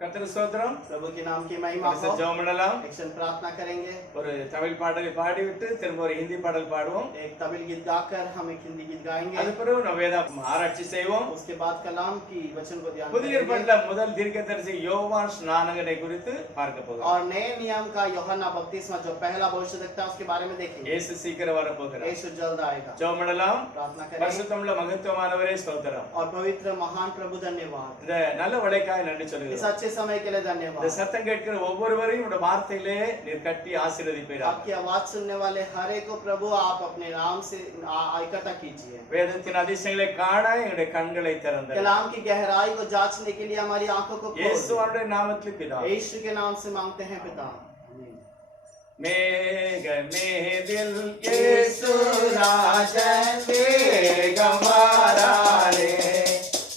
கர்த்தருக்கு ஸ்தோத்திரம். प्रभु के नाम की महिमा हो। ஜெபம் பண்ணலாம். एक क्षण प्रार्थना करेंगे। ஒரு தமிழ் பாடலை பாடிவிட்டு திரும்ப ஒரு ஹிந்தி பாடல் பாடுவோம். एक तमिल गीत गाकर हम एक हिंदी गीत गाएंगे। அது பிறகு நம்ம வேதம் ஆராய்ச்சி செய்வோம். उसके बाद कलाम की वचन को ध्यान புதிய करेंगे। ஏற்பாட்டில் முதல் தீர்க்கதரிசி யோவான் ஸ்நானகனை குறித்து பார்க்க போகிறோம். और नए नियम का यूहन्ना बपतिस्मा जो पहला भविष्यद्वक्ता उसके बारे में देखेंगे। இயேசு சீக்கிரம் வர போகிறார். यीशु जल्द आएगा। ஜெபம் பண்ணலாம். प्रार्थना करेंगे। பரிசுத்தமுள்ள மகத்துவமானவரே ஸ்தோத்திரம். और पवित्र महान प्रभु धन्यवाद। இந்த நல்ல வளைக்காய் நன்றி इस சொல்கிறேன். अच्छे समय के लिए இந்த धन्यवाद। சத்தம் கேட்கிற ஒவ்வொருவரையும் உடைய வார்த்தையிலே நீர் கட்டி ஆசீர்வதிப்பீராக. आपकी आवाज सुनने वाले हर एक को प्रभु आप अपने नाम से इकट्ठा कीजिए। வேதத்தின் அதிசயங்களை காண எங்களுடைய கண்களை திறந்தீர். कलाम की गहराई को जांचने के लिए हमारी आंखों को खोल दो। இயேசுவின் நாமத்தில் பிதாவே. यीशु के नाम से मांगते हैं पिता। மேக மேதில் இயேசு ராஜன் வேகம் வாராரே.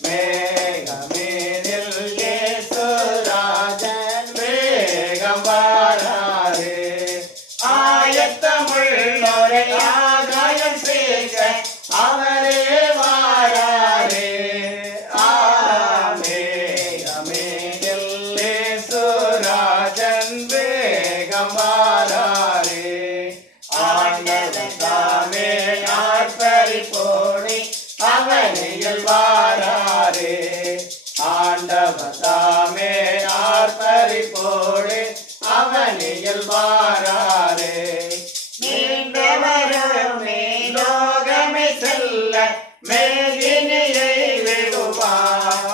மேக மேதில் இயேசு ராஜன் வேகம் வாராரே. ஆயத்தமுள்ளோரை ஆகாயம் சேர்க்க அவரே வாராரே. மேக மேதில் இயேசு ராஜன் வேகம் வாராரே. ஆண்டவர் தாமே ஆர்ப்பரிப்போனே அவனில் வாராரே. ஆண்டவர் தாமே ஆர்ப்பரிப்போனே அவனில் வாராரே. மீண்டவருமே லோகமே செல்ல மேதினியை விடுவார்.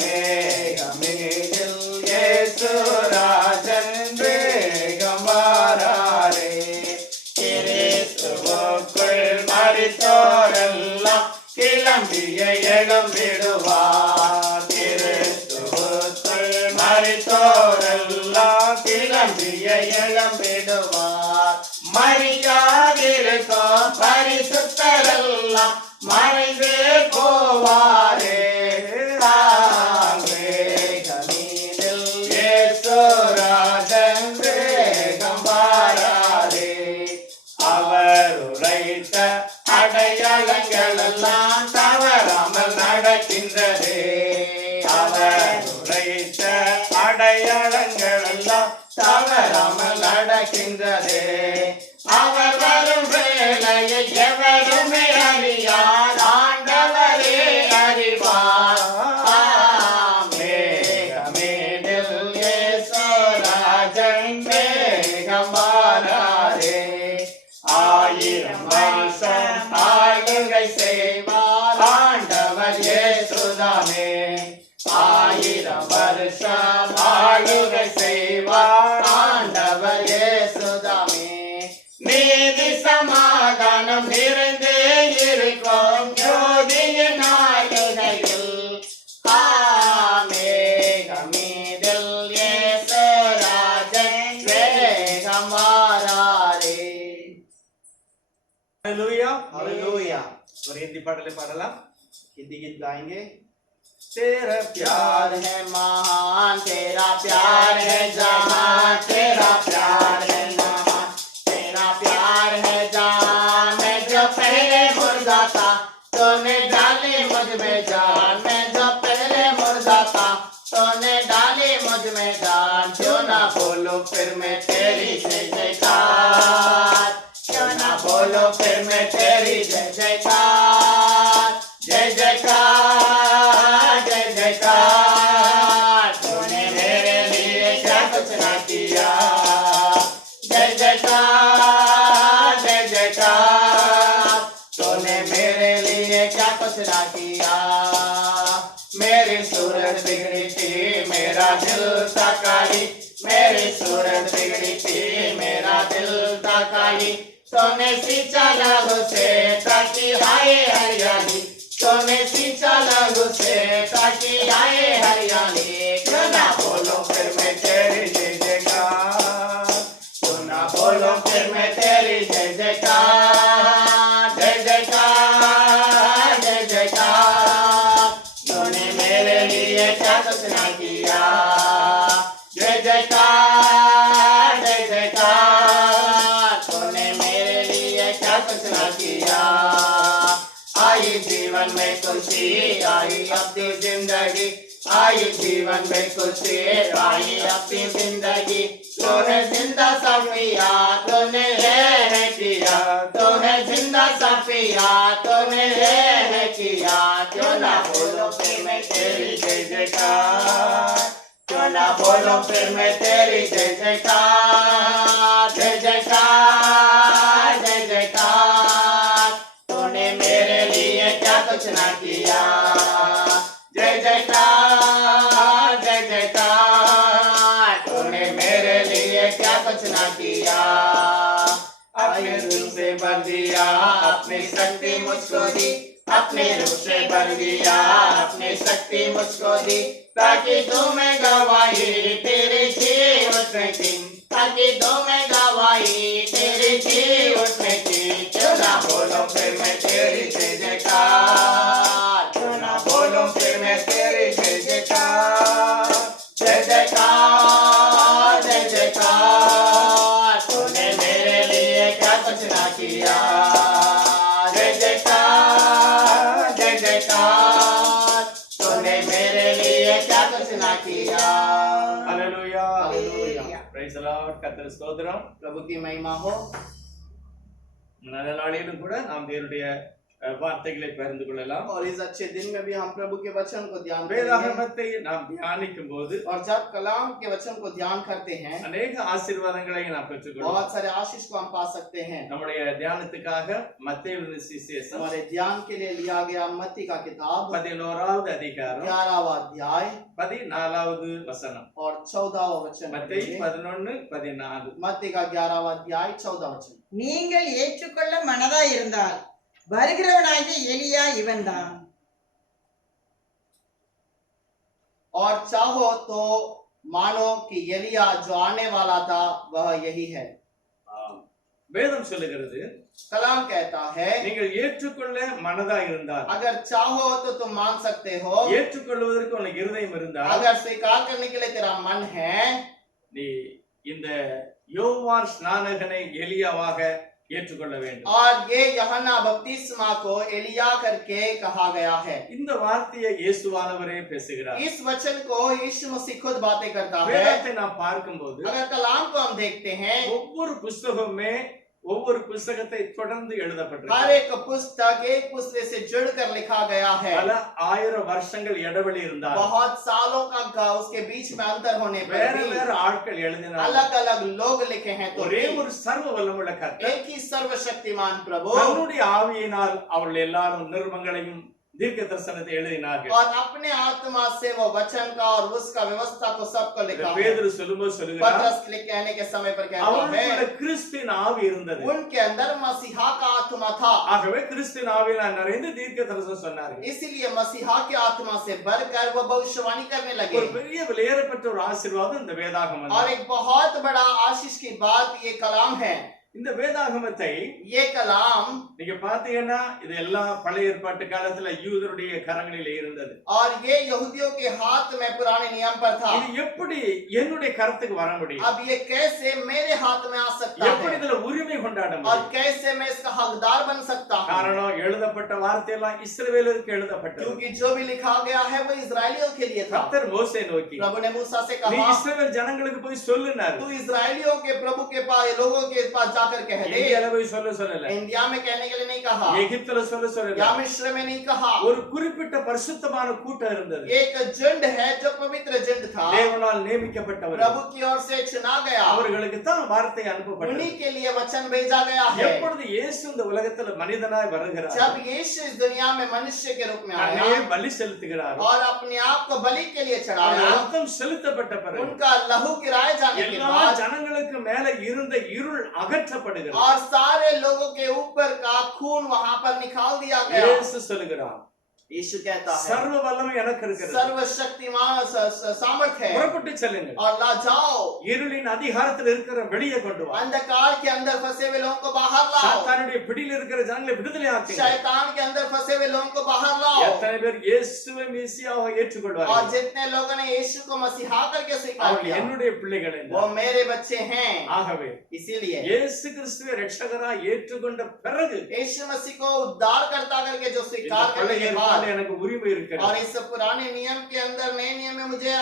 மேகமேதில் இயேசு ராஜன் வேகம் வாராரே. கிறிஸ்துவுக்குள் மரித்தோரெல்லாம் கிளம்பிய எழும்பிடுவார். கிறிஸ்துவுக்குள் மரித்தோரெல்லாம் கிளம்பிய எழும்பிடுவார். மரியாதிருக்கும் பரிசுத்தரெல்லாம் மறைந்து போவாரே. மேகமீதில் இயேசு ராஜன் வேகம் வாராரே. அவர் உரைத்த அடையாளங்கள் எல்லாம் தவறாமல் நடக்கின்றதே. அவர் உரைத்த அடையாளங்கள் எல்லாம் தவறாமல் நடக்கின்றதே. அவர் வரும் வேளையை எவருமே அறியார், ஆண்டவரே அறிவார். மேகமேதில் இயேசு ராஜன் வேகம் வாராரே. 1000 வருஷம் ஆளுகை செய்வார் ஆண்டவர் இயேசுதாமே. 1000 வருஷம் ஆளுகை செய்வார் ஆண்டவர் இயேசுதாமே. நீதி சமாதானம் நிறைந்தே இருக்கும் ஜோதியின் ஆளுகையில். மேகமீதில் இயேசு ராஜன் வேகம் வாராரே. Hallelujah hallelujah. और हिंदी पाடலை பாடலாம். हिंदी गीत गाएंगे। तेरा प्यार है महान, तेरा प्यार है जहान, तेरा प्यार है महान, तेरा प्यार है जहान। मैं जो पहले मुर्दा था तूने डाली मुझ में जान। मैं जो पहले मुर्दा था तूने डाली मुझ में जान। क्यों ना बोलो फिर मैं तेरी जय जयकार, क्यों ना बोलो फिर मैं तेरी जय जयकार। जय जयकार जय जयकार, तूने मेरे लिए क्या कुछ ना किया। जय जयकार जय जयकार, तूने मेरे लिए क्या कुछ ना किया। मेरी सूरत बिगड़ी थी मेरा दिल था काली, मेरी सूरत बिगड़ी थी मेरा दिल था काली। तूने सींचा लहू से ताकि आए हरियाली, तूने सींचा लहू से ताकि आए हरियाली। क्यों ना बोलो फिर मैं तेरी जय जयकार, क्यों ना बोलो फिर मैं तेरी जय जयकार। जय जयकार जय जयकार, तूने मेरे लिए क्या कुछ ना किया। जय जयकार जय जयकार, तूने मेरे लिए क्या कुछ ना किया। आई जीवन में खुशी आई अपनी जिंदगी, आई जीवन बिल्कुल शेर आई अपनी जिंदगी तो है जिंदा सफिया तूने है किया तो है जिंदा सफिया तूने है किया क्यों ना बोलो फिर मैं तेरी जय जयकार क्यों ना बोलो फिर मैं तेरी जय जयकार जय जयकार जय जयकार तूने मेरे लिए क्या कुछ ना किया जय जयकार जय जयकार तूने मेरे लिए क्या कुछ ना किया अपने रूप से भर दिया अपनी शक्ति मुझको दी अपने रूप से भर दिया अपनी शक्ति मुझको दी ताकि तुम्हें गवाही तेरे जीवन की ताकि तुम्हें गवाही तेरे जीवन की क्यों ना बोलो फिर मैं तेरी जय जयकार क्यों ना बोलो फिर मैं तेरी जय जयकार जय जयकार जय जयकार तूने मेरे लिए क्या कुछ ना किया जय जयकार जय जयकार तूने मेरे लिए क्या कुछ ना किया ஹல்லேலூயா Hallelujah. பிரைஸ் தி லார்ட் கர்த்தர் ஸ்தோத்திரம் प्रभु की महिमा हो நல்ல நாளிலும் கூட நாம் தேவனுடைய வார்த்தைகளை பகிர்ந்து கொள்ளலாம் और इस अच्छे दिन में भी हम प्रभु के वचन को ध्यान करेंगे வேதாகமத்தை நாம் தியானிக்கும் போது और जब कलाम के वचन को ध्यान करते हैं अनेक ஆசீர்வாதங்களை நாம் பெற்றுக்கொள்வோம் बहुत सारे आशीष को हम पा सकते हैं நம்முடைய தியானத்துக்காக மத்தேயு சுவிசேஷம் हमारे ध्यान के लिए लिया गया मत्ती का किताब 11வது அதிகாரம் 11वां अध्याय 14வது வசனம் और 14वां वचन மத்தேயு 11:14 मत्ती का 11वां अध्याय 14 वचन நீங்கள் ஏற்றுக்கொள்ள மனதாய் இருந்தால் வருகிறவனாகிய எலியா இவன்தான் और चाहो तो मानो कि एलिया जो आने वाला था वह यही है வேதம் சொல்லுகிறது कलाम कहता है நீங்கள் ஏற்றுக்கொள்ள மனதா இருந்தால் अगर चाहो तो तुम मान सकते हो ஏற்றுக்கொள்வதற்கு உனக்கு இருதயம் இருந்தால் अगर स्वीकार करने के लिए तेरा मन है நீ இந்த யோவான் ஸ்நானகனை எலியாவாக ஏற்றுக்கொள்ள வேண்டும் और ये यूहन्ना बपतिस्मा को एलिया करके कहा गया है இந்த வார்த்தையை இயேசுவானவரே பேசுகிறார் इस वचन को यीशु मसीह खुद बातें करता है வேதத்தை நாம் பார்க்கும்போது अगर कलाम को हम देखते हैं ஒவ்வொரு புஸ்தகமே ஒவ்வொரு புஸ்தகத்தை தொடர்ந்து हर எழுதப்பட்டிருக்கு एक पुस्तक एक दूसरे से जुड़कर लिखा गया है பல ஆயிரம் வருஷங்கள் இடைவெளி இருந்தால் बहुत सालों का उसके बीच में अंतर होने पर வேற भी வேற ஆட்கள் எழுதினார் अलग अलग लोग लिखे हैं तो ஒரே भी ஒரு சர்வ வல்லமுள்ள கர்த்தர் एक ही सर्वशक्तिमान प्रभु தன்னுடைய ஆவியினால் அவர்கள் எல்லாரும் நிருபங்களையும் दीर्घ दर्शनத்தை எழுதினார்கள் और अपने आत्मा से वो वचन का और उसका व्यवस्था को सबको लिखा है பேதுரு சொல்லும்போது சொல்லுகிறார் पतरस कहने के समय पर कहता அவர்களுடைய है கிறிஸ்துவின் ஆவி இருந்தது उनके अंदर मसीहा का आत्मा था ஆகவே கிறிஸ்துவின் ஆவியினால் நிறைந்து தீர்க்க தரிசனம் சொன்னார்கள் इसीलिए मसीहा की आत्मा से बढ़कर वो भविष्यवाणी करने लगे ஒரு பெரிய விலையேறப்பட்ட ஒரு ஆசீர்வாதம் இந்த வேதாகமம் और एक बहुत बड़ा आशीष की बात ये कलाम है இந்த வேதாகமத்தை ये कलाम நீங்க பாத்தீங்கன்னா இது எல்லாம் பழைய ஏற்பாட்டு காலத்துல யூதருடைய கரங்களிலே இருந்தது और ये यहूदियों के हाथ में पुराने नियम पर था இது எப்படி என்னுடைய கருத்துக்கு வர முடியும் अब ये कैसे मेरे हाथ में आ सकता எப்படி है இதுல உரிமை கொண்டாட और முடியும் कैसे मैं इसका हकदार बन सकता हूँ காரணம் எழுதப்பட்ட வார்த்தையெல்லாம் இஸ்ரவேலருக்கு எழுதப்பட்டது क्योंकि जो भी लिखा गया है वो इस्राएलियों के लिए था கர்த்தர் மோசே நோக்கி प्रभु ने मूसा से நீ कहा இஸ்ரவேல் ஜனங்களுக்கு போய் சொல்லுனார் तू इस्राएलियों के प्रभु के पास लोगों के पास जाकर कह दे இந்தியால போய் சொல்லல इंडिया में कहने के लिए नहीं कहा எகிப்துல சொல்லல या मिस्र में नहीं कहा ஒரு குறிப்பிட்ட பரிசுத்தமான கூட்டம் இருந்தது एक झुंड है जो पवित्र झुंड था தேவனால் நியமிக்கப்பட்டவர் प्रभु की ओर से चुना गया அவர்களுக்கு தான் வார்த்தை அனுப்பப்பட்டது उन्हीं के लिए वचन भेजा गया है எப்பொழுது இயேசு இந்த உலகத்துல மனிதனாய் வருகிறார் जब यीशु इस दुनिया में मनुष्य के रूप में தன்னை आया பலி செலுத்துகிறார் और अपने आप को बलि के लिए அவர் चढ़ाया ரத்தம் செலுத்தப்பட்ட பிறகு उनका लहू गिराए जाने के எல்லா बाद ஜனங்களுக்கு மேல இருந்த இருள் அகற்றப்படுகிறது और सारे लोगों के ऊपर का खून वहां पर निकाल दिया गया இயேசு சொல்கிறார் यीशु कहता है சர்வ வல்லமை எனக்கு இருக்கிறது सर्वशक्तिमान सामर्थ है புறப்பட்டு செல்லுங்கள் और ला जाओ இருளின் அதிகாரத்தில் இருக்கிற வெளியே கொண்டு வா अंधकार के अंदर फंसे हुए लोगों को बाहर लाओ சாத்தானுடைய பிடியில் இருக்கிற ஜனங்களை விடுதலை ஆக்குங்க शैतान के अंदर फंसे हुए लोगों को बाहर लाओ எத்தனை பேர் இயேசுவை மெசியாவாக और ஏற்றுக்கொள்வார்கள் जितने लोगों ने यीशु को मसीहा करके स्वीकार அவர்கள் किया என்னுடைய பிள்ளைகள் वो मेरे बच्चे हैं ஆகவே इसीलिए இயேசு கிறிஸ்துவை ரட்சகராய் ஏற்றுக்கொண்ட பிறகு यीशु मसीह को उद्धार करता करके जो இந்த स्वीकार பழைய करने के ஏற்பாடு அதனால எனக்கு உரிமை இருக்கிறது. और इस पुराने नियम के अंदर नए नियम में मुझे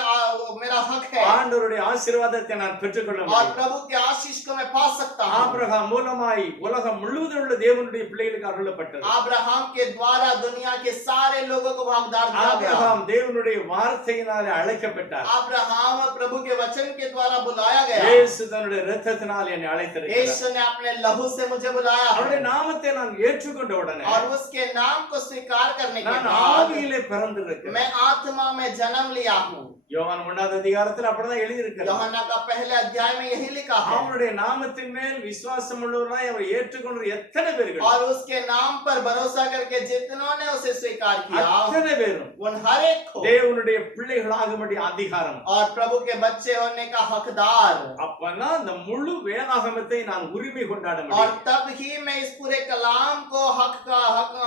मेरा हक है ஆண்டவருடைய ஆசீர்வாதத்தை நான் பெற்றுக்கொள்ள और முடியும். प्रभु के आशीष को मैं पा सकता हूँ। ஆபிரகாம் மூலமாய் உலகம் முழுவதும் உள்ள தேவனுடைய பிள்ளைகளுக்கு அருளப்பட்டது. अब्राहम के द्वारा दुनिया के सारे लोगों को भागीदार दिया गया। ஆபிரகாம் தேவனுடைய வார்த்தையினாலே அழைக்கப்பட்டார். अब्राहम प्रभु के वचन के द्वारा बुलाया गया। இயேசு தன்னுடைய இரத்தத்தினால் என்னை அழைத்திருக்கிறார். यीशु ने अपने लहू से मुझे बुलाया அவருடைய है நாமத்தை நான் ஏற்றுக்கொண்ட உடனே और उसके नाम को स्वीकार करने के நான் बाद ஆவியிலே பிறந்திருக்கிறேன். मैं आत्मा में जन्म लिया हूँ। யோவான் 1வது அதிகாரத்தில் அப்படிதான் எழுதியிருக்கிறது. यूहन्ना का पहले अध्याय में यही लिखा है। அவருடைய நாமத்தின் மேல் விசுவாசம் உள்ளவர்களாய் அவர் ஏற்றுக்கொண்ட எத்தனை பேர்கள், और उसके नाम पर भरोसा करके जितनों ने उसे स्वीकार किया அத்தனை பேரும் उन हर एक को தேவனுடைய பிள்ளைகளாகும்படி அதிகாரம். और प्रभु के बच्चे होने का हकदार। அப்பதான் இந்த முழு வேதாகமத்தை நான் உரிமை கொண்டாட और முடியும். तब ही मैं इस पूरे कलाम को हक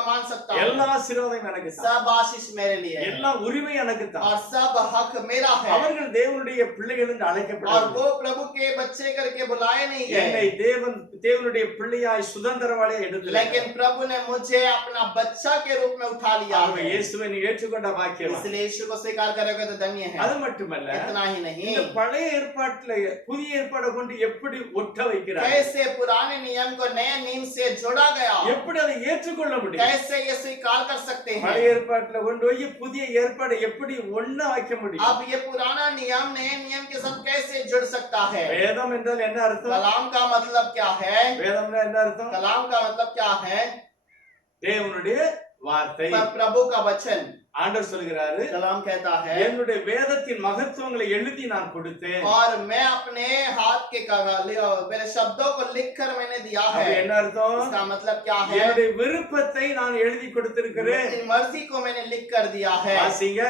मान सकता हूँ। எல்லா ஆசீர்வாதம் எனக்கு தான். सब आशीष मेरे लिए है எல்லா உரிமை எனக்கு தான். और सब हक मेरा है। அவர்கள் தேவனுடைய பிள்ளைகள் என்று और அழைக்கப்பட்டார்கள். वो प्रभु के बच्चे करके बुलाए नहीं என்னை गए, தேவனுடைய பிள்ளையாய் சுதந்திரவாளியாய் எடுத்து लेकिन प्रभु ने मुझे अपना बच्चा के रूप में उठा लिया है। இயேசுவை நீ ஏற்றுக்கொண்ட பாக்கியம். इसलिए यीशु को स्वीकार करोगे तो धन्य है। அது மட்டுமல்ல, इतना ही नहीं, இந்த பழைய ஏற்பாட்டுல புதிய ஏற்பாடை கொண்டு எப்படி ஒட்ட வைக்கிறார், कैसे पुराने नियम को नए नियम से जोड़ा गया, எப்படி அதை ஏற்றுக்கொள்ள முடியும். कैसे ये स्वीकार कर सकते हैं। பழைய ஏற்பாட்டுல கொண்டு போய் புதிய ஏற்பாடை எப்படி ஒண்ணா வைக்க முடியும். अब ये पुराना नियम नए नियम के साथ कैसे जुड़ सकता है। வேதம் என்றால் என்ன அர்த்தம்? कलाम का मतलब क्या है? வேதம்னா என்ன அர்த்தம்? कलाम का मतलब क्या है? தேவனுடைய வார்த்தை. प्रभु का वचन। ஆண்டவர் சொல்கிறாரு, कलाम कहता है என்னுடைய வேதத்தின் மகத்துவங்களை எழுதி நான் கொடுத்தேன். और मैं अपने हाथ के मेरे शब्दों को लिखकर मैंने दिया அது है। என்ன அர்த்தம்? इसका मतलब क्या है? என்னுடைய விருப்பத்தை நான் எழுதி கொடுத்திருக்கிறேன். मेरी मर्जी को मैंने लिख कर दिया है। வாசிங்க,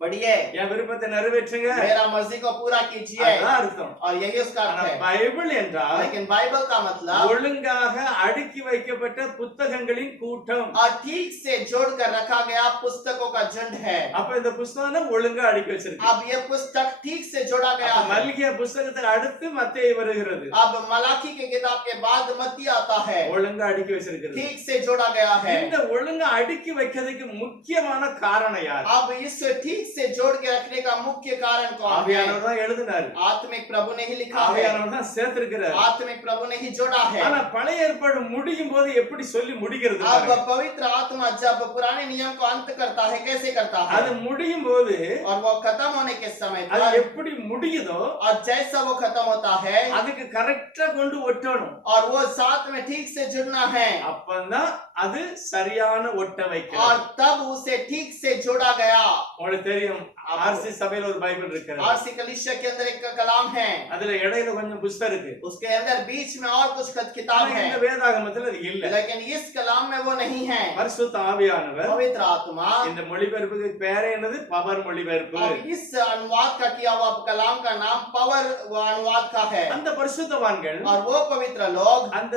पढ़िए, என் விருப்பத்தை நிறைவேற்றுங்க. मेरा मर्जी को पूरा कीजिए। அதுதான் அர்த்தம். और यही उसका ஆனா अर्थ है। பைபிள் என்றால் लेकिन बाइबल का मतलब ஒழுங்காக அடுக்கி வைக்கப்பட்ட புத்தகங்களின் கூட்டம். और ठीक से जोड़ कर रखा गया पुस्तकों का झुंड है। அப்ப இந்த புத்தகம் ஒழுங்கா அடுக்கி வச்சிருக்கு. अब ये पुस्तक ठीक से जोड़ा गया है। மல்கியா புத்தகத்துக்கு அடுத்து மத்தேயு வருகிறது. अब मलाकी के किताब के बाद मत्ती आता है। ஒழுங்கா அடுக்கி வச்சிருக்கிறது. ठीक से जोड़ा गया है। இந்த ஒழுங்கா அடுக்கி வைக்கிறதுக்கு முக்கியமான காரணம் யார்? अब इस ठीक से जोड़ के रखने का मुख्य कारण कौन है? ஆவியானவர் தான் எழுதினார். आत्मिक प्रभु ने ही लिखा है। ஆவியானவர் தான் சேர்த்திருக்கிறார். आत्मिक प्रभु ने ही जोड़ा है। ஆனா பழைய ஏற்பாடு முடியும் போது எப்படி சொல்லி முடிக்கிறது अब பாருங்க. पवित्र आत्मा जब पुराने नियम को अंत करता है, कैसे करता है? அது முடியும் போது और वो खत्म होने के समय அது पर எப்படி முடியுதோ और जैसा वो खत्म होता है அதுக்கு கரெக்டா கொண்டு ஒட்டணும். और वो साथ में ठीक से जुड़ना है அப்பதான் அது சரியான ஒட்ட और வைக்கிறது. तब उसे ठीक से जोड़ा गया। உங்களுக்கு தெரியும், ஆர்சி சபையில ஒரு பைபிள் இருக்கிறது. आरसी कलीसिया के अंदर एक कलाम है, அதுல இடையில கொஞ்சம் புஸ்தகம் இருக்கு. उसके अंदर बीच में और कुछ किताब ஆனா है, இந்த வேதாகமத்துல அது இல்ல. लेकिन इस कलाम में वो नहीं है। பரிசுத்த ஆவியானவர் पवित्र आत्मा இந்த மொழிபெயர்ப்புக்கு பேரே என்னது? பவர் மொழிபெயர்ப்பு. अब इस अनुवाद का किया हुआ कलाम का नाम पवर अनुवाद का है। அந்த பரிசுத்தவான்கள் और वो पवित्र लोग அந்த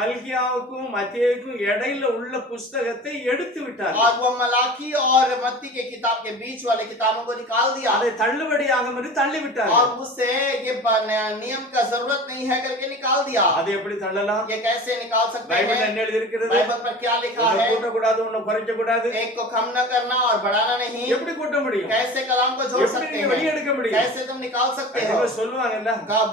மல்கியாவுக்கும் மத்தேயுக்கும் இடையில உள்ள புஸ்தகத்தை எடுத்து விட்டார். और वो मलाकी और मत्ती के किताब के बीच वाले किताबों को निकाल दिया அதை தள்ளுபடியாக தள்ளி விட்டார். और उससे ये नियम का जरूरत नहीं है करके निकाल दिया। அது எப்படி தள்ளலாம்? ये कैसे निकाल सकते பைபிள்ல हैं? என்ன எழுதி இருக்கிறது? बाइबल पर क्या लिखा ஒண்ணு है? கூட்ட கூடாது, ஒண்ணு குறைக்க கூடாது. एक को कम न करना और बढ़ाना नहीं। எப்படி கூட்ட முடியும்? कैसे कलाम को जोड़ எப்படி सकते நீங்க हैं? வெளிய எடுக்க முடியும்? कैसे तुम निकाल सकते हो? கண்டிப்பா சொல்லுவாங்கல்ல.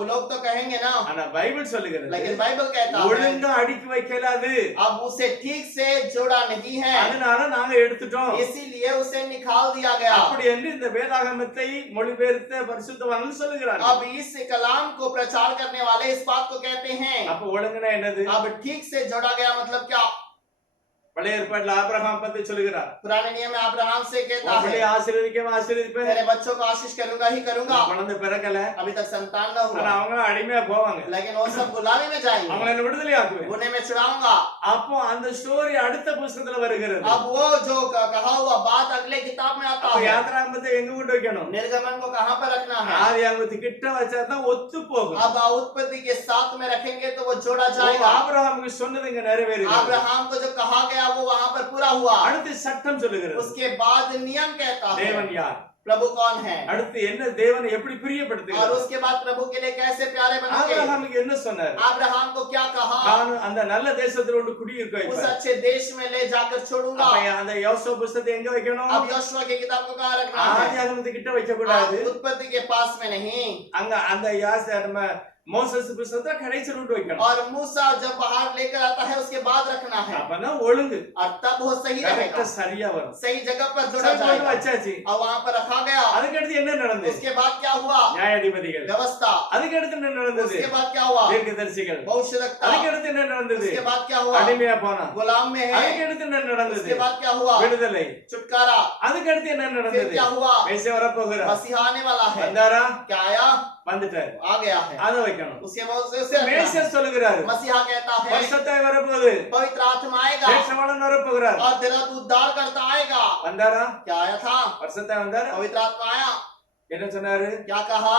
लोग तो कहेंगे ना, ஆனா பைபிள் சொல்லுகிறது लेकिन बाइबल कहता है ஒழுங்கா அடுக்கி வைக்கலாது. अब उसे ठीक से जोड़ा नहीं है, அதனால நாங்க எடுத்துட்டோம். इसीलिए उसे निकाल दिया गया। அப்படி என்று இந்த வேதாகமத்தை மொழிபெயர்த்த பரிசுத்தவான்கள் சொல்லுகிறார்கள். अब इस कलाम को प्रचार करने वाले इस बात को कहते हैं। அப்ப ஒழுங்குனா என்னது? अब ठीक से जोड़ा गया मतलब क्या? பழைய ஏற்பாட்டுல ஆபிரகாம் பத்தி சொல்லுகிறார். पुराने नियम में अब्राहम से कहता அப்படியே है ஆசீர்வதிக்கவே ஆசீர்வதிப்பேன். तेरे बच्चों को आशीष करूंगा ही करूंगा। குழந்தை பிறக்கல, अभी तक संतान न ஆனா हुआ, அவங்க அடிமையா போவாங்க. लेकिन वो सब गुलामी में जाएंगे, அவங்களை என்ன விடுதலை ஆக்குவேன். उन्हें मैं छुड़ाऊंगा। அப்போ அந்த ஸ்டோரி அடுத்த புத்தகத்துல வருகிறது. अब वो जो कहा हुआ बात अगले किताब में आता அப்ப है। யாத்ராகமத்தை எங்க கொண்டு வைக்கணும்? निर्गमन को कहाँ पर रखना है? ஆதியாகமத்து கிட்ட வச்சாதான் ஒத்து போகும். अब उत्पत्ति के साथ में रखेंगे तो वो जोड़ा ஓ, जाएगा। ஆபிரகாமுக்கு சொன்னது இங்க நிறைவேறுகிறது. अब्राहम को जो कहा गया वो वहां पर पूरा हुआ। அடுத்து சட்டம் சொல்லுகிறது. उसके बाद नियम कहता है தேவன் யார்? प्रभु कौन है, அடுத்து என்ன தேவனை எப்படி और பிரியப்படுத்துகிறார்? उसके बाद प्रभु के लिए कैसे प्यारे बनोगे। ஆபிரகாமுக்கு என்ன சொன்னார்? अब्राहम को क्या कहा? நான் அந்த நல்ல தேசத்துல ஒன்று குடியிருக்க उस வைப்பேன். अच्छे देश में ले जाकर छोड़ूंगा। அப்ப அந்த யோசுவா புஸ்தகத்தை எங்க வைக்கணும்? अब यहोशू की किताब को कहाँ रखना है? ஆதியாகமத்து கிட்ட வைக்க கூடாது. उत्पत्ति के पास में नहीं। அங்க அந்த நம்ம மோசஸ் புஸ்தகத்தை கடைசில கொண்டு வைக்கணும். और मूसा जब बाहर लेकर आता है उसके बाद रखना है, அப்பதான் ஒழுங்கு और तब वो सही கரெக்டா रहेगा, சரியா வரும். सही जगह पर जोड़ा சரி, கொண்டு जाएगा। வச்சாச்சு. और वहाँ पर रखा गया। அதுக்கு அடுத்து என்ன நடந்தது? उसके बाद क्या हुआ? நியாயாதிபதிகள். व्यवस्था। அதுக்கு அடுத்து என்ன நடந்தது? उसके बाद क्या हुआ? தீர்க்கதரிசிகள். भविष्यवक्ता। அதுக்கு அடுத்து என்ன நடந்தது? उसके बाद क्या हुआ? அடிமையா போனான். गुलाम में है। அதுக்கு அடுத்து என்ன நடந்தது? उसके बाद क्या हुआ? விடுதலை. छुटकारा। அதுக்கு அடுத்து என்ன फिर நடந்தது? क्या हुआ? மேசியா வரப்போகிறார். मसीहा आने वाला है। வந்தாரா? क्या आया? வந்துட்டார். आ गया है। அதை வைக்கணும். उसके बाद उसे மேசியா சொல்லுகிறாரு, मसीहा कहता है வருஷத்தாய் வரப்போகுது, पवित्र आत्मा आएगा தேசவாளன் வரப்போகிறார். और तेरा उद्धार करता आएगा। வந்தாரா? क्या आया था? வருஷத்தாய் வந்தாரா? पवित्र आत्मा आया। என்ன சொன்னாரு? क्या कहा?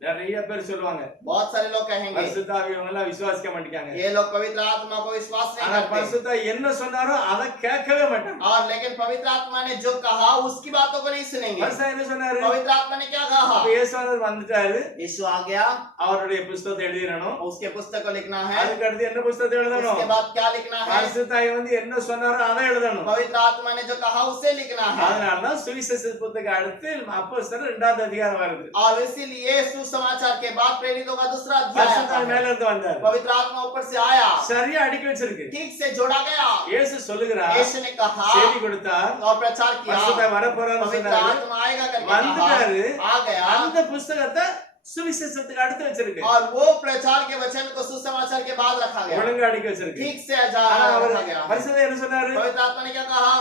நிறைய பேர் சொல்லுவாங்க, बहुत सारे लोग कहेंगे பரிசுத்தாவி இவங்க எல்லாம் விசுவாசிக்க மாட்டாங்க. ये लोग पवित्र आत्मा को विश्वास नहीं ஆனா करते। பரிசுத்தாவி என்ன சொன்னாரோ அதை கேட்கவே மாட்டாங்க. और लेकिन पवित्र आत्मा ने जो कहा उसकी बातों को नहीं सुनेंगे। பரிசுத்தாவி என்ன சொன்னாரு? पवित्र आत्मा ने क्या कहा? அப்ப இயேசுவானவர் வந்துட்டாரு, यीशु आ गया, அவருடைய புஸ்தகத்தை எழுதிரணும். उसके पुस्तक को लिखना है। அதுக்கு அடுத்து என்ன புஸ்தகத்தை எழுதணும்? उसके बाद क्या लिखना है? பரிசுத்தாவி வந்து என்ன சொன்னாரோ அதை எழுதணும். पवित्र आत्मा ने जो कहा उसे लिखना है। அதனாலதான் சுவிசேஷ புத்தகம் அடுத்து அப்போஸ்தலர் 2வது அதிகாரம் வருது. और इसीलिए सुसमाचार के बाद प्रेरितों का दूसरा अध्याय आता பரிசுத்தாவி है। மேல இருந்து வந்தார், पवित्र आत्मा ऊपर से आया, சரியா அடுக்கி வச்சிருக்கு. ठीक से जोड़ा गया। இயேசு சொல்லுகிறார், यीशु ने कहा செய்தி கொடுத்தார், और प्रचार किया, பரிசுத்தாவி வரப்போறான்னு पवित्र சொன்னாரு, आत्मा आएगा करके कहा, வந்துட்டாரு. आ गया। அந்த புஸ்தகத்தை சுவிசேஷத்துக்கு அடுத்து வச்சிருக்கு. और वो प्रचार के वचन को सुसमाचार के बाद रखा गया, ஒழுங்கா அடுக்கி வச்சிருக்கு. ठीक से ஆனா அவர் रखा गया। பரிசுத்தாவி என்ன சொன்னாரு? पवित्र आत्मा ने क्या कहा?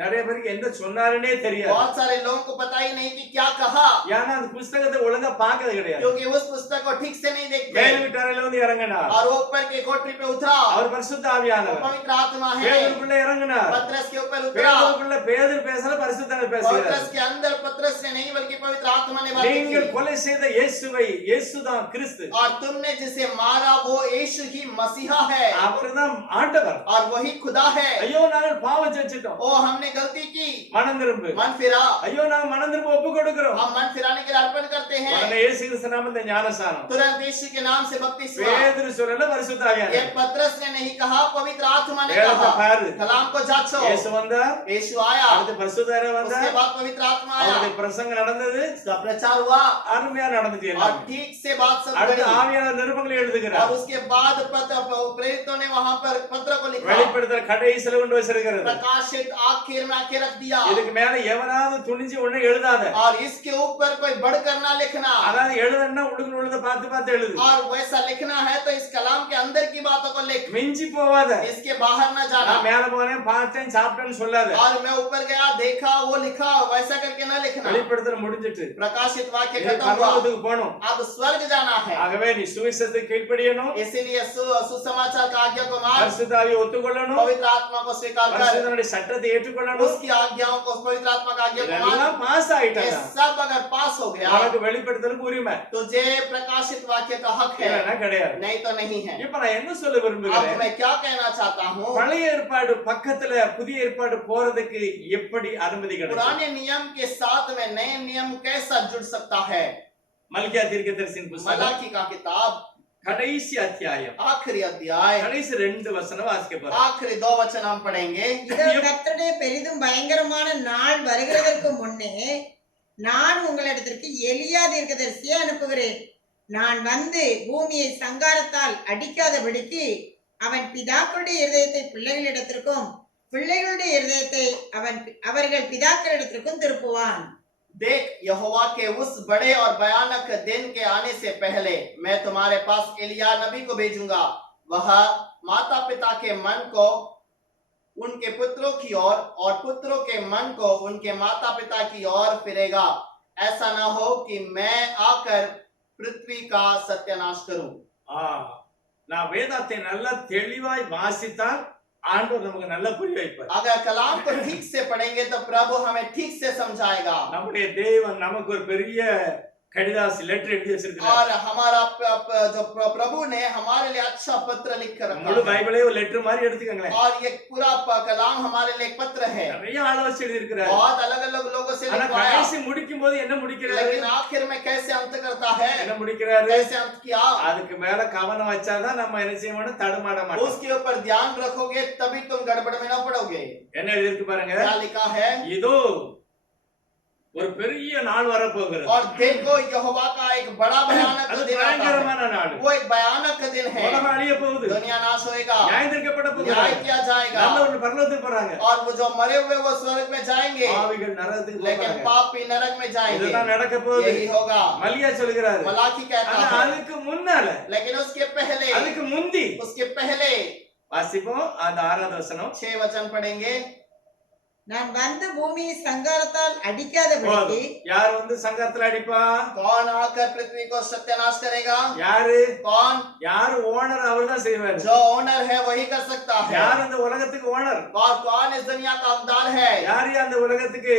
நிறைய பேருக்கு என்ன சொன்னாருன்னே தெரியாது. बहुत सारे लोगों को पता ही नहीं कि क्या कहा, ஏன்னா அந்த புஸ்தகத்தை ஒழுங்கா பார்க்கறது கிடையாது. क्योंकि उस पुस्तक को ठीक से नहीं देखते। மேல் வீட்டாரையில வந்து இறங்கினார், और वो ऊपर के कोठरी पे उतरा, அவர் பரிசுத்த वो ஆவியானவர். पवित्र आत्मा है। பேதுருக்குள்ள இறங்கினார், पतरस के ऊपर उतरा, பேதுருக்குள்ள பேதுரு பேசல, பரிசுத்தாவி பேசுகிறார். पतरस के अंदर पतरस ने नहीं बल्कि पवित्र आत्मा ने बात நீங்கள் की। கொலை செய்த இயேசுவை, இயேசுதான் கிறிஸ்து, और तुमने जिसे मारा वो यीशु ही मसीहा है, அவர்தான் ஆண்டவர். और वही खुदा है। ஐயோ நாங்கள் பாவம் செஞ்சிட்டோம், ओ हमने गलती की, மனம் திரும்பு. मन फिरा। ஐயோ நாங்க மனம் திரும்ப ஒப்பு கொடுக்கிறோம். हम मन फिराने के लिए अर्पण करते हैं। உடனே இயேசு கிறிஸ்து நாமத்தில் ஞானஸ்நானம். तुरंत यीशु के नाम से बपतिस्मा। பேதுரு சொல்லல, பரிசுத்த ये ஆவியானவர். पतरस ने नहीं कहा, पवित्र आत्मा ने வேதத்தை कहा। பாரு, कलाम को जांचो। இயேசு வந்தார், यीशु आया, அடுத்து பரிசுத்த ஆவியானவர் उसके வந்தார், बाद पवित्र आत्मा आया, அவருடைய பிரசங்கம் நடந்தது, उसका प्रचार हुआ, அருமையா நடந்துச்சு और எல்லாம். ठीक से बात सब அடுத்து बनी। ஆவியானவர் நிருபங்களை और எழுதுகிறார். उसके बाद प्रेरितों ने वहां पर पत्र को लिखा, வெளிப்படுத்தல் கடைசில கொண்டு வச்சிருக்கிறது. प्रकाशित आखिर में आके रख दिया। இதுக்கு மேல எவனாவது துணிஞ்சு ஒண்ணு எழுதாத. और इसके ऊपर कोई बढ़कर ना लिखना, அதாவது எழுதணும்னா உள்ளுக்குள்ள உள்ளத பார்த்து பார்த்து எழுது. और वैसा लिखना है तो इस कलाम के अंदर की बातों को लिख, மிஞ்சி போவாத. इसके बाहर ना जाना। நான் மேல போனேன், பார்த்தேன், சாப்பிட்டேன்னு சொல்லாத. और मैं ऊपर गया, देखा, वो लिखा, वैसा करके ना लिखना। வெளிப்படுத்தல் முடிஞ்சிட்டு प्रकाशित वाक्य நீ खत्म हुआ, பரலோகத்துக்கு போணும். अब स्वर्ग जाना है। ஆகவே நீ சுவிசேஷத்துக்கு கீழ்ப்படியணும், इसीलिए सुसमाचार का आज्ञा को मान, பரிசுத்த ஆவியை ஒத்துக்கொள்ளணும், पवित्र आत्मा को स्वीकार कर, பரிசுத்தனுடைய சட்டத்தை ஏற்றுக்கொள்ளணும். उसकी आज्ञाओं को, पवित्र आत्मा का आज्ञा को मान। இதெல்லாம் பாஸ் ये ஆயிட்டா सब अगर पास हो गया உனக்கு வெளிப்படுத்தலுக்கு உரிமை तुझे प्रकाशित वाक्य का हक है, இல்லைன்னா கிடையாது. नहीं तो नहीं है। இப்ப நான் என்ன சொல்ல अब விரும்புகிறேன், मैं क्या कहना चाहता हूँ, பழைய ஏற்பாடு பக்கத்துல புதிய ஏற்பாடு போறதுக்கு எப்படி அனுமதி கிடைக்கும்? पुराने नियम के साथ में नए नियम कैसा जुड़ सकता है? மல்கியா தீர்க்கதரிசியின் புத்தகம் मलाकी का किताब கடைசி அத்தியாயம் आखिरी अध्याय கடைசி 2 வசனம் வாசிக்க போறோம். आखिरी 2 वचन हम पढ़ेंगे। இதோ கர்த்தருடைய பெரிதும் பயங்கரமான நாள் வருகிறதற்கு முன்னே நான் உங்களிடத்திற்கு எலியா தீர்க்கதரிசியை அனுப்புகிறேன். நான் வந்து பூமியை சங்காரத்தால் அடிக்காதபடிக்கு அவன் பிதாக்களுடைய இருதயத்தை பிள்ளைகளிடத்திற்கும் பிள்ளைகளுடைய இருதயத்தை அவர்கள் பிதாக்களிடத்திற்கும் திருப்புவான். देख, यहोवा के उस बड़े और भयानक दिन के आने से पहले मैं तुम्हारे पास एलिया नबी को भेजूंगा। वह माता पिता के मन को उनके पुत्रों की ओर और पुत्रों के मन को उनके माता पिता की ओर फिरेगा। ऐसा ना हो कि मैं आकर पृथ्वी का सत्यानाश करूं। நான் வேதத்தை நல்லா தெளிவாய் வாசித்தால் ஆண்டவர் நமக்கு நல்ல புரிய வைப்பார். अगर कलाम को ठीक से पढ़ेंगे तो प्रभु हमें ठीक से समझाएगा। நம்முடைய தேவன் நமக்கு ஒரு பெரிய கடிதாசி லெட்டர் எழுதி வச்சிருக்கிறார். और हमारा जो प्रभु ने हमारे लिए अच्छा पत्र लिख कर रखा முழு है। பைபிளே ஒரு லெட்டர் மாதிரி எடுத்துக்கங்களேன். और ये पूरा कलाम हमारे लिए एक पत्र है। நிறைய ஆலோசனை எழுதி இருக்கிறார். बहुत अलग अलग लोगों से ஆனா लिखवाया, கடைசி முடிக்கும் போது என்ன முடிக்கிறாரு? लेकिन आखिर में कैसे अंत करता है, என்ன முடிக்கிறாரு? कैसे अंत किया, அதுக்கு மேல கவனம் வச்சாதான் நம்ம என்ன செய்யணும், தடுமாட மாட்டோம். उसके ऊपर ध्यान रखोगे तभी तुम गड़बड़ में न पड़ोगे। என்ன எழுதி இருக்கு பாருங்க. क्या लिखा है, இதோ ஒரு பெரிய நாள் வரப்போகிறது. और देखो यहोवा का एक बड़ा भयानक அது दिन आता है। பயங்கரமான நாள். वो एक भयानक दिन है। உலகம் அழிய போகுது. दुनिया नाश होएगा, நியாயம் தீர்க்கப்பட न्याय போகுது. किया जाएगा, நல்லவர்கள் பரலோகத்துக்கு போறாங்க. और वो जो मरे हुए वो स्वर्ग में जाएंगे, பாவிகள் நரகத்துக்கு लेकिन போறாங்க. पापी नरक में जाएंगे। இதுதான் நடக்க போகுது. यही होगा, மல்கியா சொல்கிறாரு. मलाकी कहता ஆனா है। அதுக்கு முன்னால, लेकिन उसके पहले, அதுக்கு முந்தி उसके पहले வாசிப்போம் அந்த 6வது வசனம். 6 वचन पढ़ेंगे। நான் வந்து பூமியை சங்காரத்தால் அடிக்காதபடிக்கு யார் வந்து சங்கத்துல அடிப்பா? कौन आकर पृथ्वी को सत्यानाश करेगा, யாரு? कौन, யாரு ஓனர்? அவர்தான் செய்வாரு. जो ओनर है वही कर सकता है। யார் அந்த உலகத்துக்கு ஓனர்? और कौन इस दुनिया का हकदार है, யார் அந்த உலகத்துக்கு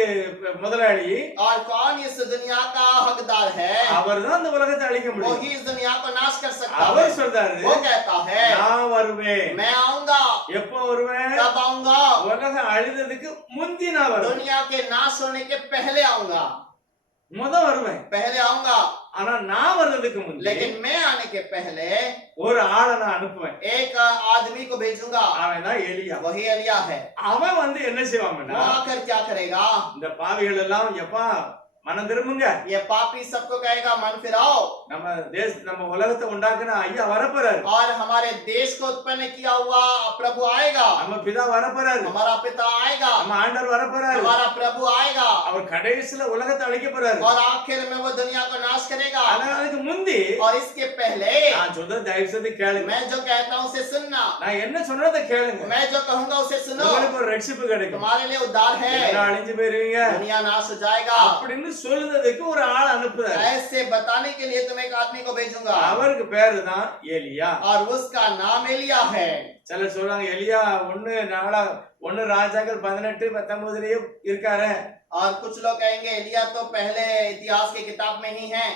முதலாளி? और कौन इस दुनिया का हकदार है, அவர்தான் அந்த உலகத்தை அழிக்க முடியும். वही इस दुनिया को नाश कर सकता है। அவர் சொல்றாரு, वो कहता है நான் வருவேன். मैं आऊंगा, எப்போ வருவேன்? कब आऊंगा, உலகம் அழிந்ததுக்கு முந்தி நான் வருவேன். दुनिया के नाश होने के पहले आऊंगा, வருவேன். पहले आऊंगा, ஆனா நான் வர்றதுக்கு முந்தி लेकिन मैं आने के पहले ஒரு ஆளை நான் அனுப்புவேன். एक आदमी को भेजूंगा, அவன் தான் எலியா. वही एलिया है। அவன் வந்து என்ன वो செய்வான்னா, आकर क्या करेगा, இந்த பாவிகள் எல்லாம் எப்பா மனம் திரும்புங்க, ये पापी सबको कहेगा मन फिराओ, நம்ம உலகத்தை உண்டாக்குன ஐயா வரப்போறாரு. और हमारे देश को उत्पन्न किया हुआ प्रभु आएगा, நம்ம பிதா வரப்போறாரு. हमारा पिता आएगा, நம்ம ஆண்டவர் வரப்போறாரு. हमारा प्रभु आएगा, அவர் கடைசில உலகத்தை அழிக்க போறாரு. और आखिर में वो दुनिया को नाश करेगा। ஆனா அதுக்கு முந்தி और इसके पहले நான் சொல்றத தயவு செய்து கேளுங்க. मैं जो कहता हूँ उसे सुनना, நான் என்ன சொன்னதை கேளுங்க. मैं जो कहूंगा उसे सुनो, உங்களுக்கு ஒரு ரட்சிப்பு கிடைக்கும். तुम्हारे लिए उद्धार है, எல்லாரும் அழிஞ்சு போயிருவீங்க दुनिया नाश हो जाएगा। அப்படின்னு சொல்றதுக்கு ஒரு ஆள் அனுப்புறாரு. ऐसे बताने के लिए तुम एक आदमी को भेजूंगा, அவருக்கு பேரு தான் எலியா. और उसका नाम एलिया है। சிலர் சொல்றாங்க எலியா 1 ராஜாக்கள் 18-19 இருக்காரு. और कुछ लोग कहेंगे एलिया तो पहले इतिहास की किताब में ही है।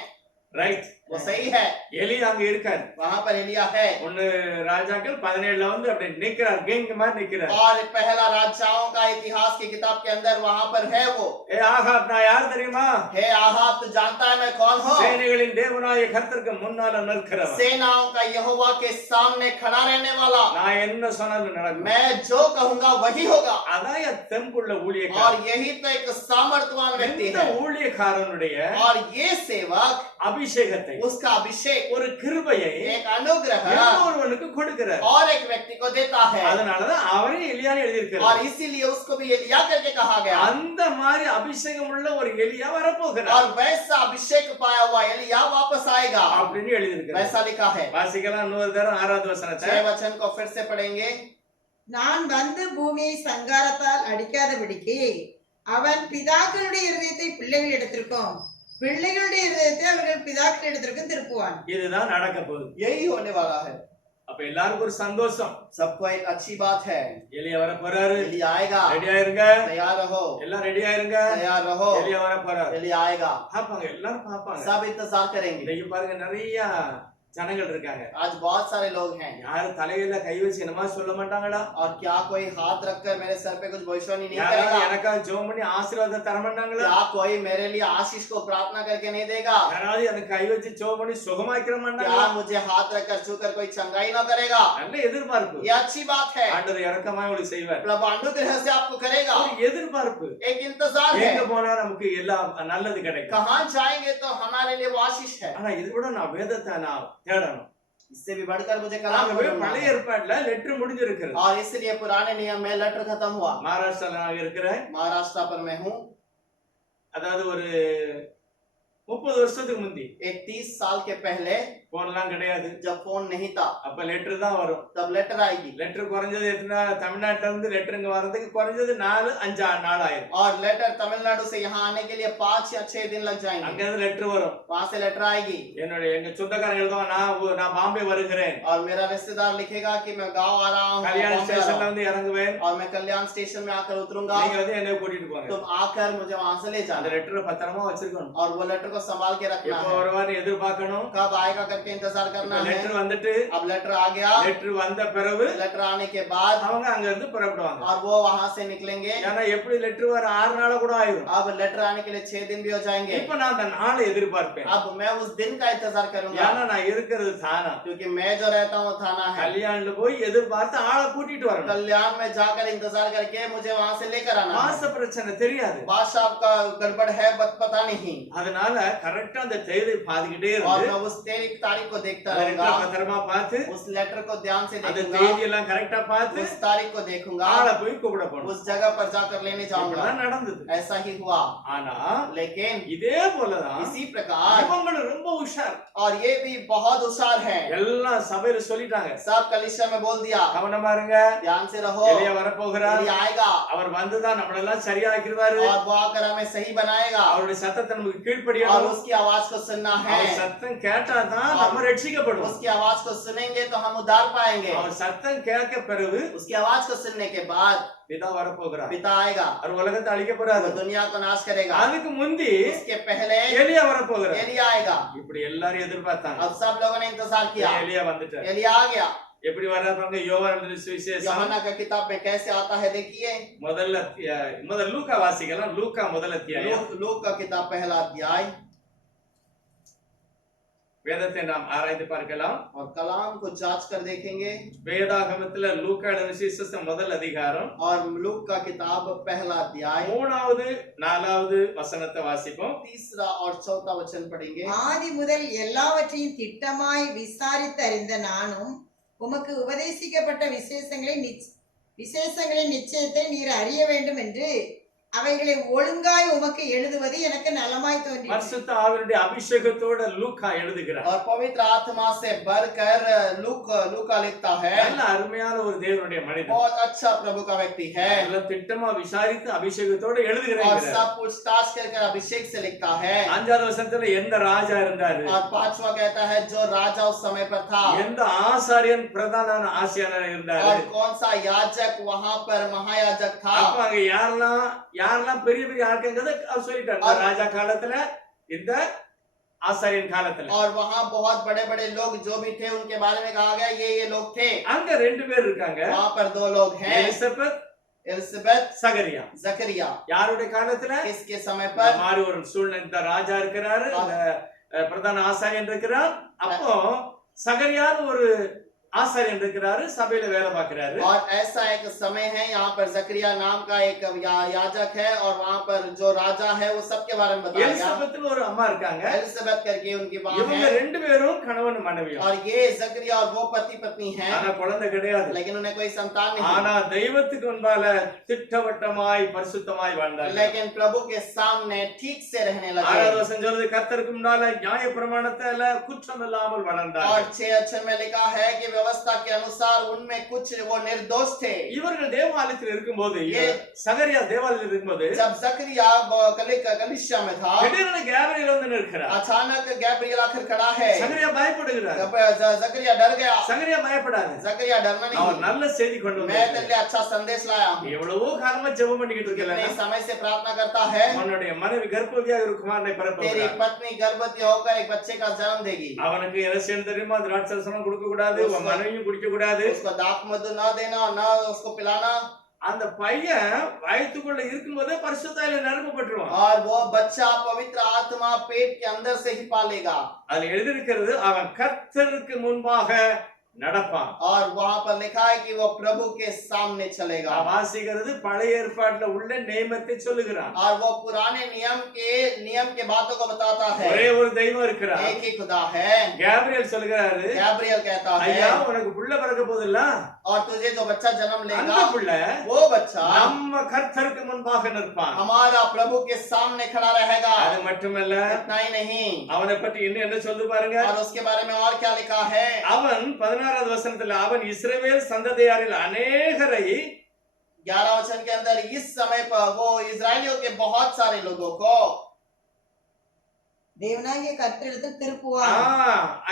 ரைட், वो सही है, எலியா அங்க இருக்காரு. वहां पर एलिया है। 1 ராஜாக்கள் 17 வந்து அப்படி நிக்கிறார், கிங் மாதிரி நிக்கிறார். और पहला राजाओं का इतिहास की किताब के अंदर वहां पर है वो। ஏ ஆகாப், நான் யார் தெரியுமா? हे आहाब, तू जानता है मैं कौन हूँ? சேனைகளின் தேவனாய கர்த்தருக்கு முன்னால நிற்கிறவன். सेनाओं का यहोवा के सामने खड़ा रहने वाला। நான் என்ன சொன்னாலும் நடக்கும். मैं जो कहूंगा वही होगा। அதான் என் தெம்புள்ள और ஊழியக்காரன். यही तो एक सामर्थ्यवान व्यक्ति இந்த है। ஊழியக்காரனுடைய और ये सेवक அபிஷேகத்தை, उसका अभिषेक, ஒரு கிருபையை एक अनुग्रह இன்னொருவனுக்கு கொடுக்கிறார். और एक व्यक्ति को देता है। அதனாலதான் அவரே எலியான்னு எழுதியிருக்கிறார். और इसीलिए उसको भी एलिया करके कहा गया। அந்த மாதிரி அபிஷேகம் உள்ள ஒரு எலியா வரப்போகிறார் और वैसा अभिषेक पाया हुआ एलिया वापस आएगा, அப்படின்னு எழுதியிருக்கிறார். वैसा लिखा है। வாசிக்கலாம் இன்னொரு தரம் 6வது வசனத்தை. 6 वचन को फिर से पढ़ेंगे। நான் வந்து பூமியை சங்காரத்தால் அடிக்காதபடிக்கு அவன் பிதாக்களுடைய இருதயத்தை பிள்ளைகளிடத்திற்கும் பிள்ளைகளுடைய இருதயத்தை அவர்கள் பிதாக்களிடத்திற்கும் திருப்புவான். இதுதான் நடக்க போகுது. यही होने वाला है। அப்ப எல்லாருக்கும் ஒரு சந்தோஷம். सबको एक अच्छी बात है, எலியா வர போறாரு. एलिया आएगा। ரெடியா இருங்க, तैयार रहो, எல்லாம் ரெடியா இருங்க. तैयार रहो, எலியா வர போறாரு. एलिया आएगा। பாப்பாங்க, எல்லாரும் பாப்பாங்க. सब इंतजार करेंगे। இன்னைக்கு பாருங்க நிறைய ஜனங்கள் இருக்காங்க. आज बहुत सारे लोग हैं। யாரும் தலையில கை வச்சு என்னமா சொல்ல மாட்டாங்களா? और क्या कोई हाथ रखकर मेरे सर पे कुछ भविष्यवाणी नहीं யாரும் करेगा? எனக்கா ஜெபம் பண்ணி ஆசீர்வாதம் தர மாட்டாங்களா? क्या कोई मेरे लिए आशीष को प्रार्थना करके नहीं देगा? யாராவது எனக்கு கை வச்சு ஜெபம் பண்ணி சுகமாக்கிற क्या மாட்டாங்களா? मुझे हाथ रखकर छूकर कोई चंगाई न करेगा? நல்ல எதிர்பார்ப்பு. ये अच्छी बात है। ஆண்டவர் இரக்கமா உங்களுக்கு செய்வார். प्रभु अनुग्रह से आपको करेगा। ஒரு எதிர்பார்ப்பு. एक इंतजार है। எங்க போனா நமக்கு எல்லாம் நல்லது கிடைக்கும். कहाँ जाएंगे तो हमारे लिए वो आशीष है। ஆனா இது கூட நான் வேதத்தை நான் தேடணும். इससे भी बढ़कर मुझे कलाम को ढूंढना பழைய है। ஏற்பாட்டுல லெட்டர் முடிஞ்சிருக்கிறது. और इसलिए पुराने नियम में लेटर खत्म हुआ। மகாராஷ்டிரால நான் இருக்கிறேன். महाराष्ट्र पर मैं हूँ। அதாவது ஒரு 30 வருஷத்துக்கு முந்தி एक 30 साल के पहले போன்லாம் கிடையாது. जब फोन नहीं था அப்ப லெட்டர் தான் வரும். तब लेटर आएगी லெட்டர் குறைஞ்சது எத்தனை, தமிழ்நாட்டுல இருந்து லெட்டருங்க வர்றதுக்கு குறைஞ்சது 4-5 நாள் ஆயிரும். और लेटर तमिलनाडु से यहाँ आने के लिए 5 या 6 दिन लग जाएंगे। அங்க இருந்து லெட்டர் வரும். वहां से लेटर आएगी எங்க சொந்தக்காரங்க எழுதுவான், நான் பாம்பே வருகிறேன், और मेरा रिश्तेदार लिखेगा कि मैं गांव आ रहा हूँ, கல்யாண बॉम्बे आ रहा ஸ்டேஷன்ல हूँ, வந்து இறங்குவேன், और मैं कल्याण स्टेशन में आकर उतरूंगा, நீங்க வந்து என்னை கூட்டிட்டு போங்க. तुम आकर मुझे वहां से ले அந்த जाना லெட்டரை பத்திரமா வச்சிருக்கணும். और वो लेटर को संभाल के रखना எப்போ है। வருவான்னு எதிர்பார்க்கணும். कब आएगा करके इंतजार करना है। லெட்டர் வந்துட்டு, अब लेटर आ गया, லெட்டர் வந்த பிறகு लेटर आने के बाद அவங்க அங்க இருந்து புறப்படுவாங்க. और वो वहां से निकलेंगे। ஏன்னா எப்படி லெட்டர் வர 6 நாள் கூட ஆயிரும். अब लेटर आने के लिए 6 दिन भी हो जाएंगे। இப்ப நான் அந்த நாளை எதிர்பார்ப்பேன். अब मैं उस दिन का इंतजार करूंगा ஏன்னா நான் இருக்கிறது தானா. क्योंकि मैं जो रहता हूँ थाना है। கல்யாணத்துல போய் எதிர்பார்த்து ஆளை கூட்டிட்டு வரணும். कल्याण में जाकर इंतजार करके मुझे वहां से लेकर आना மாச है। பிரச்சனை தெரியாது. बादशाह का गड़बड़ है पता नहीं, அதனால கரெக்டா அந்த தேதி பாத்துக்கிட்டே और இருந்து मैं उस तारीख को देखता அந்த रहूंगा, லெட்டரை பத்திரமா பார்த்து उस लेटर को ध्यान से அந்த देखूंगा, தேதி எல்லாம் கரெக்டா பார்த்து उस तारीख को देखूंगा, ஆளை போய் கூப்பிட போகணும். उस जगह पर जाकर लेने जाऊंगा। இப்படிதான் நடந்தது. ऐसा ही हुआ। ஆனா लेकिन இதே போலதான் इसी प्रकार இவங்களும் ரொம்ப உஷார். और ये भी बहुत होशियार है। எல்லாம் சபையில சொல்லிட்டாங்க, सब कलीसिया में बोल दिया கவனமா இருங்க, ध्यान से रहो, எலியா வரப்போகிறார், एलिया आएगा அவர் வந்துதான் நம்மளெல்லாம் சரியாக்கிடுவாரு, और वो आकर हमें सही बनाएगा அவருடைய சத்தத்தை நமக்கு और கீழ்ப்படியணும். उसकी आवाज को सुनना है। அவர் சத்தம் கேட்டாதான் நம்ம ரட்சிக்கப்படுவோம். उसकी आवाज को सुनेंगे तो हम उद्धार पाएंगे। அவர் சத்தம் கேட்க பிறகு उसकी आवाज को सुनने के बाद பிதா வரப்போகிறார், पिता आएगा, அவர் உலகத்தை அழிக்க போறாரு. वो दुनिया को नाश करेगा। அதுக்கு முந்தி उसके पहले எலியா வரப்போகிறார். एलिया आएगा। இப்படி எல்லாரும் எதிர்பார்த்தாங்க. अब सब लोगों ने इंतजार किया, எலியா வந்துட்டார். एलिया आ गया। எப்படி வர்றாங்க? யோவான் சுவிசேஷம் यूहन्ना का किताब में कैसे आता है देखिए। முதல் லூக்கா வாசிக்கலாம். லூக்கா முதல் அத்தியாயம். लूक का किताब पहला अध्याय। வேதத்தை நாம் ஆராய்ந்து பார்க்கலாம். और कलाम को जांच कर देखेंगे। வேதாகமத்துல லூக்கா விசேஷம் முதல் அதிகாரம் और लूक का किताब पहला अध्याय 3வது 4வது வசனத்தை வாசிப்போம். 3 और 4 वचन पढ़ेंगे। ஆதி முதல் எல்லாவற்றையும் திட்டமாய் விசாரித்தறிந்த நானும் உமக்கு உபதேசிக்கப்பட்ட விசேஷங்களின் நிச்சயத்தை நீர் அறிய வேண்டும் என்று அவைகளை ஒழுங்காய் உமக்கு எழுதுவது எனக்கு நலமாய் தோன்றியது. பரிசுத்த ஆவியுடைய அபிஷேகத்தோட லூக்கா எழுதுகிறார். और पवित्र आत्मा से भरकर लूका लिखता है। நல்ல அருமையான ஒரு தேவனுடைய மனிதன், बहुत अच्छा प्रभु का व्यक्ति है எல்லாம் திட்டமா விசாரித்து அபிஷேகத்தோட और எழுதுகிறார். सब पूछताछ कर अभिषेक से लिखता है। 5வது வசனத்துல எந்த ராஜா இருந்தாரு, और 5वां कहता है जो राजा उस समय पर था, எந்த ஆசாரியன் பிரதான ஆசாரியனா இருந்தாரு, और कौन सा याजक वहां पर महायाजक था। அப்ப அங்க யாரெல்லாம் பெரிய பெரிய ஆட்கங்கிறத அவர் சொல்லிட்டாரு. இந்த ராஜா காலத்துல, இந்த ஆசாரியன் காலத்துல, और वहां बहुत बड़े बड़े लोग जो भी थे उनके बारे में कहा गया ये लोग थे। அங்க 2 பேர் இருக்காங்க. वहां पर 2 लोग हैं, एलिसबेथ சகரியா. जकरिया। யாருடைய காலத்துல? इसके समय पर மாறி ஒரு சூழ்நிலை, இந்த ராஜா இருக்கிறாரு, இந்த பிரதான ஆசாரியன் இருக்கிறார். அப்போ சகரியான்னு ஒரு ஆசாரியன் இருக்கிறாரு, சபையில வேலை பார்க்கிறாரு. और ऐसा एक समय है यहाँ पर जकरिया नाम का एक याजक है और वहाँ पर जो राजा है वो सबके बारे में बताया गया। எலிசபெத்னு ஒரு அம்மா இருக்காங்க. एलिसबेथ करके उनकी मां இவங்க है 2 பேரும் கணவன் மனைவி. और ये जकरिया और वो पति पत्नी हैं, ஆனா குழந்தை கிடையாது. लेकिन उन्हें कोई संतान नहीं। ஆனா தெய்வத்துக்கு முன்பால திட்டவட்டமாய் பரிசுத்தமாய் வாழ்ந்தார்கள். लेकिन प्रभु के सामने ठीक से रहने लगे। 6வது வசனம் சொல்லுது, கர்த்தருக்கு முன்னால நியாய பிரமாணத்தால குற்றம் இல்லாமல் வளர்ந்தார்கள். और 6 अक्षर में लिखा है कि व्यवस्था के अनुसार उनमें कुछ वो निर्दोष थे। இவர்கள் தேவாலயத்தில் இருக்கும்போது, சகரியா தேவாலயத்தில் இருக்கும்போது, जब जकरिया कलीसिया में था, திடீரென கேப்ரியேல் வந்து நிற்கிறார். अचानक गैब्रिएल आकर खड़ा है। சகரியா பயப்படுகிறார். जकरिया डर गया। சகரியா பயப்படாது, जकरिया डरना அவர் नहीं, நல்ல செய்தி கொண்டு मैं வந்தார். तेरे लिए अच्छा संदेश लाया हूं। எவ்வளவோ காலமா ஜெபம் பண்ணிக்கிட்டு कितने இருக்கல, समय से प्रार्थना करता है, உன்னுடைய மனைவி கர்ப்பவதியா ஒரு குமாரனை तेरी பிறப்பிக்கிறார். पत्नी गर्भवती होकर एक बच्चे का जन्म देगी। அவனுக்கு என்ன செய்யணும் தெரியுமா? திராட்சரசம் கொடுக்க கூடாது, உன் மனைவியும் குடிக்க கூடாது, उसको दाख मधु न देना, न उसको पिलाना। அந்த பையன் வயித்துக்குள்ள இருக்கும்போதே பரிசுத்தாயில நிரப்பப்பட்டுருவான். और वो बच्चा पवित्र आत्मा पेट के अंदर से ही पालेगा। அதுல எழுதியிருக்கிறது, அவன் கர்த்தருக்கு முன்பாக நடப்பான். और वहां पर लिखा है कि वो प्रभु के सामने चलेगा। நான் வாசிக்கிறது பழைய ஏற்பாட்டுல உள்ள நியமத்தை சொல்லுகிறான். और वो पुराने नियम के बातों को बताता है। ஒரே ஒரு தெய்வம் இருக்கிறார். एक ही खुदा है। கேப்ரியல் சொல்லுகிறாரு, गैब्रियल कहता ஐயா है உனக்கு புள்ள பிறக்க போதில்ல, और तुझे जो बच्चा जन्म அந்த लेगा புள்ள वो बच्चा நம்ம கர்த்தருக்கு முன்பாக நிற்பான். हमारा प्रभु के सामने खड़ा रहेगा। அது மட்டுமல்ல, इतना ही नहीं, அவனை பற்றி இன்னும் என்ன சொல்லு பாருங்க. और उसके बारे में और क्या लिखा है। அவன் 16வது வசனத்துல அவன் இஸ்ரவேல் சந்ததியாரில் அநேகரை 11 वचन के अंदर इस समय पर वो इजरायलियों के बहुत सारे लोगों को தேவனாகிய கர்த்தரிடத்தில் திருப்புவான்.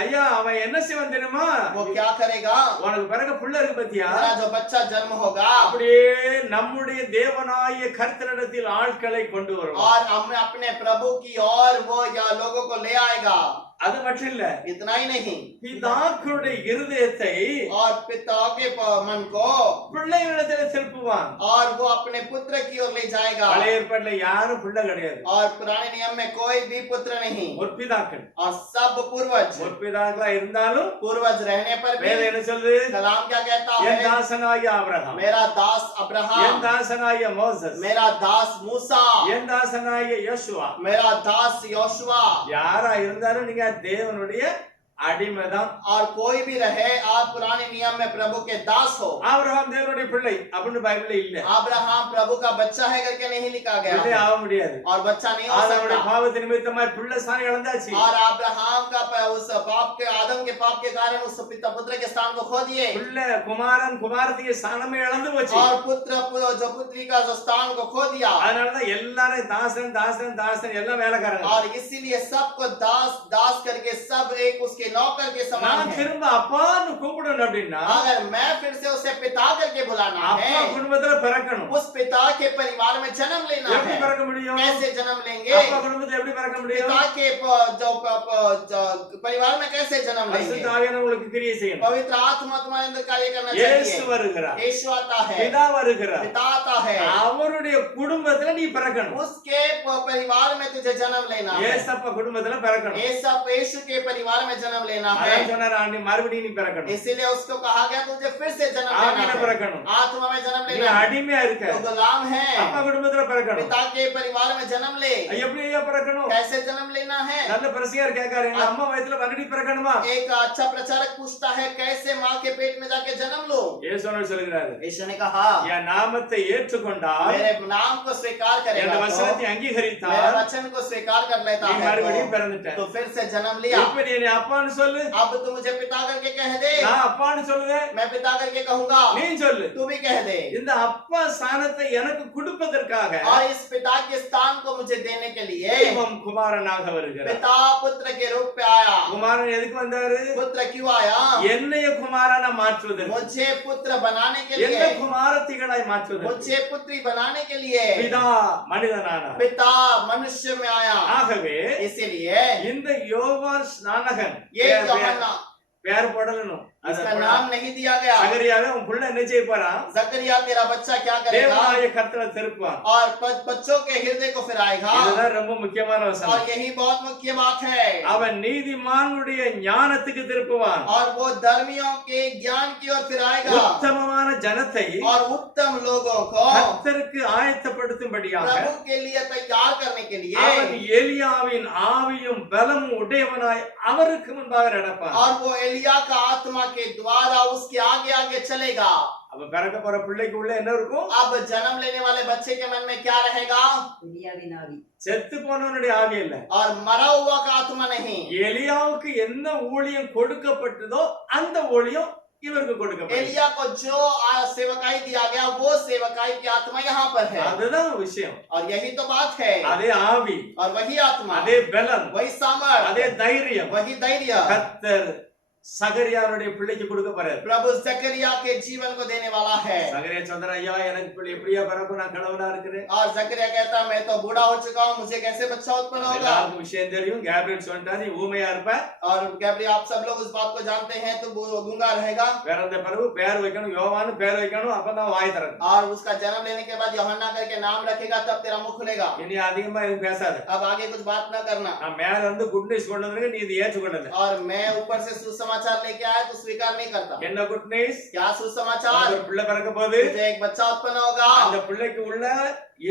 ஐயா அவன் என்ன செய்வான் தெரியுமா? वो क्या करेगा। உனக்கு பிறகு புள்ள இருக்கு பத்தியா, मेरा जो बच्चा जन्म होगा அப்படியே நம்முடைய தேவனாகிய கர்த்தரிடத்தில் ஆட்களை கொண்டு வருவான். और हमें अपने प्रभु की और वो या लोगों को ले आएगा। அது மட்டும் இல்ல, इतना ही नहीं, பிதாக்களுடைய இருதயத்தை और पिता के मन को பிள்ளைகளிடத்தில் திருப்புவான். और वो अपने पुत्र की ओर ले जाएगा। பழைய ஏற்பாட்டுல யாரும் புள்ள கிடையாது, और पुराने नियम में कोई भी पुत्र नहीं, முற்பிதாக்கள். और सब पूर्वज। முற்பிதாக்களா இருந்தாலும் पूर्वज रहने पर भी வேதம் என்ன சொல்லுது? कलाम क्या कहता என் है। தாசனாகிய ஆபிரகாம், मेरा दास என் अब्राहम, தாசனாகிய மோசஸ், मेरा दास मूसा, என் தாசனாகிய யோசுவா, मेरा दास योशुआ। யாரா இருந்தாலும் நீங்க தேவனுடைய அடிமைதான். और कोई भी रहे आप पुराने नियम में प्रभु के दास हो। ஆபிரகாம் தேவனுடைய பிள்ளை அப்படின்னு பைபிள்ல இல்ல. अब्राहम प्रभु का बच्चा है करके नहीं लिखा गया பிள்ளை है, ஆக முடியாது. और बच्चा नहीं हो ஆதாமுடைய सकता। பாவத்தின் நிமித்தமாய் பிள்ளை ஸ்தானம் இழந்தாச்சு. और अब्राहम का उस पाप के आदम के पाप के कारण उस पिता पुत्र के स्थान को खो दिए, பிள்ளை குமாரன் குமாரத்திய ஸ்தானமே இழந்து போச்சு. और पुत्र जो पुत्री का जो स्थान को खो दिया। அதனாலதான் எல்லாரும் தாசன் தாசன் தாசன் எல்லாம் வேலைக்காரங்க. और इसीलिए सबको दास दास करके सब एक उसके नौकर के समान நான் है। திரும்ப அப்பான்னு கூப்பிடணும் அப்படின்னா अगर मैं फिर से उसे पिता करके बुलाना அப்பா है, குடும்பத்துல பிறக்கணும். उस पिता के परिवार में जन्म लेना எப்படி है। பிறக்க முடியும்? कैसे जन्म लेंगे। அப்பா குடும்பத்துல எப்படி பிறக்க முடியும்? पिता के जो परिवार में कैसे जन्म लेंगे। பரிசுத்த ஆவியானவர் உங்களுக்கு கிரியை செய்யணும். पवित्र आत्मा तुम्हारे अंदर कार्य करना இயேசு चाहिए। வருகிறார், यीशु आता है, பிதா வருகிறார். पिता आता है, அவருடைய குடும்பத்துல நீ பிறக்கணும். उसके परिवार में तुझे जन्म लेना है। ஏசப்பா குடும்பத்துல பிறக்கணும். यीशु के परिवार में जन्म लेना है। அதான் சொன்னாரு, நீ மறுபடியும் நீ பிறக்கணும். इसीलिए उसको कहा गया तुझे फिर से जन्म ஆவியில लेना है। பிறக்கணும். आत्मा में जन्म நீ लेना है। அடிமையா இருக்க, तो गुलाम है, அப்பா குடும்பத்துல பிறக்கணும். पिता के परिवार में जन्म ले। எப்படி ஐயா பிறக்கணும்? कैसे जन्म लेना है। நல்ல பிரசியார் கேட்காரு, எங்க அம்மா வயித்துல மறுபடி பிறக்கணுமா? एक अच्छा प्रचारक पूछता है कैसे माँ के पेट में जाके जन्म लो। இயேசுவர் சொல்கிறாரு, यीशु ने कहा என் நாமத்தை ஏற்றுக்கொண்டால், मेरे नाम को स्वीकार என் करेगा வசனத்தை तो, मेरे அங்கீகரித்தால் वचन को स्वीकार कर लेता நீ है மறுபடியும் பிறந்துட்ட. तो फिर से जन्म लिया। இப்ப நீ என்னை அப்பான்னு சொல்லு. अब तू मुझे पिता करके कह दे। நான் அப்பான்னு சொல்லுவேன், मैं पिता करके कहूंगा, நீ சொல்லு. तू भी कह दे। இந்த அப்பா ஸ்தானத்தை எனக்கு கொடுப்பதற்காக और इस पिता के स्थान को मुझे देने के लिए தெய்வம் குமாரனாக வருகிறார். पिता पुत्र के रूप पे आया। குமாரன் எதுக்கு வந்தாரு? पुत्र क्यों आया। என்னைய குமாரனா மாற்றுவதற்கு, मुझे पुत्र बनाने के என்ன लिए, குமாரத்திகளாய் மாற்றுவதற்கு. मुझे पुत्री बनाने के लिए பிதா மனிதனானார். पिता मनुष्य में आया। ஆகவே इसीलिए இந்த யோவான் ஸ்நானகன் ये यूहन्ना, பேர் போடணும். इसका नाम नहीं दिया गया। சகரியாவே உன் புள்ள என்ன செய்ய போறான்? जकरिया तेरा बच्चा क्या करेगा। தேவனாய கர்த்தரை திருப்புவான். और बच्चों के हृदय को फिराएगा। இதுதான் ரொம்ப முக்கியமான और வசனம். यही बहुत मुख्य बात है। அவன் நீதிமான்களுடைய ஞானத்துக்கு திருப்புவான். और वो धर्मियों के ज्ञान की ओर फिराएगा। உத்தமமான ஜனத்தை और उत्तम लोगों को கர்த்தருக்கு ஆயத்தப்படுத்தும்படியாக प्रभु के लिए तैयार करने के அவன் लिए, எலியாவின் ஆவியும் பலமும் உடையவனாய் அவருக்கு முன்பாக நடப்பான். और वो एलिया का आत्मा के द्वारा उसके आगे आगे चलेगा। அப்ப பிறக்க போற பிள்ளைக்கு உள்ள என்ன இருக்கும்? अब जन्म लेने वाले बच्चे के मन में क्या रहेगा। எலியாவின் ஆவி. செத்து போனவனுடைய ஆவி இல்ல. और मरा हुआ का आत्मा नहीं। எலியாவுக்கு என்ன ஊழியம் கொடுக்கப்பட்டதோ அந்த ஊழியம் இவருக்கு கொடுக்கப்பட்டது. एलिया को जो सेवकाई दिया गया वो सेवकाई की आत्मा यहाँ पर है। அதுதான் விஷயம். और यही तो बात है। அதே ஆவி, और वही आत्मा, அதே பலம், वही सामर्थ, அதே தைரியம் वही धैर्य கர்த்தர் சகரியாவுடைய பிள்ளைக்கு கொடுக்க போறாரு. प्रभु जकरिया के जीवन को देने वाला है। சகரியா சொல்றான், ஐயா எனக்கு பிள்ளை எப்படியா பிறக்கும், நான் கிழவனா இருக்கிறேன். और जकरिया कहता मैं तो बूढ़ा हो चुका हूँ, मुझे कैसे बच्चा उत्पन्न होगा। எல்லாருக்கும் விஷயம் தெரியும். கேப்ரியல் சொல்லிட்டாரு, நீ ஊமையா இருப்ப. और गैब्रियल आप सब लोग उस बात को जानते हैं, तो वो गूंगा रहेगा। பிறந்த பிறகு பேர் வைக்கணும், யோவான்னு பேர் வைக்கணும், அப்பதான் வாய் திறக்கும். और उसका जन्म लेने के बाद यूहन्ना करके नाम रखेगा, तब तेरा मुख खुलेगा। இனி அதிகமா எதுவும் பேசாத. अब आगे कुछ बात न करना। நான் மேல இருந்து குட் நியூஸ் கொண்டு வந்திருக்கேன், நீ இதை ஏற்றுக்கொண்டது. और मैं ऊपर से सुसमाचार समाचार लेके आए तो स्वीकार नहीं करता। என்ன குட் நியூஸ்? क्या सुसमाचार? ஒரு பிள்ளை பிறக்க போகுது. तुझे एक बच्चा उत्पन्न होगा அந்த பிள்ளைக்கு உள்ள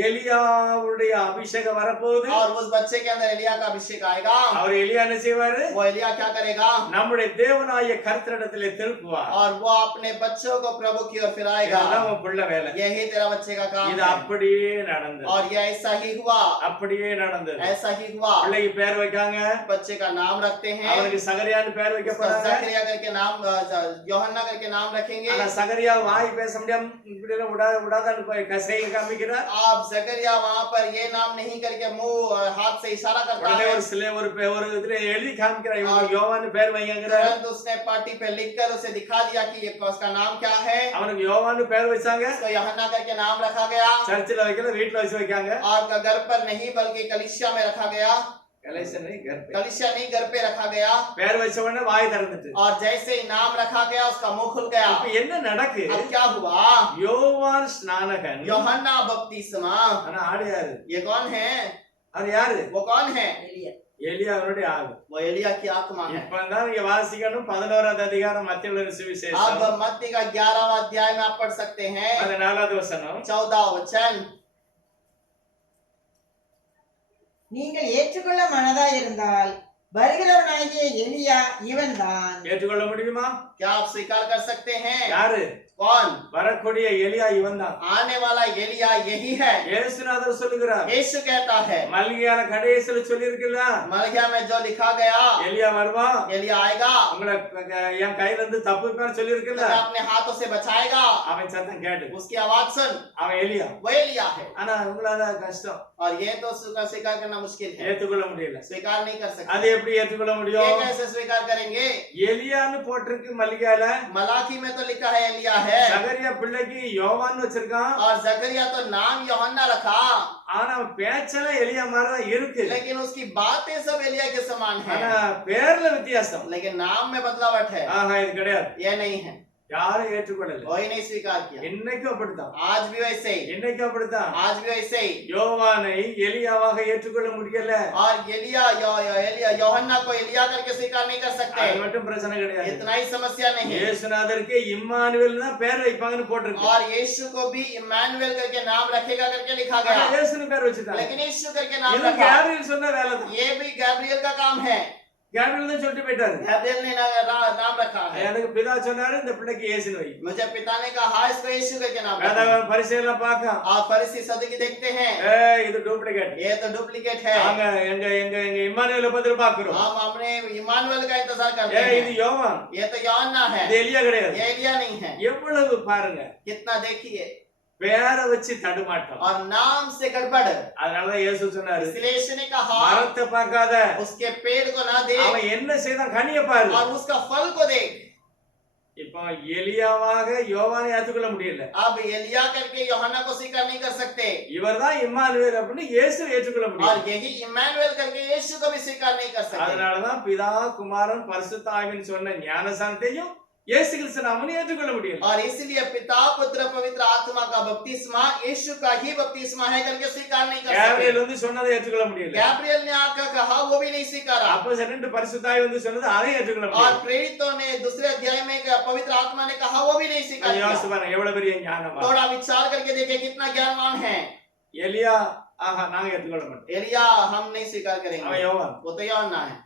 எலியாவுடைய அபிஷேகம் வரப்போகுது. और उस बच्चे के अंदर एलिया का अभिषेक आएगा। அவர் எலியா என்ன செய்வாரு? वो एलिया क्या करेगा? நம்முடைய தேவனாகிய கர்த்தரிடத்திலே திருப்புவார். और वो अपने बच्चों को प्रभु की ओर फिराएगा। இதெல்லாம் உன் பிள்ளை வேலை. यही तेरा बच्चे का काम இது है। அப்படியே நடந்தது. और ये ऐसा ही हुआ, அப்படியே நடந்தது. ऐसा ही हुआ। பிள்ளைக்கு பேர் வைக்காங்க. बच्चे का नाम रखते हैं, அவனுக்கு சகரியான்னு பேர் வைக்க उसका போறாங்க. जकरिया करके नाम, यूहन्ना करके नाम रखेंगे। ஆனா சகரியா வாய் பேச முடியாம இப்படி எல்லாம் விடாதான்னு போய் கசையை காமிக்கிறார். आप जकरिया वहां पर ये नाम नहीं करके मुंह हाथ से इशारा करता உடனே है। ஒரு சில ஒரு இதுல எழுதி காமிக்கிறார். இவனுக்கு யோவான்னு பேர் வைங்கிறார். तुरंत उसने पार्टी पे लिखकर उसे दिखा दिया कि ये उसका नाम क्या है। அவனுக்கு யோவான்னு பேர் வச்சாங்க. उसको यूहन्ना करके नाम रखा गया। சர்ச்சில் வைக்கல, வீட்டுல வச்சு வைக்காங்க. और घर पर नहीं बल्कि कलीसिया में रखा गया। कलीसिया नहीं, घर पे रखा गया। பேர் வச்ச உடனே வாய் திறந்துட்டு. और जैसे ही नाम रखा गया उसका मुंह खुल गया। இப்ப என்ன நடக்கு? अब क्या हुआ? யோவான் ஸ்நானகன். यूहन्ना बपतिस्मा, ஆனா ஆடு யாரு? ये कौन है? அது யாரு? वो कौन है? எலியா. எலியாவுடைய ஆடு. वो एलिया की आत्मा है। இப்பதான் நீங்க வாசிக்கணும் 11வது அதிகாரம் மத்தேயுவின் சுவிசேஷம். अब मत्ती का 11वां अध्याय में आप पढ़ सकते हैं। 14வது வசனம். 14वां वचन। நீங்கள் ஏற்றுக்கொள்ள மனதாயிருந்தால் வருகிறவனாகிய எலியா இவன்தான். ஏற்றுக்கொள்ள முடியுமா? क्या आप स्वीकार कर सकते हैं? யாரு? कौन? வரக்கூடிய எலியா இவன்தான். आने वाला एलिया यही है। இயேசுநாதர் சொல்லுகிறார். यीशु कहता है, மல்கியால கடைசில சொல்லி இருக்குல்ல, मलकिया में जो लिखा गया, எலியா வருவான், एलिया आएगा, உங்களை என் கையில இருந்து தப்புப்பான்னு சொல்லி இருக்குல்ல, तुम्हें अपने हाथों से बचाएगा। அவன் சத்தம் கேட்டு उसकी आवाज सुन, அவன் எலியா. वो एलिया है। ஆனா உங்களால கஷ்டம், और ये तो स्वीकार करना मुश्किल है, ஏத்துக்கொள்ள முடியல. स्वीकार नहीं कर सकते। அது எப்படி ஏற்றுக்கொள்ள ये முடியும்? कैसे स्वीकार करेंगे? எலியான்னு போட்டிருக்கு மல்கியால. मलाकी में तो लिखा है एलिया है, சகரியா பிள்ளைக்கு யோவான்னு வச்சிருக்கான். और जकरिया तो नाम यूहन्ना रखा, ஆனா பேச்செல்லாம் எலியா மாதிரிதான் இருக்கு. लेकिन उसकी बातें सब एलिया के समान है, ஆனா பேர்ல வித்தியாசம். लेकिन नाम में बदलावट है। ஆஹா, இது கிடையாது. ये नहीं है, யாரும் ஏற்றுக்கொள்ளல. कोई नहीं स्वीकार किया। இன்னைக்கும் அப்படித்தான். आज भी वैसे ही, இன்னைக்கும் அப்படித்தான். आज भी वैसे ही। யோவானை எலியாவாக ஏற்றுக்கொள்ள முடியல. और एलिया यूहन्ना को एलिया करके स्वीकार नहीं कर सकते। அது மட்டும் பிரச்சனை கிடையாது. इतना ही समस्या नहीं। இயேசுநாதருக்கு இம்மானுவேல் தான் பேர் வைப்பாங்கன்னு போட்டிருக்கு. और यीशु को भी इम्मानुएल करके नाम रखेगा करके लिखा ஆனா गया, இயேசுன்னு பேர் வச்சுட்டாங்க. लेकिन यीशु करके नाम இது रखा। கேப்ரியல் சொன்ன வேலை தான். ये भी गैब्रियल का काम है। கேப்ரியல் தான் சொல்லிட்டு போயிட்டாரு. गैब्रियल ने नाम रखा है। எனக்கு பிதா சொன்னாரு இந்த பிள்ளைக்கு இயேசுன்னு வை. मुझे पिता ने कहा इसको यीशु करके नाम रखा। வேதாகம பரிசையெல்லாம் பார்க்க, आप फरीसी सदुकी देखते हैं, இது டூப்ளிகேட். ये तो डुप्लीकेट है। நாங்க எங்க எங்க எங்க இம்மானுவேலை பத்தி பார்க்கிறோம். हम अपने इम्मानुएल का इंतजार करते இது हैं। யோவான், ये तो यूहन्ना है, இது எலியா கிடையாது. ये एलिया नहीं है। எவ்வளவு பாருங்க, कितना देखिए, பேரை வச்சு தடுமாட்டம். और नाम से गड़बड़। அதனாலதான் இயேசு சொன்னாரு, इसलिए यीशु ने कहा மரத்தை பார்க்காத, उसके पेड़ को ना देख அவன் என்ன செய்தான் கனியை பாரு. और उसका फल को देख। இப்போ எலியாவாக யோவானை ஏத்துக்கொள்ள முடியல. अब एलिया करके यूहन्ना को स्वीकार नहीं कर सकते, இவர்தான் இம்மானுவேல் அப்படின்னு இயேசு ஏற்றுக்கொள்ள और முடியும். यही इम्मानुएल करके यीशु को भी स्वीकार नहीं कर सकते। அதனாலதான் பிதா குமாரன் பரிசுத்த ஆவின்னு சொன்ன ஞானசானத்தையும் இயேசு கிறிஸ்து நாமனை ஏற்றுக்கொள்ள முடியல. और इसलिए पिता पुत्र पवित्र आत्मा का बपतिस्मा यीशु का ही बपतिस्मा है करके स्वीकार नहीं कर सकते। கேப்ரியல் வந்து சொன்னதை ஏற்றுக்கொள்ள முடியல. गैब्रियल ने आकर कहा वो भी नहीं स्वीकारा, அப்போ ரெண்டு பரிசுத்த ஆவி வந்து சொன்னது அதை ஏற்றுக்கொள்ள और முடியல. प्रेरितों ने दूसरे अध्याय में पवित्र आत्मा ने कहा वो भी नहीं स्वीकार किया। யோசிச்சு பாருங்க எவ்வளவு பெரிய ஞானமா. थोड़ा विचार करके देखें कितना ज्ञानवान है। எலியா ஆஹா நாங்க ஏற்றுக்கொள்ள மாட்டோம், एलिया हम नहीं स्वीकार அவன் करेंगे, யோவான். वो तो यूहन्ना है।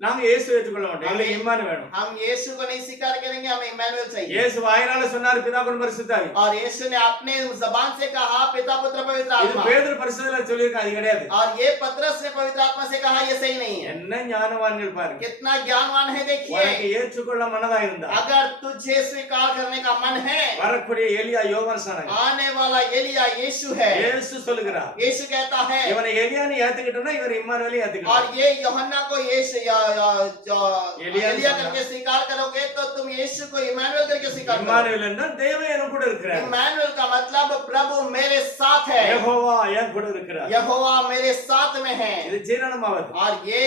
நாங்க இயேசு ஏற்றுக்கொள்ள மாட்டோம், எங்களுக்கு இம்மானு வேணும். हम यीशु को नहीं स्वीकार करेंगे, हमें इम्मानुएल चाहिए। இயேசு வாயினால சொன்னாரு பிதா குமாரன் பரிசுத்த ஆவி. और यीशु ने अपने जबान से कहा पिता पुत्र पवित्र இது आत्मा, பேதுரு பரிசுத்தல சொல்லிருக்கான், அது கிடையாது. और ये पतरस ने पवित्र आत्मा से कहा ये सही नहीं है। என்ன ஞானவான்கள் பாருங்க. कितना ज्ञानवान है देखिए। உனக்கு ஏற்றுக்கொள்ள மனதா இருந்தா अगर तुझे स्वीकार करने का मन है, வரக்கூடிய எலியா யோவான் சொன்னாங்க. आने वाला एलिया यीशु है। இயேசு சொல்லுகிறார், यीशु कहता है, இவனை எலியான்னு ஏத்துக்கிட்டோம்னா இவர் இம்மானுவேலை और ஏத்துக்கணும். ये यूहन्ना को एलिया एलिया करके स्वीकार करोगे तो तुम यीशु को इम्मानुएल करके स्वीकार करोगे। இம்மானுவேல் என்றால் தேவன் என் கூட இருக்கிறார். इम्मानुएल का मतलब प्रभु मेरे साथ है, யெகோவா என் கூட இருக்கிறார். यहोवा मेरे साथ में है। இது ஜீரணமாவது. और ये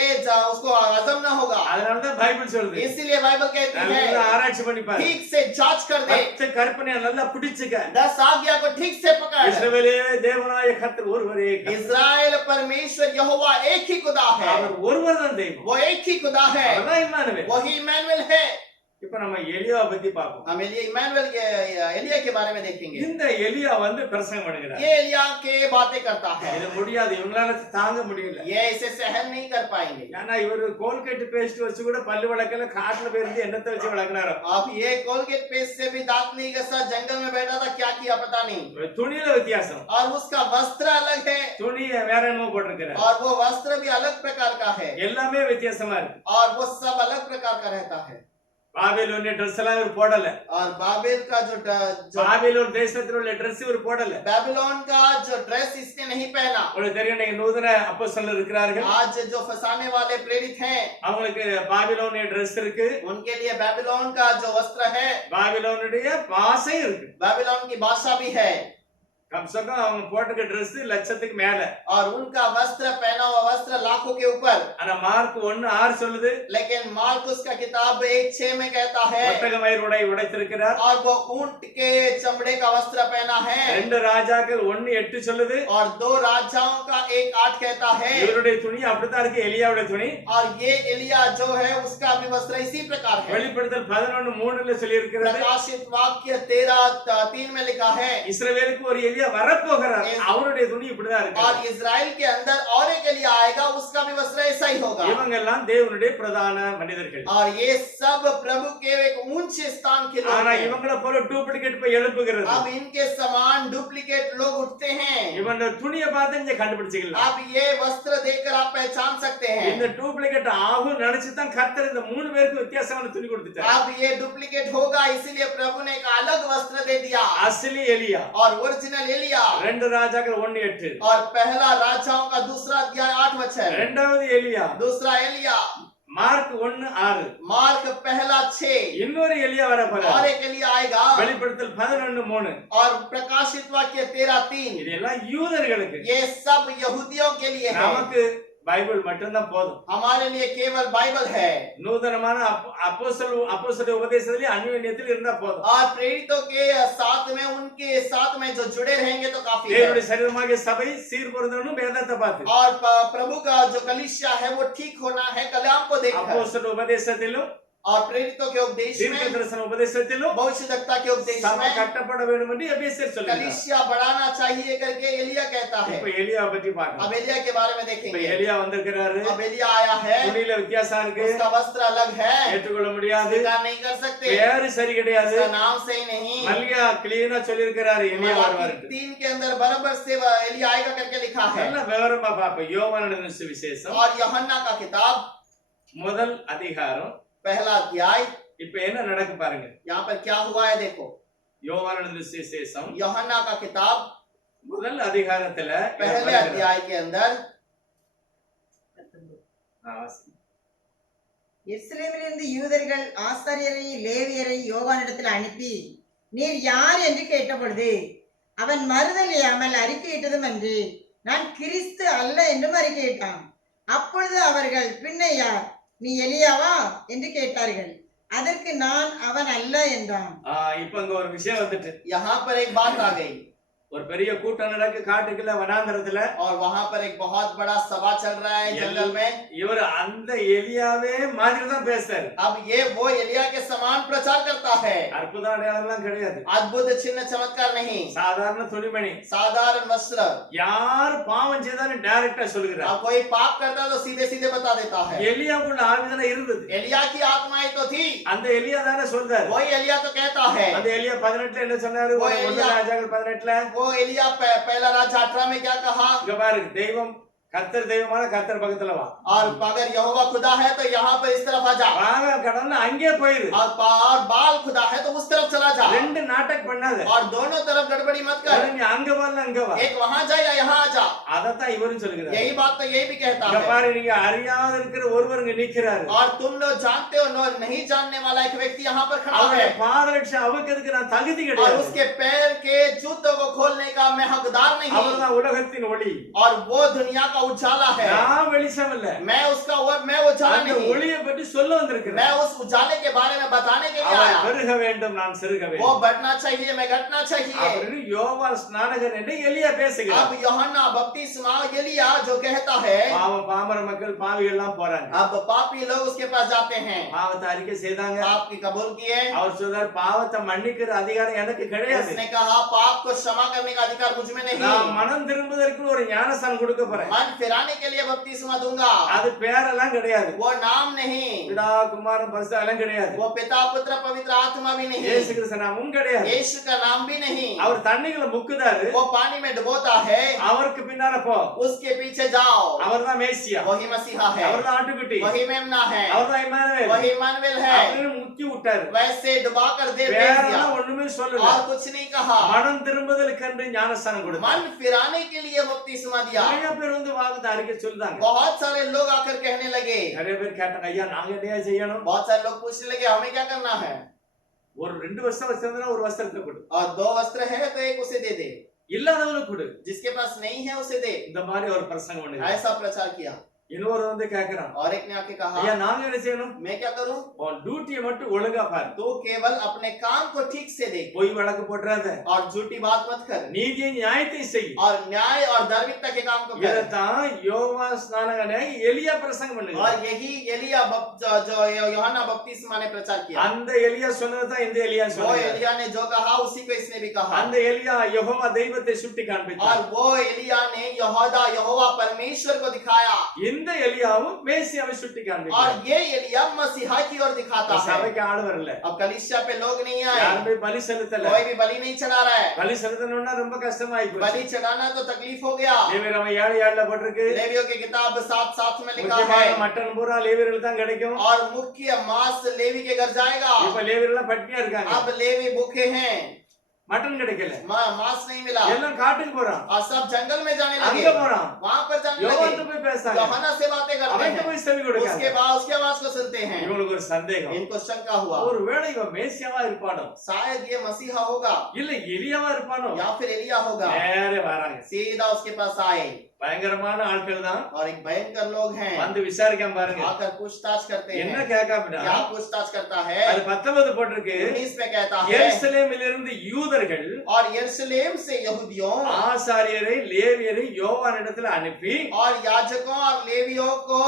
उसको हजम न होगा, அதனால தான் பைபிள் சொல்லுது, इसीलिए बाइबल कहती நல்லா है ஆராய்ச்சி பண்ணி பாரு. ठीक से जांच कर दे। 10 கற்ப கற்பனையை நல்லா பிடிச்சுக்க. 10 आज्ञा को ठीक से पकड़। இஸ்ரவேலே தேவனாய கர்த்தர் ஒருவரே கர்த்தர். इज़राइल परमेश्वर यहोवा एक ही खुदा है। அவர் ஒருவர் தான் தெய்வம். वो एक ही खुदा है। அவர்தான் இம்மானுவேல். वही इम्मानुएल है। இப்ப நம்ம எலியாவை பத்தி பார்ப்போம். हम इम्मानुएल के एलिया के बारे में देखेंगे। இந்த எலியா வந்து பிரசங்கம் பண்ணுகிறார். ये एलिया के बातें करता है। இது முடியாது, இவங்களால தாங்க முடியல. ये इसे सहन नहीं कर पाएंगे। ஏன்னா இவர் கோல்கேட் பேஸ்ட் வச்சு கூட பல்லு விளக்கல, காட்டுல போயிருந்து என்னத்தை வச்சு விளக்குனாரோ. अब ये कोलगेट पेस्ट से भी दांत नहीं घसा, जंगल में बैठा था, क्या किया पता नहीं। துணியில வித்தியாசம். और उसका वस्त्र अलग है। துணி வேற என்னமோ போட்டிருக்கிறார். और वो वस्त्र भी अलग प्रकार का है। எல்லாமே வித்தியாசமா இருக்கு. और वो सब अलग प्रकार का रहता है। பாபிலோனிய ட்ரெஸ் எல்லாம் இவர் போடல. और बाबेल का जो பாபிலோன் தேசத்துல உள்ள ட்ரெஸ் இவர் போடல. बेबीलोन का जो ड्रेस इसने नहीं पहना। உங்களுக்கு தெரியும், நீங்க நூதன அப்போஸ்தலர் இருக்கிறார்கள். आज जो फंसाने वाले प्रेरित हैं, அவங்களுக்கு பாபிலோனிய ட்ரெஸ் இருக்கு. उनके लिए बेबीलोन का जो वस्त्र है, பாபிலோனுடைய பாஷை இருக்கு. बेबीलोन की भाषा भी है। कम से कम அவங்க போட்டுக்க ட்ரெஸ் லட்சத்துக்கு மேல. और उनका वस्त्र, पहना हुआ वस्त्र लाखों के ऊपर। ஆனா மார்க் 1:6 சொல்லுது, लेकिन मार्कुस का किताब 1:6 में कहता है, ஒட்டகமயிர் உடை உடைத்திருக்கிறார். और वो ऊंट के चमड़े का वस्त्र पहना है। 2 ராஜாக்கள் 1:8 சொல்லுது, और 2 राजाओं का 1:8 कहता है। இவருடைய துணி அப்படித்தான் இருக்கு, எலியாவுடைய துணி. और ये एलिया जो है उसका भी वस्त्र इसी प्रकार है। வெளிப்படுத்தல் 11:3 சொல்லி இருக்கிறது, प्रकाशित वाक्य 13:3 में लिखा है, இஸ்ரவேலுக்கு ஒரு எலியா வரப்போகிறார், அவருடைய துணி இப்படிதான் இருக்கு. और इजराइल के अंदर और एक एलिया आएगा, उसका भी वस्त्र ऐसा ही होगा। இவங்க எல்லாம் தேவனுடைய பிரதான மனிதர்கள். और ये सब प्रभु के एक ऊंचे स्थान के लोग ஆனா हैं। இவங்கள போல டூப்ளிகேட் போய் எழுப்புகிறது. अब इनके समान डुप्लीकेट लोग उठते हैं। இவங்க துணியை பார்த்து நீங்க கண்டுபிடிச்சிக்கலாம். अब ये वस्त्र देखकर आप पहचान सकते हैं। இந்த டூப்ளிகேட் ஆகும் நினைச்சு தான் கர்த்தர் இந்த 3 பேருக்கு வித்தியாசமான துணி கொடுத்துட்டார். अब ये डुप्लीकेट होगा, इसीलिए प्रभु ने एक अलग वस्त्र दे दिया। அசலி எலியா और ओरिजिनल एलिया। 2 ராஜாக்கள் 1:8, और पहला राजाओं का 2 अध्याय 8 वचन। இரண்டாவது எலியா दूसरा एलिया மார்க் 1:6, मार्क पहला 6। இன்னொரு எலியா வரப்போறார். और एक एलिया आएगा। வெளிப்படுத்தல் 11:3. और प्रकाशित वाक्य 13:3। இதெல்லாம் யூதர்களுக்கு. ये सब यहूदियों के लिए है। நமக்கு பைபிள் மட்டும்தான் போதும். हमारे लिए केवल बाइबल है। நூதனமான அப்போஸ்தல உபதேசத்திலே அந்யோன்யத்தில் இருந்தா போதும். और प्रेरितों के साथ में, उनके साथ में जो जुड़े रहेंगे तो काफी है। தேவனுடைய சரீரமாகிய சபை சீர்பொருந்தணும் வேதத்தை பார்த்து. और प्रभु का जो कलीसिया है वो ठीक होना है कलाम को देखकर। அப்போஸ்தல உபதேசத்திலும் और प्रेरितों के उपदेश தீர்க்க में, தரிசன உபதேசத்திலும் भविष्यद्वक्ता के उपदेश சபை में கட்டப்பட வேண்டும் என்று எபேசியர் சொல்கிறார். कलीसिया बढ़ाना चाहिए करके एलिया कहता है। இப்ப எலியா பத்தி பார்க்கலாம். अब एलिया के बारे में இப்ப देखेंगे। எலியா வந்திருக்கிறாரு. अब एलिया आया है, துணியில வித்தியாசம் இருக்கு, उसका वस्त्र अलग है, ஏற்றுக்கொள்ள முடியாது, स्वीकार नहीं कर सकते, பேரு சரி கிடையாது. उसका नाम सही नहीं। மல்லியா கிளீனா சொல்லி இருக்கிறாரு எலியா வருவாரு. 3 के अंदर बराबर से एलिया आएगा करके लिखा है। நல்ல விவரமா பாப்போம். யோவான் எழுதின சுவிசேஷம் और यूहन्ना का किताब முதல் அதிகாரம். पहला अध्याय। இப்ப என்ன நடக்கு பாருங்க. यहाँ पर क्या हुआ है देखो। யோவான் எழுதின சுவிசேஷம் यूहन्ना का किताब முதல் அதிகாரத்துல पहले अध्याय के अंदर எருசலேமிலிருந்து யூதர்கள் ஆசாரியரை லேவியரை யோவானிடத்தில் அனுப்பி, நீர் யார் என்று கேட்டபொழுது அவன் மறுதலியாமல் அறிக்கையிட்டதும் அன்று, நான் கிறிஸ்து அல்ல என்றும் அறிக்கையிட்டான். அப்பொழுது அவர்கள், பின்ன யார், நீ எலியாவா என்று கேட்டார்கள். அதற்கு நான் அவன் அல்ல என்றான். இப்ப அங்க ஒரு விஷயம் வந்துட்டு, यहाँ पर एक बात आ गई। ஒரு பெரிய கூட்டம் நடக்கு காட்டுக்குள்ள வனாந்தரத்துல. और वहां पर एक बहुत बड़ा सभा चल रहा है जंगल में। இவர் அந்த எலியாவே மாதிரி தான் பேசுறாரு. अब ये वो एलिया के समान प्रचार करता है। அற்புத அடையாளம்லாம் கிடையாது, अद्भुत चिन्ह चमत्कार नहीं, சாதாரண துணிமணி. साधारण वस्त्र। யார் பாவம் செய்தாலும் டைரக்டா சொல்லுகிறார். अब कोई पाप करता है तो सीधे सीधे बता देता है। எலியாவுக்குள்ள ஆவிதானே இருந்தது. एलिया की आत्माएं तो थी, அந்த எலியா தானே சொல்றாரு. वही एलिया तो कहता है। அந்த எலியா 18 என்ன சொன்னாரு? वो एलिया- ராஜாக்கள் 18 वो एलिया पहला राजा 18 में क्या कहा? இங்க பாருங்க, தெய்வம் கர்த்தர் தெய்வமான கர்த்தர் பக்கத்துல வா. और अगर यहोवा खुदा है तो यहाँ पर इस तरफ आ जा। வாங்க கடல்ல அங்கே போயிரு. और बाल खुदा है तो उस तरफ चला जा। ரெண்டு நாட்டக் பண்ணாத. और दोनों तरफ गड़बड़ी मत कर। நீ அங்க வரல அங்க வா. एक वहां जा या यहाँ आ जा। அதத்தான் இவரும் சொல்லுகிறார். यही बात तो ये भी कहता இங்க है। பாரு, நீங்க அறியாத இருக்கிற ஒருவர் இங்க நிக்கிறாரு. और तुम लोग जानते हो, नहीं जानने वाला एक व्यक्ति यहाँ पर खड़ा அவருடைய है। பாதரட்சை அவுக்கிறதுக்கு நான் தகுதி और கிடையாது. उसके पैर के जूतों को खोलने का मैं हकदार नहीं। அவர்தான் உலகத்தின் ஒளி. और वो दुनिया का उजाला है। நான் வெளிச்சம் இல்ல, मैं उजाला அந்த नहीं, ஒளியை பற்றி சொல்ல வந்திருக்கிறேன். मैं उस उजाले के बारे में बताने के लिए அவர் आया। பெருக வேண்டும், நான் சிறுக वो வேண்டும் बढ़ना चाहिए, मैं घटना चाहिए। அப்படின்னு யோவான் ஸ்நானகன் என்று எலியா பேசுகிறார். अब यूहन्ना बपतिस्मा एलिया जो कहता है, பாமர மக்கள் பாவிகள் எல்லாம் போறாங்க. अब पापी लोग उसके पास जाते हैं, பாவத்தை அறிக்கை செய்தாங்க. पाप की कबूल किए। அவர் சொல்றார், பாவத்தை மன்னிக்கிற அதிகாரம் எனக்கு கிடையாது. उसने कहा पाप को क्षमा करने का अधिकार मुझ में नहीं, நான் மனம் திரும்புவதற்கு ஒரு ஞானஸ்தானம் கொடுக்க போறேன். मन फिराने के लिए बपतिस्मा दूंगा। அது பேரெல்லாம் கிடையாது, वो नाम नहीं, பிதா குமாரன் பரிசுத்த எல்லாம் கிடையாது, वो पिता पुत्र पवित्र आत्मा भी नहीं, இயேசு கிறிஸ்து நாமமும் கிடையாது. यीशु का नाम भी नहीं। அவர் தண்ணிகளை முக்குதாரு, वो पानी में डुबोता है, அவருக்கு பின்னால போ. उसके पीछे जाओ। அவர்தான் மேசியா, वही मसीहा है, அவர்தான் ஆட்டுக்குட்டி, वही मेमना है, அவர்தான் இம்மானுவேல். वही इम्मानुएल है। அப்படின்னு முக்கி விட்டாரு. वैसे डुबा कर दे भेज दिया வேறெல்லாம் ஒண்ணுமே சொல்லல. और कुछ नहीं कहा। மனம் திரும்புதலுக்கென்று ஞானஸ்தானம் கொடுத்தார். मन फिराने के लिए बपतिस्मा दिया। நிறைய பேர் வந்து வாக்குத்த அறிக்கை சொல்றாங்க. बहुत सारे लोग आकर कहने लगे, நிறைய பேர் கேட்டாங்க, ஐயா நாங்க என்ன செய்யணும்? बहुत सारे लोग पूछने लगे हमें क्या करना है, ஒரு 2 வருஷம் வச்சிருந்தா ஒரு வஸ்திரத்தை கொடு, और 2 वस्त्र है तो एक उसे दे दे, இல்லாதவனுக்கு கொடு. जिसके पास नहीं है उसे दे। இந்த மாதிரி ஒரு பிரசங்கம் பண்ணுங்க. ऐसा प्रचार किया। இன்னொரு வந்து கேக்குறான், और एक ने आके कहा, ஐயா நாங்க என்ன செய்யணும்? मैं क्या करूं? உன் டியூட்டியை மட்டும் ஒழுங்கா பாரு, तो केवल अपने काम को ठीक से देख பொய் வழக்கு போட்டுறாத, और झूठी बात मत कर, நீதியை நியாயத்தை செய். और न्याय और धार्मिकता के काम को कर। இதைத்தான் யோவான் ஸ்நானகனை எலியா பிரசங்கம் பண்ணுங்க. और यही एलिया जो यूहन्ना बपतिस्मा ने प्रचार किया। அந்த எலியா சொன்னதுதான் இந்த எலியா वो சொன்னார். एलिया ने जो कहा उसी को इसने भी कहा। அந்த எலியா யெகோவா தெய்வத்தை சுட்டி காண்பித்தார். और वो एलिया ने यहोवा परमेश्वर को दिखाया, இந்த எலியாவும் மேசியாவை சுட்டி और காண்பித்தார். ये एलिया मसीहा की ओर दिखाता है। சபைக்கு ஆள் வரல, अब कलीसिया पे लोग नहीं आए, யாருமே பலி செலுத்தல. कोई भी बलि नहीं चढ़ा रहा है। பலி செலுத்தணும்னா ரொம்ப கஷ்டமாயி போச்சு. बलि चढ़ाना तो तकलीफ हो गया। லேவியராகமம் 7:7 போட்டிருக்கு, लेवियों की किताब 7:7 में लिखा முக்கியமான है, மட்டன் பூரா லேவியர்களுக்கு தான் கிடைக்கும். और मुख्य मांस लेवी के घर जाएगा। இப்ப லேவியர்கள் பட்டினியா இருக்காங்க, अब लेवी भूखे हैं, மட்டன் கிடைக்கல, मांस नहीं मिला, எல்லாம் காட்டுக்கு போறான், और सब जंगल में जाने அங்க लगे, போறான். वहां पर जाने யோவான் लगे, போய் பேசுறாங்க, यूहन्ना से बातें करते அவன் हैं, போய் செவி கொடுக்காங்க. उसके बाद उसकी आवाज को सुनते हैं। இவங்களுக்கு ஒரு சந்தேகம், इनको शंका हुआ, ஒருவேளை இவன் மேசியாவா இருப்பானோ, शायद ये मसीहा होगा இல்ல எலியாவா இருப்பானோ. या फिर एलिया होगा। நேரே வராங்க, सीधा उसके पास आए, பயங்கரமான ஆட்கள் தான் और एक भयंकर लोग हैं, வந்து விசாரிக்காம பாருங்க आकर पूछताछ करते என்ன हैं। கேட்காமடா. क्या पूछताछ करता है? அது 19 போட்டிருக்கு, 19 में कहता है, எருசலேமில் இருந்து யூதர்கள் और यरूशलेम से यहूदियों ஆசாரியரை லேவியரை யோவானிடத்தில் அனுப்பி, और याजकों और लेवियों को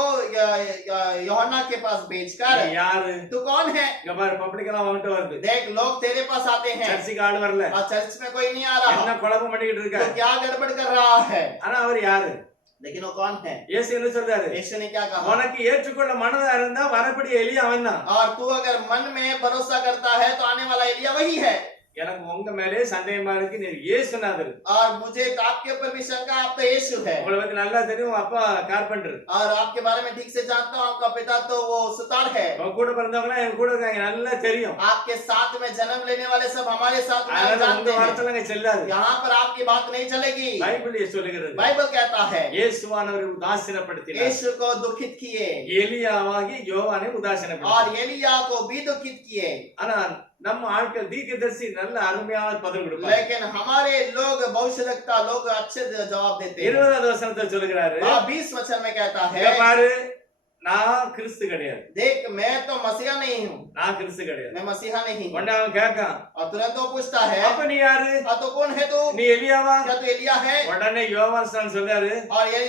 यूहन्ना के पास भेजकर, யாரு तू कौन है? இங்க பாரு பப்ளிக் எல்லாம் வந்துட்டு வருது, देख लोग तेरे पास आते हैं, சர்ச்சுக்கு ஆள் வரல, और चर्च में कोई नहीं आ रहा, என்ன குழப்பம் பண்ணிக்கிட்டு तो இருக்காரு. क्या गड़बड़ कर रहा है? ஆனா அவர் யாரு? लेकिन वो कौन है? இயேசு என்ன சொல்றாரு? यीशु ने क्या कहा? உனக்கு ஏற்றுக்கொள்ள மனதா இருந்தா வரப்படி எலியா அவன் தான். और तू अगर मन में भरोसा करता है तो आने वाला एलिया वही है। எனக்கு உங்க மேலே சந்தேகமா இருக்கு, நீ இயேசுநாதர். और मुझे तो आपके ऊपर भी शंका, आप तो यीशु है, உங்களை பத்தி நல்லா தெரியும், உங்க அப்பா கார்பெண்டர், और आपके बारे में ठीक से जानता हूँ, आपका पिता तो वो सुतार है, உங்க கூட பிறந்தவங்க எங்க கூட இருக்காங்க, நல்லா தெரியும். आपके साथ में जन्म लेने वाले सब हमारे साथ में அதனால जानते உங்க हैं। வார்த்தைலாம் அங்க செல்லாது. यहाँ पर आपकी बात नहीं चलेगी। பைபிள் சொல்லுகிறது, बाइबल कहता है இயேசுவானவரை உதாசீனப்படுத்தினார், यीशु को दुखित किए எலியாவாகி யோவானை உதாசீனப்படுத்தினார். और एलिया को भी दुखित किए। ஆனா நம்ம ஆட்கள் தீர்க்கதரிசி நல்ல அருமையான பதில் கொடுப்பாங்க. लेकिन हमारे लोग भविष्यवक्ता लोग अच्छे जवाब देते हैं। 20வது வசனத்தை சொல்லுகிறாரு, 20 वचन में कहता இங்க है, பாரு, நான் கிறிஸ்து கிடையாது, देख मैं तो मसीहा नहीं हूँ, நான் கிறிஸ்து கிடையாது. मैं मसीहा नहीं हूँ। உடனே அவன் கேட்கான், और तुरंत वो पूछता है, அப்ப நீ யாரு? तो कौन है तू? நீ எலியாவா? क्या तू एलिया है? உடனே யோவான் ஸ்நானன் சொல்றாரு, और ये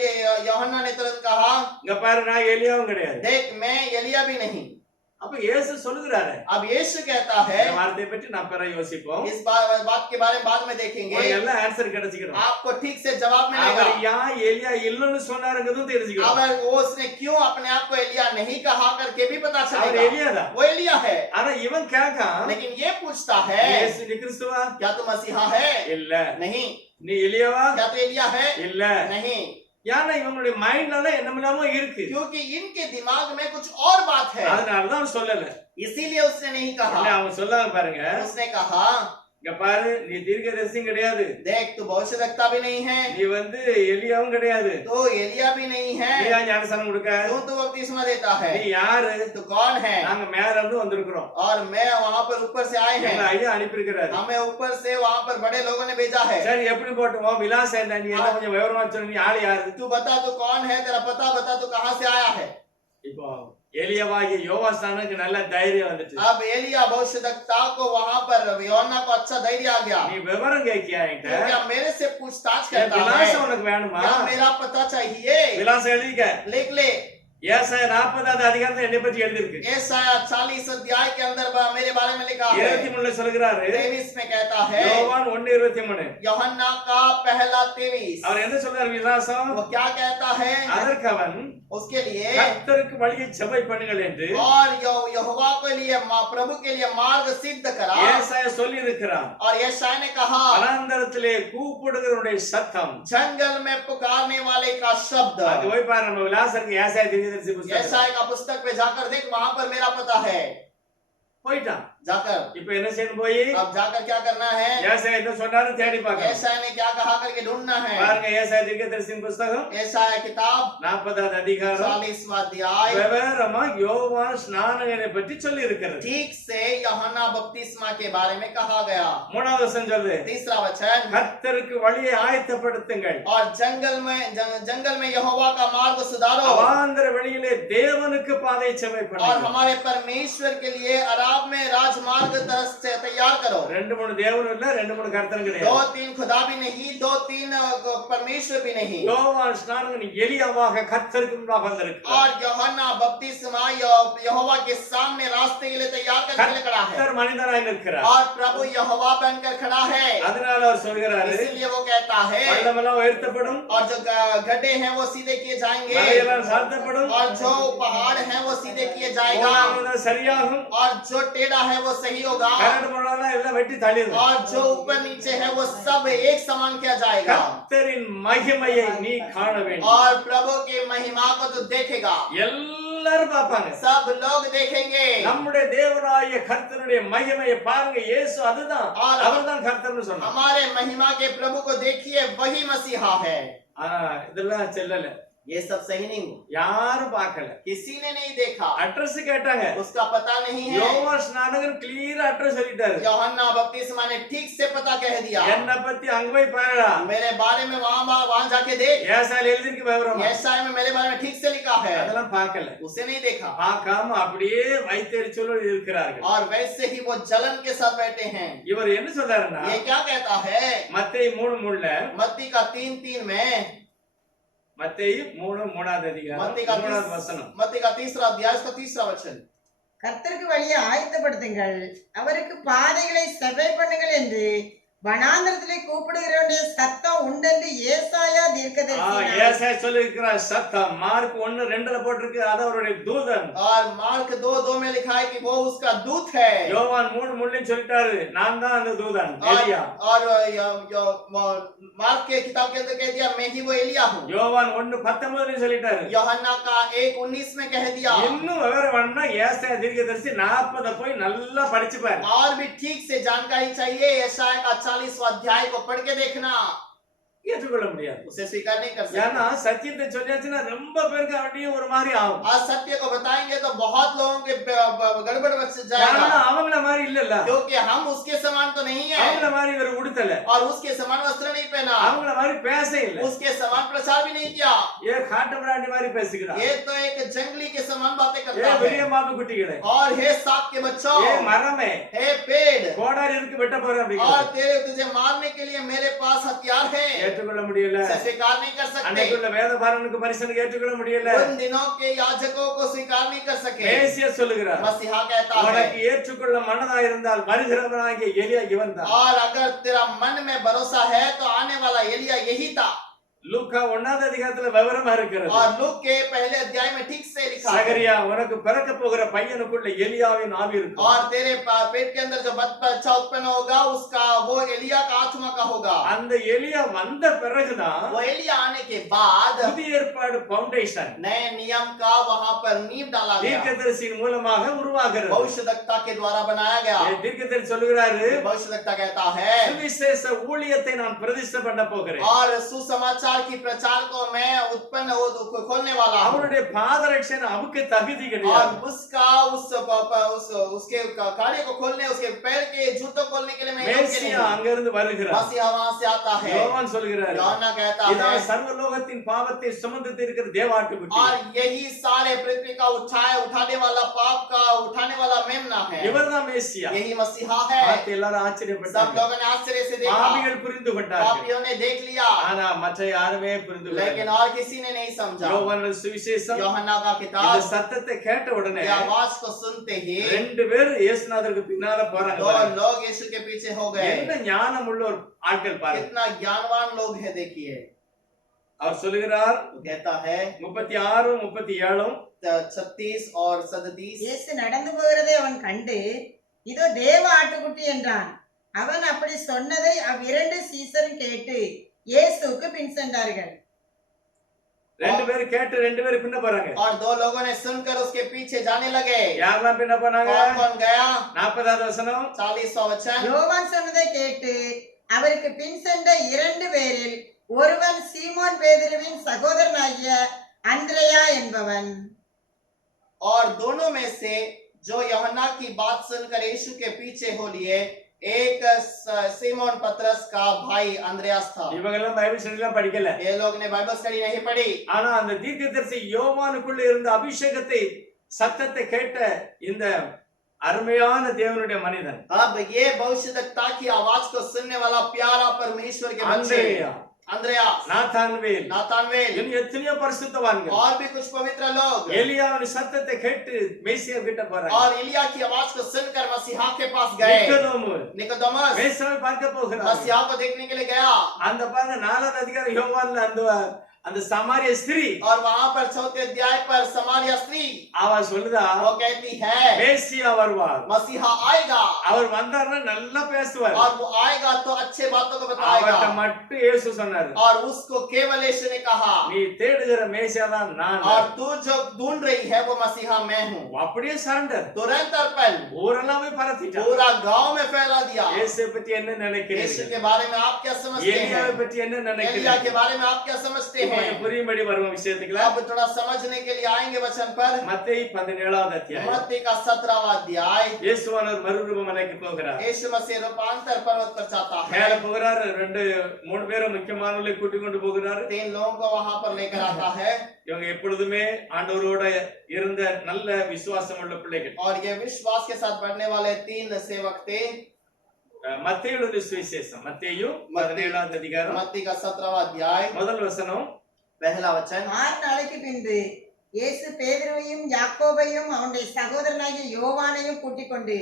यूहन्ना ने तुरंत कहा, இங்க பாரு, நான் எலியாவும் கிடையாது. देख मैं एलिया भी नहीं। அப்ப இயேசு சொல்லுகிறாரு. अब यीशु कहता है, இந்த வார்த்தையை பற்றி நான் பிற யோசிப்போம், इस बात के बारे में बाद में देखेंगे, உங்களுக்கு எல்லாம் ஆன்சர் கிடைச்சிக்கணும். आपको ठीक से जवाब அவர் मिलेगा। ஏன் எலியா இல்லன்னு சொன்னாருங்கிறதும் தெரிஞ்சுக்கணும். अगर वो उसने क्यों अपने आप को एलिया नहीं कहा करके भी पता அவர் चलेगा। எலியா தான். वो एलिया है, ஆனா இவன் கேட்கான், लेकिन ये पूछता है, இயேசு நீ கிறிஸ்துவா? क्या तू मसीहा है? இல்ல. नहीं। நீ எலியாவா? क्या तू एलिया है? இல்ல. नहीं। ஏன்னா இவனுடைய மைண்ட்ல என்னமெல்லாமோ இருக்கு, क्योंकि इनके दिमाग में कुछ और बात है, அதனாலதான் அவன் சொல்லல. इसीलिए उसने नहीं कहा। அவன் சொல்லாம பாருங்க, उसने कहा, இங்க பாரு, நீ தீர்க்கதரிசியும் கிடையாது, देख तू भविष्यवक्ता भी नहीं है, நீ எலியாவும் கிடையாது, तो एलिया भी नहीं है, நீ ஏன் ஞானஸ்நானம் கொடுக்க? क्यों तू बपतिस्मा देता है? நீ யாரு? तू कौन है? நாங்க மேல இருந்து வந்திருக்கிறோம், और मैं वहाँ पर ऊपर से आए हैं, எங்களை ஐயா அனுப்பியிருக்கிறாரு. हमें ऊपर से वहाँ पर बड़े लोगों ने भेजा है। சரி, எப்படி போட்டுவோம்? விலாசம் என்ன? நீ என்ன கொஞ்சம் விவரமா சொல்லு, நீ ஆளு யாரு? तू बता तू कौन है, तेरा पता बता, तू कहाँ से आया है? இப்போ எலியாவாகிய யோவாஸ்தானுக்கு நல்ல தைரியம் வந்துச்சு. अब एलिया भविष्यवक्ता को वहाँ पर यूहन्ना को अच्छा धैर्य आ गया, நீ விவரம் கேட்கியா என்கிட்ட? तो क्या मेरे से पूछताछ என் करता है? விலாசம் உனக்கு வேணுமா? क्या मेरा पता चाहिए? விலாசம் எழுதிக்க. लिख ले। ஏசாயா 40வது அதிகாரத்துல என்னை பற்றி எழுதிருக்கு. यशायाह 40 अध्याय के अंदर मेरे बारे में लिखा है। 23 சொல்கிறாரு, 23 में कहता है, யோவான் 1:23. यूहन्ना का पहला 23, அவர் என்ன சொல்றாரு? விலாசம். वो क्या कहता है? அதற்கு அவன், उसके लिए கர்த்தருக்கு வழியை செவ்வை பண்ணுங்கள் என்று और यहोवा के लिए प्रभु के लिए मार्ग सिद्ध करा। ஏசாயா சொல்லி இருக்கிறார். और यशायाह ने कहा, வனாந்தரத்திலே கூப்பிடுகிறவருடைய சத்தம். जंगल में पुकारने वाले का शब्द। அங்க போய் பாரு, நம்ம விலாசருக்கு ஏசாயா தீர்க்கதரிசி புத்தகம். यशायाह का पुस्तक पे जाकर देख, वहां पर मेरा पता है। போயிட்டான். जाकर இப்ப என்ன செய்யணும்? போய் अब जाकर क्या करना है? ஏசாயா என்ன சொன்னாரு தேடி பார்க்கணும். यशायाह ने क्या कहा करके ढूंढना है। பாருங்க, ஏசாயா தீர்க்கதரிசி புத்தகம் यशायाह किताब 40வது அதிகாரம் 40वां अध्याय விவரமா யோவான் ஸ்நானகனை பற்றி சொல்லி இருக்கிறது. ठीक से यूहन्ना बपतिस्मा के बारे में कहा गया। 3வது வசனம் சொல்லுது, तीसरा वचन, கர்த்தருக்கு வழியை ஆயத்தப்படுத்துங்கள், और जंगल में यहोवा का मार्ग सुधारो, அவாந்தர வெளியிலே தேவனுக்கு பாதை செவ்வை और பண்ணுங்கள். हमारे परमेश्वर के लिए अराब में राजमार्ग तरफ से तैयार करो। 2-3 தேவனும் இல்ல, 2-3 கர்த்தரும் கிடையாது. 2-3 खुदा भी नहीं, 2-3 परमेश्वर भी नहीं। யோவான் ஸ்நானகன் எலியாவாக கர்த்தருக்கு முன்பாக வந்திருக்கிறார். और यूहन्ना बपतिस्मा यहोवा के सामने रास्ते के लिए तैयार करने के लिए खड़ा है, கர்த்தர் மனிதனாய் நிற்கிறார். और प्रभु यहोवा बनकर खड़ा है। அதனால அவர் சொல்கிறாரு, इसलिए वो कहता है, பள்ளமெல்லாம் உயர்த்தப்படும், और जो गड्ढे हैं वो सीधे किए जाएंगे, மலையெல்லாம் தாழ்த்தப்படும், और जो पहाड़ हैं वो सीधे किए जाएगा, போனாலும் சரியாகும், और जो टेढ़ा है वो सही होगा, கரடு முரடாலாம் எல்லாம் வெட்டி தள்ளிடும். और जो ऊपर नीचे है वो सब एक समान किया जाएगा। கர்த்தரின் மகிமையை நீ காண வேண்டும். और प्रभु की महिमा को तो देखेगा, எல்லாரும் பார்ப்பாங்க. सब लोग देखेंगे। நம்முடைய தேவனாகிய கர்த்தருடைய மகிமையை பாருங்க. இயேசு அதுதான், அவர்தான் கர்த்தர்னு சொன்னார். हमारे महिमा के प्रभु को देखिए, वही मसीहा है। இதெல்லாம் செல்லல, ये सब सही नहीं हुआ, யாரும் பார்க்கல. किसी ने नहीं देखा, அட்ரஸ் கேட்டாங்க, उसका पता नहीं है। யோவான் ஸ்நானகன் கிளியர் அட்ரஸ் சொல்லிட்டாரு, यूहन्ना बपतिस्मा ने ठीक से पता कह दिया, என்ன பத்தி அங்க போய் பாருடா, मेरे बारे में वहां जाके देख, ஏசாயால எழுதிருக்கு விவரமா. यशायाह में मेरे बारे में ठीक से लिखा है, அதெல்லாம் பார்க்கல, उसे नहीं देखा, பார்க்காம அப்படியே வைத்தறிச்சலோடு இருக்கிறார்கள். और वैसे ही वो जलन के साथ बैठे हैं। இவர் என்ன சொல்றாருன்னா, ये क्या कहता है? மத்தேயு 3:3 मत्ती का 3:3 में, மத்தேயு 3:3 அதிகாரம் मत्ती का 3வது வசனம். मत्ती का 3रा अध्याय उसका 3रा वचन, கர்த்தருக்கு வழியை ஆயத்தப்படுத்துங்கள், அவருக்கு பாதைகளை செவ்வை பண்ணுங்கள் என்று வனாந்தரத்திலே கூப்பிடுகிறவனுடைய சத்தம் உண்டென்று ஏசாயா தீர்க்கதரிசி ஏசாயா சொல்லியிருக்கிறார் சத்தம். மார்க் 1:2 போட்டிருக்கு, அது அவருடைய தூதன். और मार्क 2:2 में लिखा है कि वो उसका दूत है। யோவான் 3:3 சொல்லிட்டாரு, நான் தான் அந்த தூதன் எலியா. और मार्क के किताब के अंदर कह दिया, मैं ही वो एलिया हूँ। யோவான் 1:19 சொல்லிட்டாரு. यूहन्ना का 1:19 में कह दिया। இன்னும் விவரம் வேணும்னா ஏசாயா தீர்க்கதரிசி 40 போய் நல்லா படிச்சு பாரு. और भी ठीक से जानकारी चाहिए, यशायाह का 40वां अध्याय को पढ़ के देखना, ஏற்றுக்கொள்ள முடியாது. उसे स्वीकार नहीं कर ஏன்னா सकते। சத்தியத்தை சொல்லியாச்சுன்னா ரொம்ப பேருக்கு அப்படியே ஒரு மாதிரி ஆகும். आज सत्य को बताएंगे तो बहुत लोगों के गड़बड़ बच ஏன்னா जाएगा, அவங்கள மாதிரி இல்லல்ல, क्योंकि हम उसके समान तो नहीं है, அவங்கள மாதிரி இவர் உடுத்தல, और उसके समान वस्त्र नहीं पहना, அவங்கள மாதிரி பேச இல்ல, उसके समान प्रचार भी नहीं किया। ஏ காட்டு பிராண்டி மாதிரி பேசுகிறார். ये तो एक जंगली के समान बातें ஏ करता பெரிய है। மாப்பு குட்டிகளே, और हे सांप के बच्चों, ஏ மரமே, हे पेड़, கோடாரி இருக்கு வெட்ட போற और அப்படிங்கிறது तुझे मारने के लिए मेरे पास हथियार है, ஏற்றுக்கொள்ள முடியல. इसे स्वीकार नहीं कर सकते। அன்னைக்குள்ள வேதபாரனுக்கு பரிசனுக்கு ஏற்றுக்கொள்ள முடியல. उन दिनों के याजकों को स्वीकार नहीं कर सके। மேசியா சொல்லுகிறார், मसीहा कहता है, உனக்கு ஏற்றுக்கொள்ள மனதா இருந்தால் வருகிறவனாகிய எலியா இவன் தான். और अगर तेरा मन में भरोसा है तो आने वाला एलिया यही था। லூக்கா 1வது அதிகாரத்துல விவரமா இருக்கிறது. और लूक के पहले अध्याय में ठीक से लिखा है சகரியா உனக்கு பிறக்க போகிற பையனுக்குள்ள எலியாவின் ஆவி இருக்கும். और तेरे पेट के अंदर जो बच्चा उत्पन्न होगा उसका वो एलिया का आत्मा का होगा। அந்த எலியா வந்த பிறகுதான் वो एलिया आने के बाद புதிய ஏற்பாடு ஃபவுண்டேஷன் नए नियम का वहां पर नींव डाला गया, தீர்க்கதரிசியின் மூலமாக உருவாகிறது. भविष्यद्वक्ता के द्वारा बनाया गया। தீர்க்கதரிசி சொல்லுகிறாரு, भविष्यद्वक्ता कहता है சுவிசேஷ ஊழியத்தை நான் பிரதிஷ்டை பண்ண போகிறேன். और सुसमाचार की प्रचार को मैं उत्पन्न खोलने वाला हूँ அவருடைய பாதரட்சை அவுக்கு தகுதி और கிடையாது. उसका उसके कार्य को खोलने, उसके पैर के जूतों खोलने के लिए मैं योग्य नहीं மேசியா हूँ। அங்கிருந்து வருகிறார். मसीहा वहां से आता है। யோவான் சொல்கிறார், யோहन्ना कहता இதான் है சர்வலோகத்தின் பாவத்தை சுமந்து இருக்கிற தேவாட்டுக்குட்டி. और यही सारे पृथ्वी का उठाने वाला पाप का उठाने वाला मेमना है, இவர்தான் மேசியா. यही मसीहा है। பார்த்து எல்லாரும் सब ஆச்சரியப்பட்டாங்க. लोगों ने आश्चर्य से देखा, பாவிகள் புரிந்து கொண்டார்கள். पापियों ने देख लिया, ஆனா மற்ற யாருமே புரிந்து लेकिन கொள்ளவில்லை. और किसी ने नहीं समझा। யோவான் சுவிசேஷம் யோहन्ना का இந்த किताब சத்தத்தை கேட்ட உடனே की आवाज को सुनते ही ரெண்டு பேர் இயேசுநாதருக்கு பின்னால போறாங்க. दो लोग यीशु के पीछे हो गए। என்ன ஞானம் உள்ள ஒரு ஆட்கள் பாருங்க. कितना ज्ञानवान लोग है देखिए। அவர் சொல்லுகிறார் वो कहता है 36 37 36 और 37 இயேசு நடந்து போகிறதை அவன் கண்டு, இதோ தேவ ஆட்டுக்குட்டி என்றான். அவன் அப்படி சொன்னதை அவ்விரண்டு சீசரும் கேட்டு இயேசுவுக்கு பின் சென்றார்கள். ரெண்டு பேரும் கேட்டு ரெண்டு பேரும் பின்ன போறாங்க. और दो लोगों ने सुनकर उसके पीछे जाने लगे। யாரெல்லாம் பின்ன போனாங்க? कौन कौन गया? 40வது வசனம். 40वां वचन। யோவான் சொன்னதை கேட்டு அவருக்கு பின் சென்ற இரண்டு பேரில் ஒருவன் சீமோன் பேதுருவின் சகோதரனாகிய அந்திரேயா என்பவன். और दोनों में से जो यूहन्ना की बात सुनकर यीशु के पीछे हो लिए, एक सीमोन पतरस का भाई अंद्रयास था। இவங்க எல்லாம் பைபிள் ஸ்டடிலாம் படிக்கல. ये लोग ने बाइबल स्टडी नहीं पढ़ी, ஆனா அந்த தீர்க்கதரிசி யோவானுக்குள்ள இருந்த அபிஷேகத்தை சத்தத்தை கேட்ட இந்த அருமையான தேவனுடைய மனிதன் अब ये भविष्यद्वक्ता की आवाज को सुनने वाला प्यारा परमेश्वर के बच्चे அந்திரேயா, अंद्रयास, நாத்தான்வேல், नातानवेल இன்னும் எத்தனையோ பரிசுத்தவான்கள் और भी कुछ पवित्र लोग எலியாவின் சத்தத்தை கேட்டு மேசியா கிட்ட போறாங்க. और एलिया की आवाज को सुनकर मसीहा के पास गए। நிக்கோதேமு निकोदेमस மேசியாவை பார்க்க போகிறார். मसीहा को देखने के लिए गया அந்த பாருங்க 4வது அதிகாரம் யோவான்ல அந்த சமாரிய ஸ்திரீ और वहां पर 4थे अध्याय पर समारिया स्त्री அவ சொல்லுதா, वो कहती है மேசியா வருவார், मसीहा आएगा அவர் வந்தாருன்னா நல்லா பேசுவார். और वो आएगा तो अच्छे बातों को அவர்ட்ட बताएगा। மட்டும் இயேசு சொன்னாரு, और उसको केवल यीशु ने कहा, நீ தேடுகிற மேசியா தான் நான். और तू जो ढूंढ रही है वो मसीहा मैं हूँ। அப்படியே சரண்டர். तुरंत अर्पण ஊரெல்லாம் போய் பரத்திட்டான். पूरा गांव में फैला दिया। இயேசுவை பத்தி என்ன यीशु நினைக்கிறீங்க? के बारे में आप क्या समझते எலியாவை हैं? பத்தி என்ன एलिया நினைக்கிறீங்க? के बारे में आप क्या समझते இப்ப हैं? கொஞ்சம் புரியும்படி வருவோம் விஷயத்துக்குள்ள. अब थोड़ा समझने के लिए आएंगे वचन पर। மத்தேயு 17வது அத்தியாயம். मत्ती का 17वां अध्याय। இயேசுவானவர் மறுரூபமலைக்கு போகிறார். यीशु मसीह रूपांतर पर्वत पर जाता மேல है। போகிறார். 2-3 பேரும் முக்கியமானவர்களை கூட்டி கொண்டு போகிறார். 3 लोगों को वहां पर लेकर आता है இவங்க எப்பொழுதுமே ஆண்டவரோட இருந்த நல்ல விசுவாசம் உள்ள பிள்ளைகள். और ये विश्वास के साथ बढ़ने वाले 3 सेवक थे। மத்தேயுடைய சுவிசேஷம் மத்தேயு 17வது அதிகாரம் मत्ती का 17वां अध्याय முதல் வசனம். पहला वचन। 6 நாளைக்கு பின்பு இயேசு பேதுருவையும் யாக்கோபையும் அவனுடைய சகோதரனாகிய யோவானையும் கூட்டிக் கொண்டு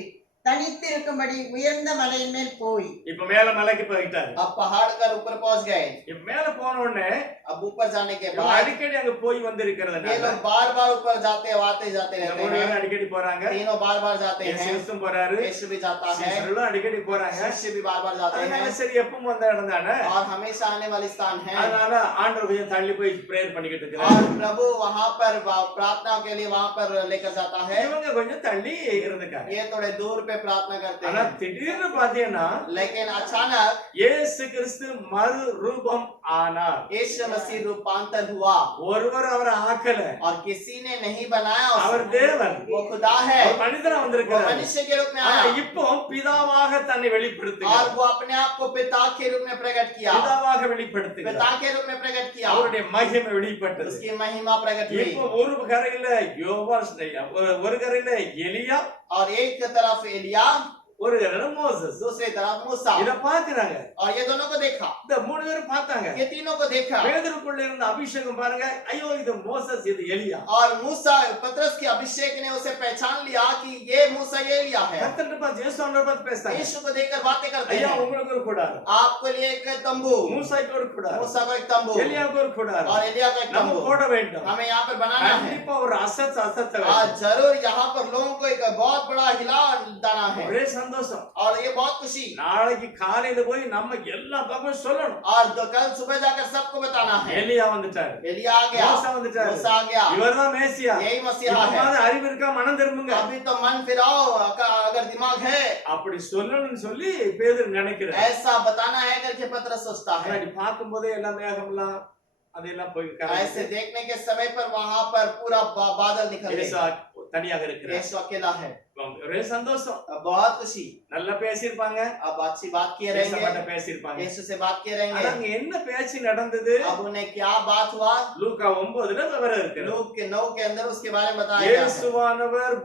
தனித்து இருக்கும்படி உயர்ந்த மலையின் மேல் போய். இப்ப மேல மலைக்கு போயிட்டாரு. अब पहाड़ कर ऊपर पहुंच गए। இப்ப மேல போன உடனே अब ऊपर जाने के இவங்க बाद அடிக்கடி அங்க போய் ये வந்திருக்கிறதுனால लोग बार बार ऊपर जाते आते जाते இந்த रहते மூணு हैं। பேரும் அடிக்கடி போறாங்க. तीनों बार बार जाते हैं। இயேசுவும் போறாரு, यीशु भी जाता है, சீஷர்களும் அடிக்கடி போறாங்க. शिष्य भी बार बार जाते அதனால हैं சரி எப்பவும் வந்த இடம் தானே, और हमेशा आने वाली स्थान है। அதனால ஆண்டவர் கொஞ்சம் தள்ளி போய் பிரேயர் பண்ணிக்கிட்டு और இருக்கிறார். प्रभु वहां पर प्रार्थना के लिए वहां पर लेकर जाता है। இவங்க கொஞ்சம் தள்ளி இருந்துக்காங்க. ये थोड़े दूर पे प्रार्थना करते ஆனா हैं, திடீர்னு பாத்தீங்கன்னா लेकिन अचानक இயேசு கிறிஸ்து மறு ரூபம் ஆனார். यीशु मसीह रूपांतर हुआ ஒருவர் அவரை ஆக்கல, और किसी ने नहीं बनाया அவர் उसे। தேவன், वो खुदा है, அவர் மனிதனா वो வந்திருக்கிறார். मनुष्य के रूप में ஆனா आया இப்போ பிதாவாக தன்னை और வெளிப்படுத்துகிறார். वो अपने आप को पिता के रूप में प्रकट किया, பிதாவாக வெளிப்படுத்துகிறார். पिता के रूप में प्रकट किया, அவருடைய மகிமை வெளிப்பட்டது. उसकी महिमा प्रकट हुई। இப்போ ஒரு கரையில யோவான், ஒரு கரையில எலியா, और एक तरफ एलिया, ஒரு இடம் மோசஸ். दूसरी तरफ मूसा। இத பாக்குறாங்க. और ये दोनों को देखा, இந்த மூணு பேரும் பார்த்தாங்க. ये तीनों को देखा। பேதுருக்குள்ள இருந்த அபிஷேகம் பாருங்க, ஐயோ இது மோசஸ், இது எலியா. और मूसा पतरस के अभिषेक ने उसे पहचान लिया कि ये मूसा ये एलिया है। கர்த்தர் பார்த்து இயேசு அவரை பார்த்து பேசுறாங்க. यीशु को देखकर बातें करते ஐயா हैं, உங்களுக்கு ஒரு கூடாரம், आपको लिए एक तंबू, மூசாய்க்கு ஒரு கூடாரம், मूसा को एक तंबू எலியாவுக்கு ஒரு கூடாரம். और एलिया को एक நம்ம तंबू போட வேண்டும். हमें यहाँ पर बनाना है। கண்டிப்பா ஒரு அசத்த आज வேண்டும். जरूर यहाँ पर लोगों को एक बहुत बड़ा हिला डालना है ஒரே சந்தோஷம். और ये बहुत खुशी। நாளைக்கு காலையில போய் நம்ம எல்லா பக்கமும் சொல்லணும். और कल सुबह जाकर सबको बताना है, எலியா வந்துட்டாரு, एलिया आ गया, மூசா வந்துட்டாரு, मूसा आ गया, இவர்தான் மேசியா. यही मसीहा है। இப்பமாவது அறிவு இருக்கா, மனம் திரும்புங்க. अभी तो मन फिराओ, अगर दिमाग है அப்படி சொல்லணும்னு சொல்லி பேதுரு நினைக்கிறார். ऐसा बताना है करके पतरस सोचता है। அப்படி பார்க்கும்போதே எல்லாம் மேகம்லாம் அதெல்லாம் போய் ऐसे देखने के समय पर वहां पर पूरा बादल निकल गए। ஏசா தனியாக இருக்கிறார். यीशु अकेला है, ஒரே சந்தோஷம். बहुत खुशी। நல்லா பேசியிருப்பாங்க, अब अच्छी बात किए रहेंगे, ஏசப்பாட்ட பேசியிருப்பாங்க. यीशु से बात किए ஆனா रहेंगे। அங்க என்ன பேச்சு நடந்தது? अब उन्हें क्या बात हुआ, லூக்கா 9ல விவரம் இருக்கு. लूक के 9 के अंदर उसके बारे में बताया गया है। இயேசுவானவர்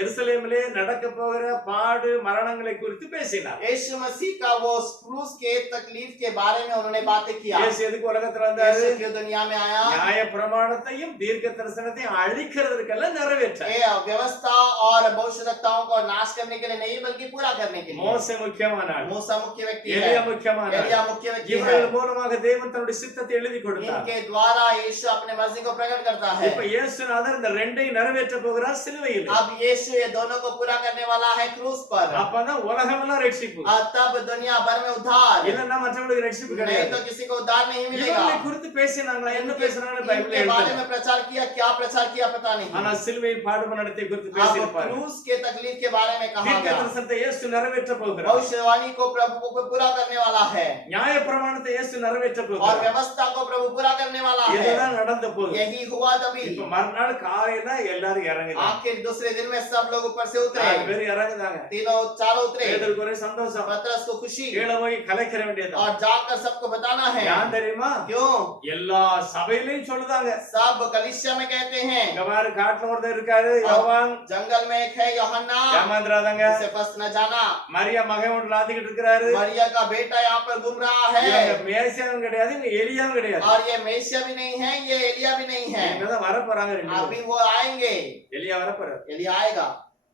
எருசலேமிலே நடக்க போகிற பாடு மரணங்களை குறித்து பேசினார். यीशु मसीह का वो क्रूस के तकलीफ के बारे में उन्होंने बातें किया। இயேசு எதுக்கு உலகத்துல வந்தாரு? यीशु क्यों दुनिया में आया, நியாய பிரமாணத்தையும் தீர்க்க தரிசனத்தையும் அழிக்கிறதுக்கெல்லாம் நிறைவேற்றார். ये व्यवस्था और भविष्यवक्ताओं को नाश करने के लिए नहीं बल्कि पूरा करने के लिए। மோசே முக்கியமானார், मूसा मुख्य व्यक्ति है, எலியா முக்கியமானார். एलिया मुख्य व्यक्ति है। இவர்கள் மூலமாக தேவன் தன்னுடைய சித்தத்தை எழுதி கொடுத்தார். इनके द्वारा यीशु अपने मर्जी को प्रकट करता है। இப்ப இயேசுநாதர் இந்த ரெண்டையும் நிறைவேற்ற போகிறார் சிலுவையில். अब यीशु ये दोनों को पूरा करने वाला है क्रूस पर। அப்பதான் உலகமெல்லாம் ரட்சிப்பு. तब दुनिया भर में उद्धार, இல்லன்னா மற்றவங்களுக்கு ரட்சிப்பு नहीं கிடையாது. तो किसी को उद्धार नहीं मिलेगा। இவர்களை குறித்து பேசினாங்களா, என்ன பேசுறாங்கன்னு பைபிள்ல इनके बारे எழுதல. में प्रचार किया, क्या प्रचार किया पता नहीं। ஆனா சிலுவையின் பாடுபட நடத்தை குறித்து अब பேசியிருப்பார். क्रूस के तकलीफ के बारे में कहा தீர்க்க गया, தரிசனத்தை இயேசு நிறைவேற்ற போகிறார். भविष्यवाणी को प्रभु को पूरा करने वाला है நியாய பிரமாணத்தை இயேசு நிறைவேற்ற और போகிறார். व्यवस्था को प्रभु पूरा करने वाला है। இதுதான் நடந்த போது. यही हुआ तभी। இப்ப மறுநாள் காலையில எல்லாரும் இறங்குறாங்க. आखिर दूसरे दिन में सब लोग ऊपर से उतरे, 4 பேர் இறங்குறாங்க. तीनों चारों उतरे। பேதுருக்கு ஒரே சந்தோஷம். पतरस को खुशी கீழே போய் கலைக்கிற வேண்டியது. और जाकर सबको बताना है। ஏன் தெரியுமா? क्यों? எல்லா சபையிலையும் சொல்லுதாங்க. सब कलीसिया में कहते हैं। இங்க பாரு, காட்டுல ஒருத்தர் இருக்காரு, யோவான். जंगल में एक है यूहन्ना, ஏமாந்துறாதங்க. उसे फंस न जाना। மரியா மகன் ஒன்று லாத்திக்கிட்டு இருக்கிறாரு. मरिया का बेटा यहाँ पर घूम रहा है இவங்க மேசியாவும் கிடையாது, இவங்க எலியாவும் கிடையாது. और ये मेसिया भी नहीं है, ये एलिया भी नहीं है। இவங்கதான் வரப்போறாங்க ரெண்டு பேரும். अभी वो आएंगे, எலியா வரப்போறாரு. एलिया आएगा।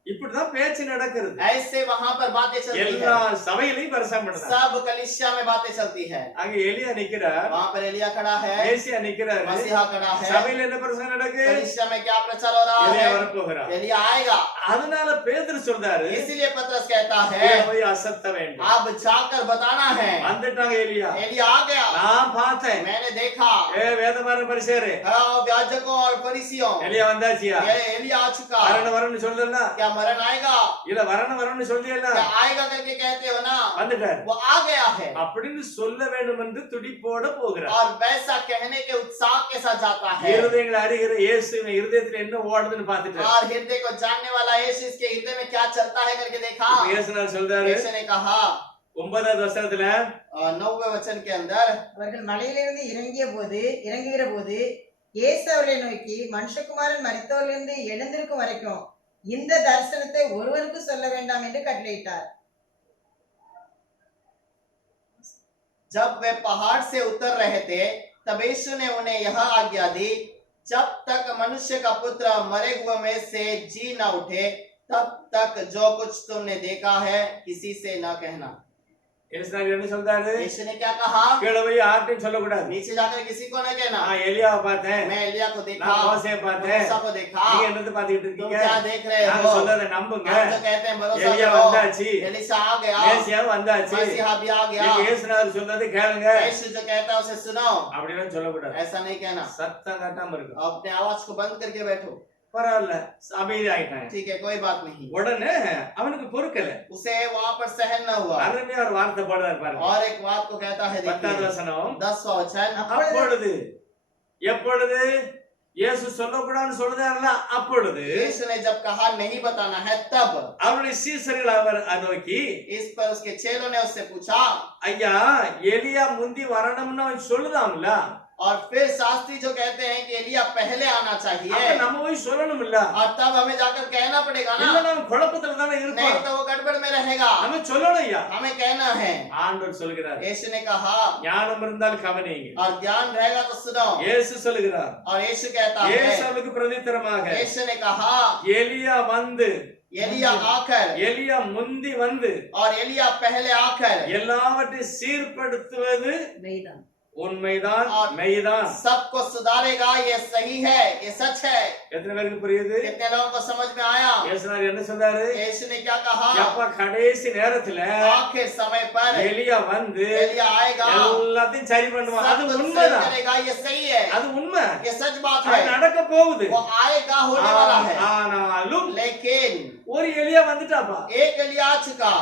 இப்படிதான் பேச்சு நடக்கிறது. ऐसे वहां पर बातें चलती எல்லா है, சபையிலையும் பரிசாம் பண்ணுறாங்க. सब कलीसिया में बातें चलती है। அங்க எலியா நிக்கிறார், वहां पर एलिया खड़ा है, மேசியா நிக்கிறாரு. मसीहा खड़ा है। சபையில என்ன பிரசங்கம் நடக்கு? कलीसिया में क्या प्रचार हो रहा எலியா है? வரப்போகிறார். एलिया आएगा। அதனால பேதுரு சொல்றாரு, इसीलिए पतरस कहता है, கீழே போய் அசத்த வேண்டும். अब जाकर बताना है। வந்துட்டாங்க எலியா. एलिया आ गया, நான் பார்த்தேன். मैंने देखा। வேதபாரன் பரிசேரு, याजकों और फरीसियों, எலியா வந்தாச்சியா? ये एलिया आ चुका। வரணும் வரணும்னு சொல்றல, क्या मरण आएगा? இல்ல வரணும் வரணும்னு சொல்லியல, क्या आएगा करके कहते हो ना, வந்துட்டார். वो आ गया है। அப்படின்னு சொல்ல வேண்டும் என்று துடிப்போட போகிறார். और वैसा कहने के उत्साह के साथ जाता है। இருதயங்களை அறிகிற இயேசு இருதயத்துல என்ன ஓடுதுன்னு பார்த்துட்டார். और हृदय को जानने वाला यीशु इसके हृदय में क्या चलता है करके देखा। இயேசுநாதர் சொல்றாரு, यीशु ने कहा 9வது வசனத்துல, 9वें वचन के अंदर, அவர்கள் மலையிலிருந்து இறங்குகிற போது இயேசு அவர்களை நோக்கி, மனுஷகுமாரன் மரித்தோரிலிருந்து எழுந்திருக்கும் வரைக்கும் இந்த தரிசனத்தை ஒருவருக்கும் சொல்ல வேண்டாம் என்று கட்டளையிட்டார். जब वे पहाड़ से उतर रहे थे तब यीशु ने उन्हें यह आज्ञा दी, जब तक मनुष्य का पुत्र मरे हुए में से जी न उठे तब तक जो कुछ तुमने देखा है किसी से न कहना। இயேசுநாதர் என்ன சொல்றாரு? यीशु ने क्या कहा? கீழே போய் யார்கிட்டயும் சொல்லக்கூடாது. नीचे जाकर किसी को न कहना। நான் எலியாவை பார்த்தேன், मैं एलिया को देखा, நான் மோசேயை பார்த்தேன், मूसा को देखा। நீங்க என்னது பாத்துக்கிட்டு तुम இருக்கீங்க? क्या देख रहे நான் हो? சொல்றதை நம்புங்க. हम जो कहते हैं भरोसा எலியா करो। வந்தாச்சு, एलिशा आ गया, மேசியாவும் வந்தாச்சு, मसीहा भी आ गया। நீங்க இயேசுநாதர் சொல்றதை கேளுங்க. यीशु जो कहता है उसे सुनो, அப்படின்னு சொல்லக்கூடாது. ऐसा नहीं कहना। சத்தம் கட்டாம இருக்கும். अपने आवाज को बंद करके बैठो। பரவாயில்ல, அமைதி ஆயிட்டாங்க. ठीक है, कोई बात नहीं। உடனே அவனுக்கு பொறுக்கல. उसे वहां पर सहन न हुआ। அருமையா ஒரு வார்த்தை போடுறாரு பாருங்க. और एक बात को कहता है, 10வது देखिए வசனம், 10वां वचन, அப்பொழுது, எப்பொழுது இயேசு சொல்லக்கூடாதுன்னு சொல்லுதாருல, அப்பொழுது यीशु ने जब कहा नहीं बताना है तब அவருடைய சீசர்கள் அவர் நோக்கி, इस पर उसके चेलों ने उससे पूछा, ஐயா எலியா முந்தி வரணும்னு அவன் சொல்லுதாம்ல, और फिर शास्त्री जो कहते हैं कि एलिया पहले आना அப்ப चाहिए நம்ம போய் சொல்லணும் இல்ல और तब हमें जाकर कहना पड़ेगा இல்ல ना, நம்ம குழப்பத்துல தானே नहीं இருக்கோம் तो वो गड़बड़ में रहेगा। நம்ம சொல்லணும் ஐயா हमें कहना है। ஆண்டவர் சொல்கிறார் यीशु ने कहा ஞானம் இருந்தால் கவனிங்க और ज्ञान रहेगा तो सुनो। இயேசு சொல்கிறார் और यीशु कहता இயேசு है, அவருக்கு பிரதித்திரமாக यीशु ने कहा எலியா வந்து एलिया आकर, எலியா முந்தி வந்து और एलिया पहले आकर எல்லாவற்றையும் சீர்படுத்துவது மெய்தான். உண்மைதான் और மெய்தான் सबको सुधारेगा, ये सही है, ये सच है। எத்தனை பேருக்கு புரியுது कितने लोगों को समझ में आया? இயேசுனார் என்ன சொன்னாரு यीशु ने क्या कहा? அப்பா கடைசி நேரத்துல आखिर समय पर எலியா வந்து एलिया आएगा, எல்லாத்தையும் சரி பண்ணுவான் அது सब कुछ सही உண்மைதான் करेगा, ये सही है, அது உண்மை ये सच बात அது है। நடக்க போகுது वो आएगा, होने वाला है। ஆனாலும் लेकिन ஒரு எலியா வந்துட்டாப்பா एक एलिया आ चुका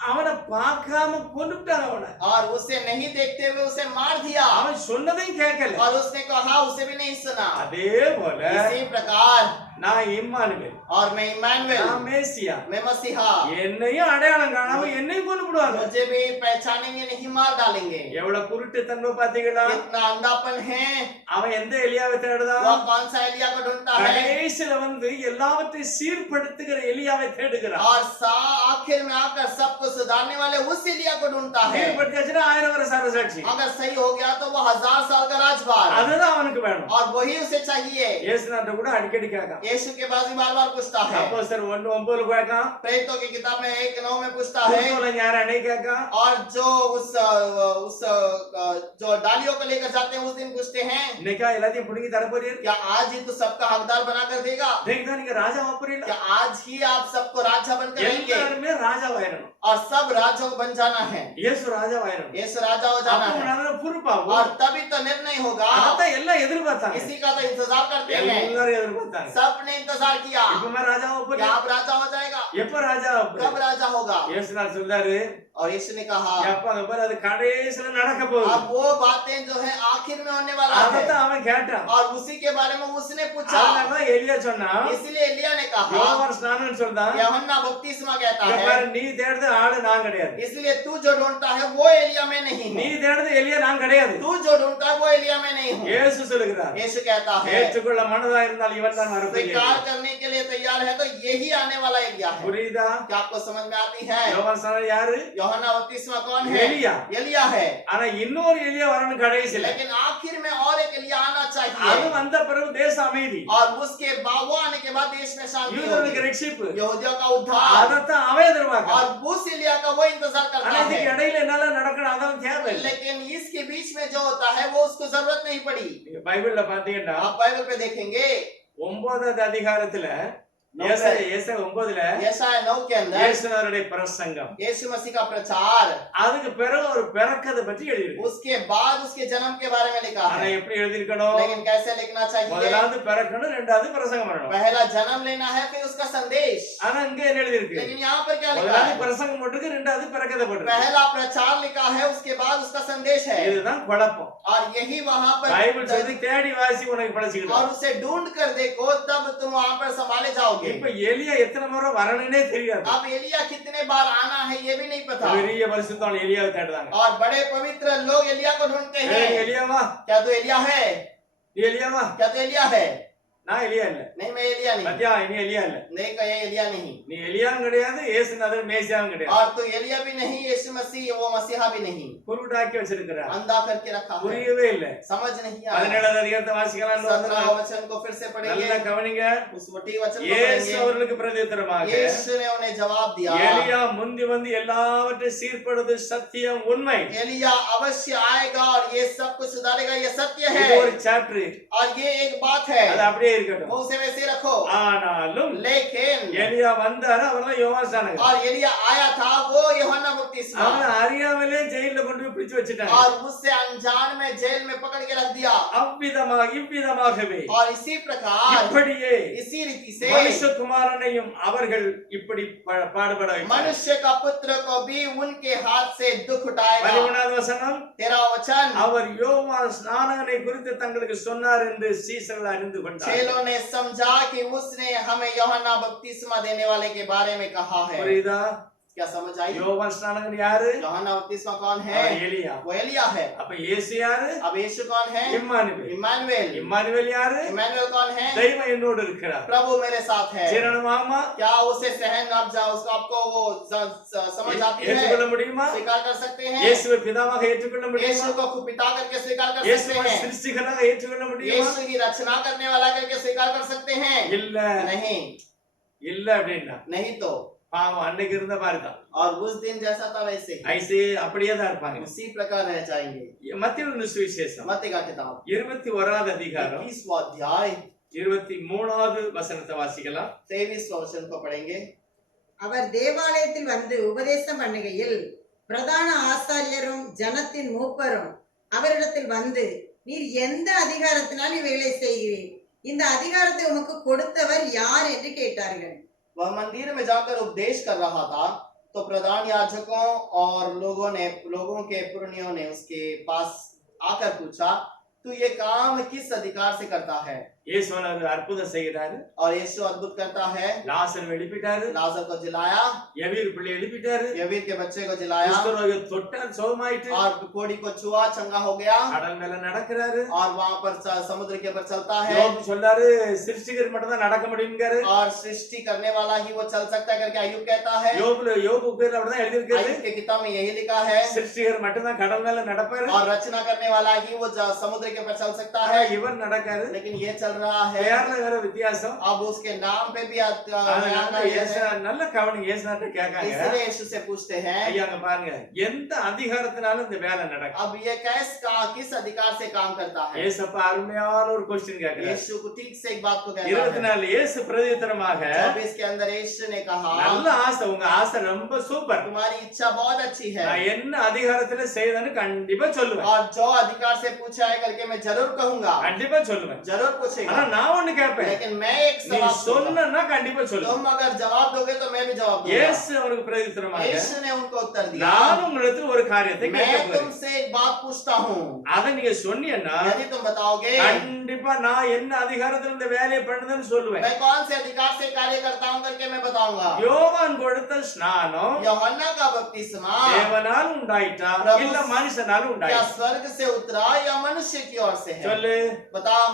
அவனை பார்க்காம கொண்டுட்டான் அவனை और उसे नहीं देखते हुए उसे मार दिया, அவன் சொன்னதையும் கேட்கல और उसने कहा, उसे भी नहीं सुना। அதே போல इसी प्रकार நான் இம்மானுவேல் और मैं इमानुएल, நான் மேசியா मैं मसीहा, என்னையும் அடையாளம் காணாம என்னையும் கொண்டு விடுவாங்க मुझे भी पहचानेंगे नहीं, मार डालेंगे। எவ்வளவு குருட்டு தன்மை பாத்தீங்களா कितना अंधापन है। அவன் எந்த எலியாவை தேடுதான் वह कौन सा एलिया को ढूंढता है? கடைசியில வந்து எல்லாவற்றையும் சீர்படுத்துகிற எலியாவை தேடுகிறான் और आखिर में आकर सबको सुधारने वाले उस एलिया को ढूंढता है। சீர்படுத்தியாச்சுன்னா 1000 வருஷ அரசாட்சி अगर सही हो गया तो वो 1000 साल का राजभार, அதுதான் அவனுக்கு வேணும் और वही उसे चाहिए। இயேசுநாட்ட கூட அடிக்கடி கேட்கான் यीशु के पास भी बार बार पूछता है। அப்போஸ்தலர் 1:9 கேட்கான் प्रेरितों की किताब में 1:9 में पूछता है। புத்தோல ஞானனை கேட்கான் और जो उस जो डालियों को लेकर जाते हैं उस दिन पूछते हैं, இன்னைக்கா எல்லாத்தையும் புடுங்கி தர போறீர் क्या आज ही तो सबका हकदार बना कर देगा? देखा நீங்க ராஜா போறீங்க क्या आज ही आप सबको राजा बनकर रहेंगे? எல்லாருமே ராஜாவாயிரணும் और सब राजाओं बन जाना है, இயேசு ராஜாவாயிரணும் यीशु राजा हो जाना है, அப்ப பொறுப்பாகும் और तभी तो निर्णय होगा। அதான் எல்லாம் எதிர்பார்த்தாங்க इसी का तो इंतजार करते हैं, எல்லாரும் எதிர்பார்த்தாங்க सबने इंतजार किया। இப்ப ராஜாவா क्या போறீங்க आप राजा हो जाएगा? எப்ப ராஜா कब राजा होगा? இயேசுநாதர் சொல்றாரு और यीशु ने कहा, எப்ப அங்க பாரு அது கடைசில நடக்க போகுது अब वो बातें जो है आखिर में होने वाला है। அதான் அவன் கேட்டான் और उसी के बारे में उसने पूछा, அதனால எலியா சொன்னா इसलिए एलिया ने कहा, யோவான் ஸ்நானன் சொல்றான் यूहन्ना बपतिस्मा कहता இங்க है, பாரு நீ தேடுறது ஆளு நான் கிடையாது इसलिए तू जो ढूंढता है वो एलिया में नहीं நீ है, தேடுறது எலியா நான் கிடையாது तू जो ढूंढता है वो एलिया में नहीं हूँ। இயேசு சொல்லுகிறார் यीशु कहता है, ஏற்றுக்கொள்ள மனதா இருந்தால் இவன் தான் வரக்கூடிய स्वीकार करने के लिए तैयार है तो यही आने वाला एलिया है। புரியுதா क्या आपको समझ में आती है? யோவான் ஸ்நானன் யாரு यूहन्ना बपतिस्मा कौन है? எலியா एलिया है। ஆனா இன்னொரு எலியா வரணும் கடைசில लेकिन आखिर में और एक एलिया आना அது चाहिए, வந்த பிறகு தேச அமைதி और उसके बाद वो आने के बाद देश में शांति யூதர்களுக்கு होगी, ரட்சிப்பு यहूदियों का उद्धार, அதத்தான் அவன் எதிர்பார்க்க और उस एलिया का वो इंतजार ஆனா करता இதுக்கு है। இடையில என்னால நடக்கணும் அதெல்லாம் தேவையில்லை लेकिन इसके बीच में जो होता है वो उसको जरूरत नहीं पड़ी। நீங்க பைபிள்ல பாத்தீங்கன்னா आप बाइबल पे देखेंगे 9வது அதிகாரத்துல नौ ஏசாயா 9ல यशायाह 9 के अंदर இயேசுநாதருடைய பிரசங்கம் यीशु मसीह का प्रचार, அதுக்கு பிறகு ஒரு பிறக்கதை பற்றி எழுதியிருக்கு उसके बाद उसके जन्म के बारे में लिखा ஆனா है। எப்படி எழுதியிருக்கணும் लेकिन कैसे लिखना चाहिए? முதலாவது பிறக்கணும் ரெண்டாவது பிரசங்கம் பண்ணணும் पहला जन्म लेना है, फिर उसका संदेश। ஆனா இங்க என்ன எழுதியிருக்கு लेकिन यहाँ पर क्या लिखा முதலாவது है? பிரசங்கம் போட்டுருக்கு ரெண்டாவது பிறக்கதை போட்டுருக்கு पहला प्रचार लिखा है, उसके बाद उसका संदेश है, இதுதான் குழப்பம் और यही वहाँ பைபிள் पर, சொல்லி தேடி வாசி உனக்கு பழச்சிக்கிட்டு और उसे ढूंढ कर देखो तब तुम वहाँ पर संभाले जाओगे। இப்ப எலியா எத்தனை முறை வரணும்னே தெரியாது अब एलिया कितने बार आना है ये भी नहीं पता, பெரிய பரிசுத்தவான் எலியாவை தேடுறாங்க और बड़े पवित्र लोग एलिया को ढूंढते ஏய், हैं। எலியாவா क्या तू एलिया है? நீ எலியாவா क्या तू एलिया है? நான் எலியா இல்ல नहीं, मैं एलिया नहीं। பத்தியா நீ எலியா இல்ல नहीं कहे एलिया नहीं, நீ எலியாவும் கிடையாது இயேசுநாதர் மேசியாவும் கிடையாது और तू एलिया भी नहीं, यीशु मसीह वो मसीहा भी नहीं। குருடாக்கி வச்சிருக்கிறார் अंधा करके रखा है, புரியவே இல்ல समझ नहीं आया। 17வது அதிகாரத்தை வாசிக்கலாம் 17 वचन को फिर से நல்லா पढ़ेंगे, கவனிங்க उस वटी वचन को இயேசு पढ़ेंगे। அவர்களுக்கு பிரதியுத்தரமாக यीशु ने उन्हें जवाब दिया, எலியா முந்தி வந்து எல்லாவற்றையும் சீர்படுது சத்தியம் உண்மை एलिया अवश्य आएगा और ये सब कुछ सुधारेगा, ये सत्य இது है, ஒரு சாப்டர் और ये एक बात है, அது அப்படியே இருக்கட்டும் वो उसे वैसे रखो। ஆனாலும் लेकिन எலியா வந்தாரு அவர்தான் யோவான் ஸ்நானகர் और एलिया आया था, वो यूहन्ना बपतिस्मा, அவன் அறியாமலே ஜெயில கொண்டு போய் பிடிச்சு வச்சுட்டாங்க और उससे अनजान में जेल में पकड़ के रख दिया। இவ்விதமாகவே और इसी प्रकार, இப்படியே इसी रीति से மனுஷகுமாரனையும் அவர்கள் இப்படி பாடுபட வைத்தார். मनुष्य का पुत्र को भी उनके हाथ से दुख उठाएगा। 13வது வசனம் 13 वचन, அவர் யோவான் ஸ்நானகனை குறித்து தங்களுக்கு சொன்னார் என்று சீசர்கள் அறிந்து கொண்டார் चेलों ने समझा कि उसने हमें यूहन्ना बपतिस्मा देने वाले के बारे में कहा है। புரியுதா क्या समझ आई? யோவான் ஸ்நானகன் யாரு? यूहन्ना बपतिस्मा कौन है? அவர் எலியா. वो एलिया है। அப்ப இயேசு யாரு? अब यीशु कौन है? இம்மானுவேல். इम्मानुएल। இம்மானுவேல் யாரு? इम्मानुएल कौन है? தெய்வம் என்னோடு இருக்கிறார். प्रभु मेरे साथ है। ஜீரணமாமா? क्या उसे सहन आप जाओ उसको आपको वो समझ आती है? ஏற்றுக்கொள்ள முடியுமா? स्वीकार कर सकते हैं? இயேசுவை பிதாவாக ஏற்றுக்கொள்ள முடியுமா? यीशु को खुद पिता करके स्वीकार कर सकते இயேசுவை हैं? சிருஷ்டிகராக ஏற்றுக்கொள்ள முடியுமா? यीशु की रचना करने वाला करके स्वीकार कर सकते हैं? இல்ல नहीं, இல்ல அப்படின்னா नहीं तो। பாவம் அன்னைக்கு இருந்த மாதிரி தான். और उस दिन जैसा था वैसे ही ஐசே அப்படியே தான் இருப்பாங்க. उसी प्रकार रह जाएंगे। மத்தேயு சுவிசேஷம் मत्ती का किताब 21வது அதிகாரம் 21वां अध्याय 23வது வசனத்தை வாசிக்கலாம். 23वां वचन को पढ़ेंगे। அவர் தேவாலயத்தில் வந்து உபதேசம் பண்ணுகையில் பிரதான ஆசாரியரும் ஜனத்தின் மூப்பரும் அவரிடத்தில் வந்து, நீர் எந்த அதிகாரத்தினால் இவைகளை செய்கிறீர்? இந்த அதிகாரத்தை உமக்கு கொடுத்தவர் யார் என்று கேட்டார்கள். वह मंदिर में जाकर उपदेश कर रहा था, तो प्रधान याजकों और लोगों के पुरनियों ने उसके पास आकर पूछा, तू ये काम किस अधिकार से करता है? இயேசு ஒரு அற்புதம் செய்கிறாரு. और यीशु अद्भुत करता है। லாசர் எழுப்பிட்டாரு. लाजर को जिलाया, யவீர் பிள்ளை எழுப்பிட்டாரு. यवीर के बच्चे को जिलाया, குஷ்டரோகியை தொட்டால் சுகமாயிட்டு. और कोड़ी को छुआ, चंगा हो गया, கடல் மேல நடக்கிறாரு. और वहां पर समुद्र के ऊपर चलता है। யோபு சொல்றாரு சிருஷ்டிகர் மட்டும் தான் நடக்க முடியும்ங்கறாரு. और सृष्टि करने वाला ही वो चल सकता है करके अय्यूब कहता है। யோபு பேர்ல அப்படிதான் எழுதி இருக்கு. अय्यूब के किताब में यही लिखा है, சிருஷ்டிகர் மட்டும் தான் கடல் மேல நடப்பாரு. और रचना करने वाला ही वो समुद्र के ऊपर चल सकता ஆனா है, இவர் நடக்காரு. लेकिन ये चल रहा है। பேர்ல வேற வித்தியாசம். अब उसके नाम पे भी அதனால இயேசு நல்ல கவனிங்க. இயேசுட்ட கேட்காங்க, इसलिए यीशु से पूछते हैं, ஐயா அங்க பாருங்க, எந்த அதிகாரத்தினால இந்த வேலை நடக்கும்? अब ये किस अधिकार से काम करता है? இயேசப்ப அருமையான ஒரு क्वेश्चन கேக்குறாரு. यीशु को ठीक से एक बात को कहता है। 24 இயேசு பிரதியுத்தரமாக 24 के अंदर यीशु ने कहा, நல்ல ஆசை, உங்க ஆசை ரொம்ப சூப்பர். तुम्हारी इच्छा बहुत अच्छी है, நான் என்ன அதிகாரத்துல செய்தேன்னு கண்டிப்பா சொல்லுவேன். और जो अधिकार से पूछा है करके मैं जरूर कहूंगा, கண்டிப்பா சொல்லுவேன். जरूर ஆனா पूछेगा। நான் ஒண்ணு கேட்பேன், लेकिन मैं एक நீ सवाल पूछूंगा। சொன்னா கண்டிப்பா சொல்லுவேன். तुम अगर जवाब दोगे तो मैं भी जवाब दूंगा। இயேசு அவனுக்கு பிரதியுத்தரமாக, यीशु ने उनको उत्तर दिया, நான் உங்களிடத்தில் ஒரு காரியத்தை मैं கேட்கிறேன். तुमसे एक बात पूछता हूँ, அதை நீங்க சொன்னீங்கன்னா यदि तुम बताओगे கண்டிப்பா நான் என்ன அதிகாரத்துல இந்த வேலையை பண்ணுதுன்னு சொல்லுவேன். मैं कौन से अधिकार से कार्य करता हूँ करके मैं बताऊंगा। யோவான் கொடுத்த ஸ்நானம் यूहन्ना का बपतिस्मा தேவனால் உண்டாயிட்டா இல்ல மனுஷனால क्या உண்டாயிட்டா? स्वर्ग से उतरा या मनुष्य की ओर से है? சொல்லு बताओ,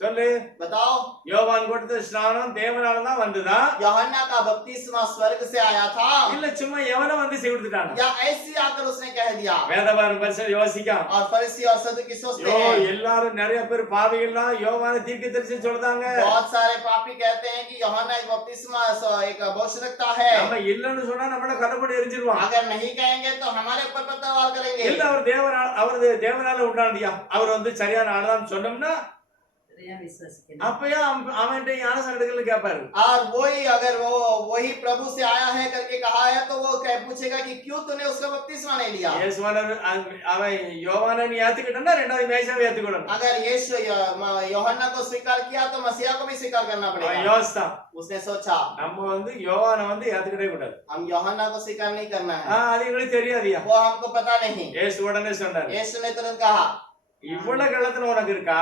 சொல்லு. बताओ। யோவான் கொடுத்த ஸ்நானம் தேவனால தான் வந்ததா यूहन्ना का बपतिस्मा स्वर्ग से आया था, இல்ல சும்மா எவனோ வந்து செய்துட்டானா? या ऐसी आकर उसने कह दिया? வேதபாரன் பரிசல் யோசிக்காம, और फरीसी और सदुकी सोचते யோ हैं, எல்லாரும் நிறைய பேர் பாவிகள்லாம் யோவான தீர்க்கதரிசி சொல்றாங்க. बहुत सारे पापी कहते हैं कि यूहन्ना एक बपतिस्मा एक भविष्यवक्ता है, நம்ம இல்லன்னு சொன்னா நம்மள கல்லப்படி எரிஞ்சிருவான். अगर नहीं कहेंगे तो हमारे ऊपर पत्थरवार करेंगे। இல்ல அவர் தேவனால உண்டானதியா, அவர் வந்து சரியான ஆளதான் சொன்னோம்னா அப்பயே அவன்கிட்ட ஞானஸ்நானம் எடுக்கல கேட்பாரு. और वही अगर वही प्रभु से आया है करके कहा है तो वो पूछेगा कि क्यों तूने उसका बपतिस्मा नहीं लिया? இயேசுவானவர் அவன் யோவானை நீ ஏத்துக்கிட்டா ரெண்டாவது மேய்சாவை ஏத்துக்கணும். अगर यीशु यूहन्ना को स्वीकार किया तो मसीहा को भी स्वीकार करना அவன் पड़ेगा। யோசித்தான், उसने सोचा நம்ம வந்து யோவானை வந்து ஏத்துக்கிட்டே கூடாது. हम यूहन्ना को स्वीकार नहीं करना है, அது எங்களுக்கு தெரியாதியா? वो हमको पता नहीं। இயேசு உடனே சொன்னாரு, यीशु ने तुरंत कहा, இவ்வளவு கள்ளத்துல உனக்கு இருக்கா?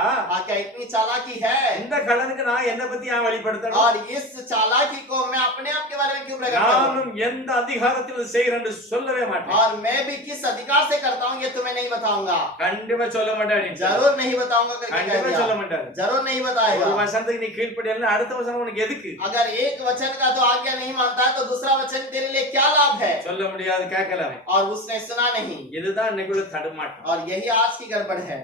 क्या इतनी चालाकी है? இந்த கள்ளனுக்கு நான் என்ன பத்தி ஏன் வெளிப்படுத்தணும்? और इस चालाकी को मैं अपने आप के बारे में क्यों प्रकट करूं? நானும் எந்த அதிகாரத்தில் செய்கிறேன்னு சொல்லவே மாட்டேன். और मैं भी किस अधिकार से करता हूं ये तुम्हें नहीं बताऊंगा। கண்டிப்பா சொல்ல மாட்டேன். जरूर नहीं बताऊंगा करके कह கண்டிப்பா दिया। சொல்ல மாட்டேன். जरूर नहीं ஒரு बताएगा। வசனத்துக்கு நீ கீழ்ப்படியல, அடுத்த வசனம் உனக்கு எதுக்கு? अगर एक वचन का तो आज्ञा नहीं मानता है तो दूसरा वचन तेरे लिए क्या लाभ है? சொல்ல முடியாது, கேட்கல. और उसने सुना नहीं। இதுதான் இன்னைக்குள்ள தடுமாட்டம். और यही आज की गड़बड़ है।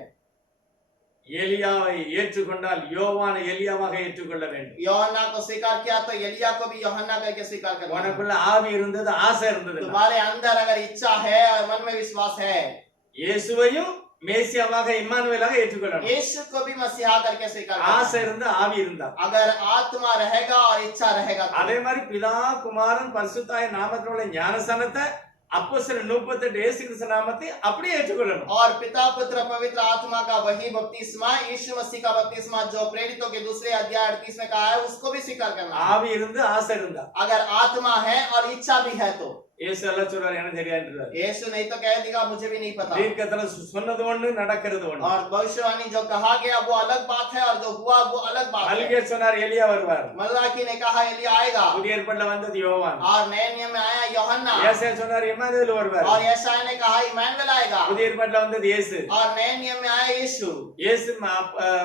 எலியாவை ஏற்றுக்கொண்டால் யோவானை எலியாவாக ஏற்றுக்கொள்ள வேண்டும். यूहन्ना को स्वीकार किया तो एलिया को भी यूहन्ना करके स्वीकार करना है। உனக்குள்ள ஆவி இருந்தது, ஆசை இருந்தது. तुम्हारे अंदर अगर इच्छा है और मन में विश्वास है, இயேசுவையும் மேசியாவாக இம்மானுவேலாக ஏற்றுக்கொள்ளணும். यीशु को भी मसीहा करके स्वीकार ஆசை करना है। இருந்து ஆவி இருந்தா, अगर आत्मा रहेगा और इच्छा रहेगा तो। அதே மாதிரி பிதா குமாரன் பரிசுத்தாய நாமத்தில் உள்ள ஞானஸ்நானத்தை அப்போஸ்தலர் 38 இயேசு கிறிஸ்து நாமத்தை அப்படியே ஏற்றுக்கொள்ளணும். और पिता पुत्र पवित्र आत्मा का वही बपतिस्मा यीशु मसीह का बपतिस्मा जो प्रेरितों के दूसरे अध्याय 38 में कहा है उसको भी स्वीकार करना है। ஆவி இருந்து ஆசை இருந்தா, अगर आत्मा है और इच्छा भी है तो இயேசு எல்லாம் சொல்றாரு எனக்கு தெரியாதுன்றாரு. यीशु नहीं तो कह देगा मुझे भी नहीं पता। தீர்க்கதரிசி சொன்னது ஒண்ணு நடக்கிறது ஒண்ணு. और भविष्यवाणी जो कहा गया वो अलग बात है और जो हुआ वो अलग बात है। மல்கியா சொன்னார் எலியா வருவார். मलाकी ने कहा एलिया आएगा। புதிய ஏற்பாட்டுல வந்தது யோவான். और नए नियम में आया यूहन्ना। ஏசாயா சொன்னார் இம்மானுவேல் வருவார். और यशायाह ने कहा इम्मानुएल आएगा। புதிய ஏற்பாட்டுல வந்தது இயேசு. और नए नियम में आया यीशु। இயேசு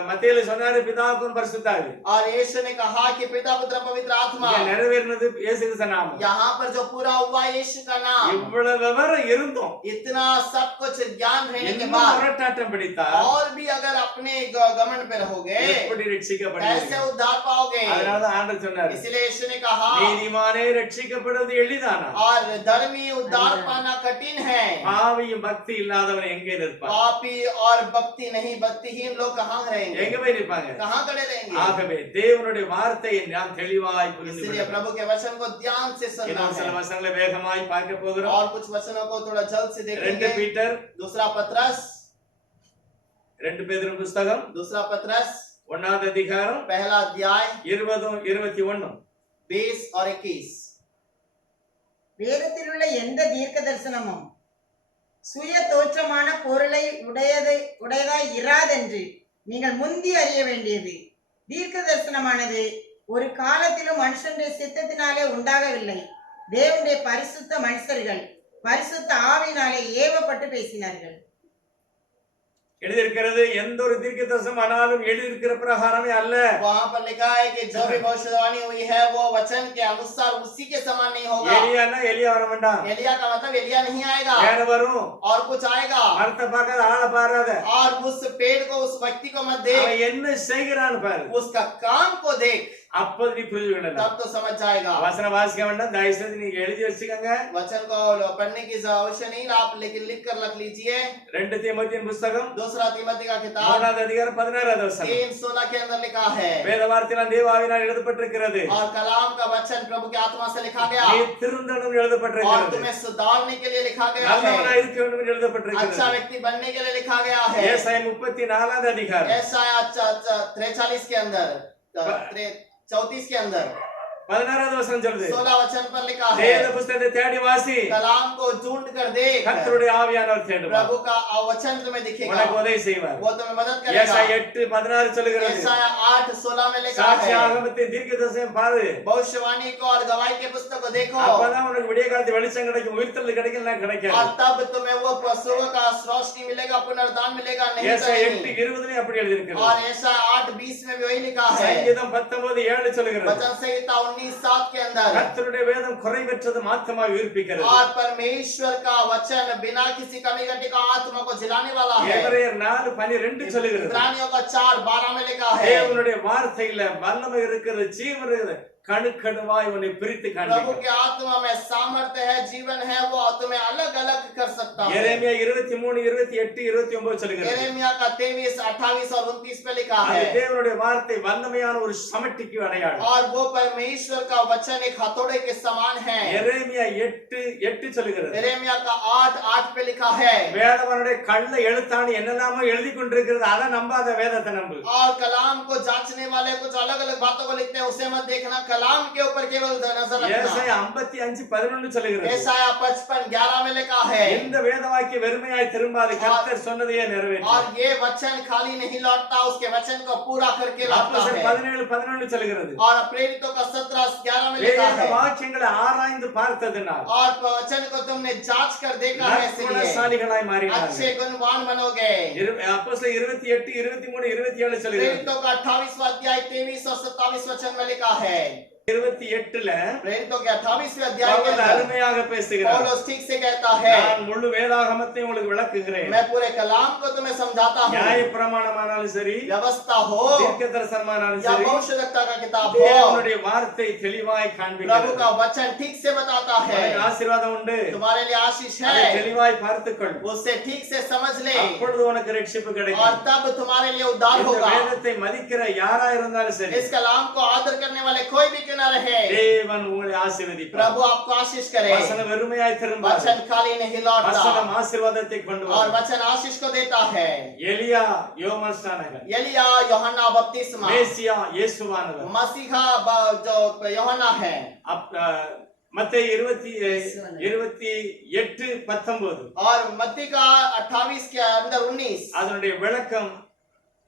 மத்தேயுல சொன்னாரு பிதாவுக்கும் பரிசுத்தாவி. और यीशु ने कहा कि पिता पुत्र पवित्र आत्मा। இங்க நிறைவேறினது இயேசு கிறிஸ்து நாமம். यहाँ पर जो पूरा हुआ यीशु का नाम। இவ்வளவு விவரம் இருந்தும் इतना सब कुछ ज्ञान रहने के இன்னும் बाद முரட்டாட்டம் பிடித்தா और भी अगर अपने घमंड पे रहोगे எப்படி ரட்சிக்கப்படுவீங்க? कैसे उद्धार पाओगे? அதனால தான் ஆண்டவர் சொன்னார் इसलिए यीशु ने कहा நீதிமானே ரட்சிக்கப்படுவது எளிதானா और धर्मी उद्धार पाना कठिन है। பாவியும் பக்தி இல்லாதவன் எங்கே நிற்பான்? पापी और भक्ति नहीं भक्तिहीन लोग कहाँ रहेंगे? எங்க போய் நிற்பாங்க? कहाँ खड़े रहेंगे? ஆகவே தேவனுடைய வார்த்தையை நாம் தெளிவாய் புரிந்து इसलिए கொள்ள प्रभु के वचन को ध्यान से सुनना இன்னும் சில है। வசனங்களை வேகமாய் பார்க்க போகிறோம். और कुछ वचनों को थोड़ा जल्द से 2 देखेंगे। பீட்டர் दूसरा पत्रस 2 பேதுரு புத்தகம் दूसरा पत्रस 1வது அதிகாரம் पहला अध्याय 20 21 20 और 21। வேதத்தில் உள்ள எந்த தீர்க்க தரிசனமும் சுய தோற்றமான பொருளை உடையதாய் இராதென்று நீங்கள் முந்தி அறிய வேண்டியது. தீர்க்க தரிசனமானது ஒரு காலத்திலும் மனுஷனுடைய சித்தத்தினாலே உண்டாகவில்லை. தேவனுடைய பரிசுத்த மனுஷர்கள் பரிசுத்த ஆவியினாலே ஏவப்பட்டு பேசினார்கள். எழுதியிருக்கிறது எந்த ஒரு தீர்க்கதரிசனம் ஆனாலும் எழுதியிருக்கிற பிரகாரமே அல்ல. वहाँ पर लिखा है कि जो भी भविष्यवाणी हुई है वो वचन के अनुसार उसी के समान नहीं होगा। எலியானா எலியா வர வேண்டாம். एलिया का मतलब एलिया नहीं आएगा வேற வரும். और कुछ आएगा। மரத்தை பார்க்காத ஆளை பாராத. और उस पेड़ को उस व्यक्ति को मत देख, அவன் என்ன செய்கிறான்னு பாரு. उसका काम को देख, அப்போது நீ புரிந்து கொள்ளலாம். तब तो समझ जाएगा। வசனம் வாசிக்க வேண்டாம், தயவு செய்து நீங்க எழுதி வச்சுக்கோங்க. वचन को पढ़ने की आवश्यकता नहीं, आप लेकिन लिख कर रख लीजिए। 2 தீமோத்தேயு புத்தகம் दूसरा तीमोथी का किताब 3வது அதிகாரம் 16வது வசனம். 3:16 के अंदर लिखा है வேத வார்த்தையால் தேவ ஆவியினால் எழுதப்பட்டிருக்கிறது. और कलाम का वचन प्रभु की आत्मा से लिखा गया நீ திருந்தணும் और எழுதப்பட்டிருக்கிறது. तुम्हें सुधारने के लिए लिखा गया நல்லவனா है, இருக்க வேண்டும் என்று எழுதப்பட்டிருக்கிறது. अच्छा व्यक्ति बनने के लिए लिखा गया है। ஏசாயா 34வது அதிகாரம் यशायाह 43 के अंदर 34 के अंदर 16வது வசனம் சொல்லுது. 16 वचन पर लिखा है வேத புத்தகத்தை தேடி வாசி. कलाम को ढूंढ कर देख, கர்த்தருடைய ஆவியானவர் தேடுவார். प्रभु का वचन तुम्हें दिखेगा, உனக்கு உதவி செய்வார். वो तुम्हें मदद करेगा। ஏசாயா 8:16 சொல்லுகிறது. यशायाह 8:16 में लिखा சாட்சி है ஆகமத்தை தீர்க்கதரிசனம் பாரு. भविष्यवाणी को और गवाही के पुस्तक को देखो, அப்பதான் உனக்கு விடிய காலத்து வெளிச்சம் கிடைக்கும், உயிர்த்தெழுதல் கிடைக்கலாம் கிடைக்காது. और तब तुम्हें वो पशुओं का रोशनी मिलेगा, पुनरुत्थान मिलेगा, नहीं तो ஏசாயா नहीं। 8:20 அப்படி எழுதியிருக்கிறது. और यशायाह 8:20 में भी वही लिखा है। சங்கீதம் 19:7 சொல்லுகிறது. वचन संहिता 19:7 के अंदर கர்த்தருடைய வேதம் குறைவற்றது மாத்திரமாய் உயிர்ப்பிக்கிறது. और परमेश्वर का वचन बिना किसी कमी घटी का आत्मा को जिलाने वाला है। எபிரேயர் 4:12 சொல்லுகிறது. इब्रानियों का 4:12 में लिखा है தேவனுடைய வார்த்தையில வல்லமை இருக்கிறது, ஜீவன் இருக்கிறது, கணுக்கணுவாய் உன்னை பிரித்து प्रभु காண்பிக்கும். के आत्मा में सामर्थ्य है, जीवन है, वो तुम्हें अलग अलग कर सकता है। எரேமியா 23:28-29 சொல்லுகிறது. यिर्मयाह का 23, 28 और 29 पे लिखा அது है தேவனுடைய வார்த்தை வல்லமையான ஒரு சமட்டிக்கு அடையாளம். और वो परमेश्वर का वचन एक हथौड़े के समान है। எரேமியா 8:8 சொல்லுகிறது. यिर्मयाह का 8:8 पे लिखा है வேதவனுடைய கள்ள எழுத்தாணி என்னெல்லாமோ எழுதி கொண்டிருக்கிறது, அதை நம்பாத, வேதத்தை நம்பு. और कलाम को जांचने वाले कुछ अलग अलग बातों को लिखते हैं, उसे मत देखना, कलाम के ऊपर केवल नजर रखना। ஏசாயா 55:11 சொல்லுகிறது. यशायाह 55:11 में लिखा है இந்த வேத வாக்கியம் வெறுமையாய் திரும்பாது, கர்த்தர் சொன்னதையே நிறைவேற்றும். और ये वचन खाली नहीं लौटता, उसके वचन को पूरा करके लौटता அப்போஸ்தலர் है। 17:11 சொல்லுகிறது. और प्रेरितों का 17:11 में लिखा வேத है வாக்கியங்களை ஆராய்ந்து பார்த்ததினால் और वचन को तुमने जांच कर देखा है, इसलिए நற்குணசாலிகளாய் மாறினார்கள். अच्छे गुणवान बनोगे। அப்போஸ்தலர் 28, 23, 27 சொல்லுகிறது. प्रेरितों का 28वां अध्याय 23 और 27 वचन में लिखा है। 28ல प्रेरितों के 28वें अध्याय के பவுல் अंदर அருமையாக பேசுகிறார். पौलुस ठीक से कहता है நான் முழு வேதாகமத்தை உங்களுக்கு விளக்குகிறேன். मैं पूरे कलाम को तुम्हें समझाता हूँ, நியாய பிரமாணமானாலும் சரி, व्यवस्था हो தீர்க்கதரிசனமானாலும் या சரி, भविष्यवक्ता का किताब हो, தேவனுடைய வார்த்தை தெளிவாய் प्रभु காண்பிக்கிறது. का वचन ठीक से बताता है। உனக்கு ஆசீர்வாதம் உண்டு, तुम्हारे लिए आशीष அதை है, தெளிவாய் பார்த்துக்கொள். उससे ठीक से समझ ले அப்பொழுது உனக்கு ரட்சிப்பு और கிடைக்கும். तब तुम्हारे लिए उद्धार இந்த होगा। வேதத்தை மதிக்கிற யாரா இருந்தாலும் சரி, इस कलाम को आदर करने वाले कोई भी क्यों न रहे, தேவன் உங்களை ஆசீர்வதிப்பார். प्रभु आपको आशीष करे। வசனம் வெறுமையாய் திரும்பாது, वचन खाली नहीं लौटता வசனம் ஆசீர்வாதத்தை கொண்டு और வரும். वचन आशीष को देता है। எலியா யோவான் ஸ்நானகன், एलिया यूहन्ना बपतिस्मा, மேசியா இயேசுவானவர், मसीहा जो यूहन्ना है, மத்தேயு 28:19 और मत्ती का 28 के अंदर 19 அதனுடைய விளக்கம்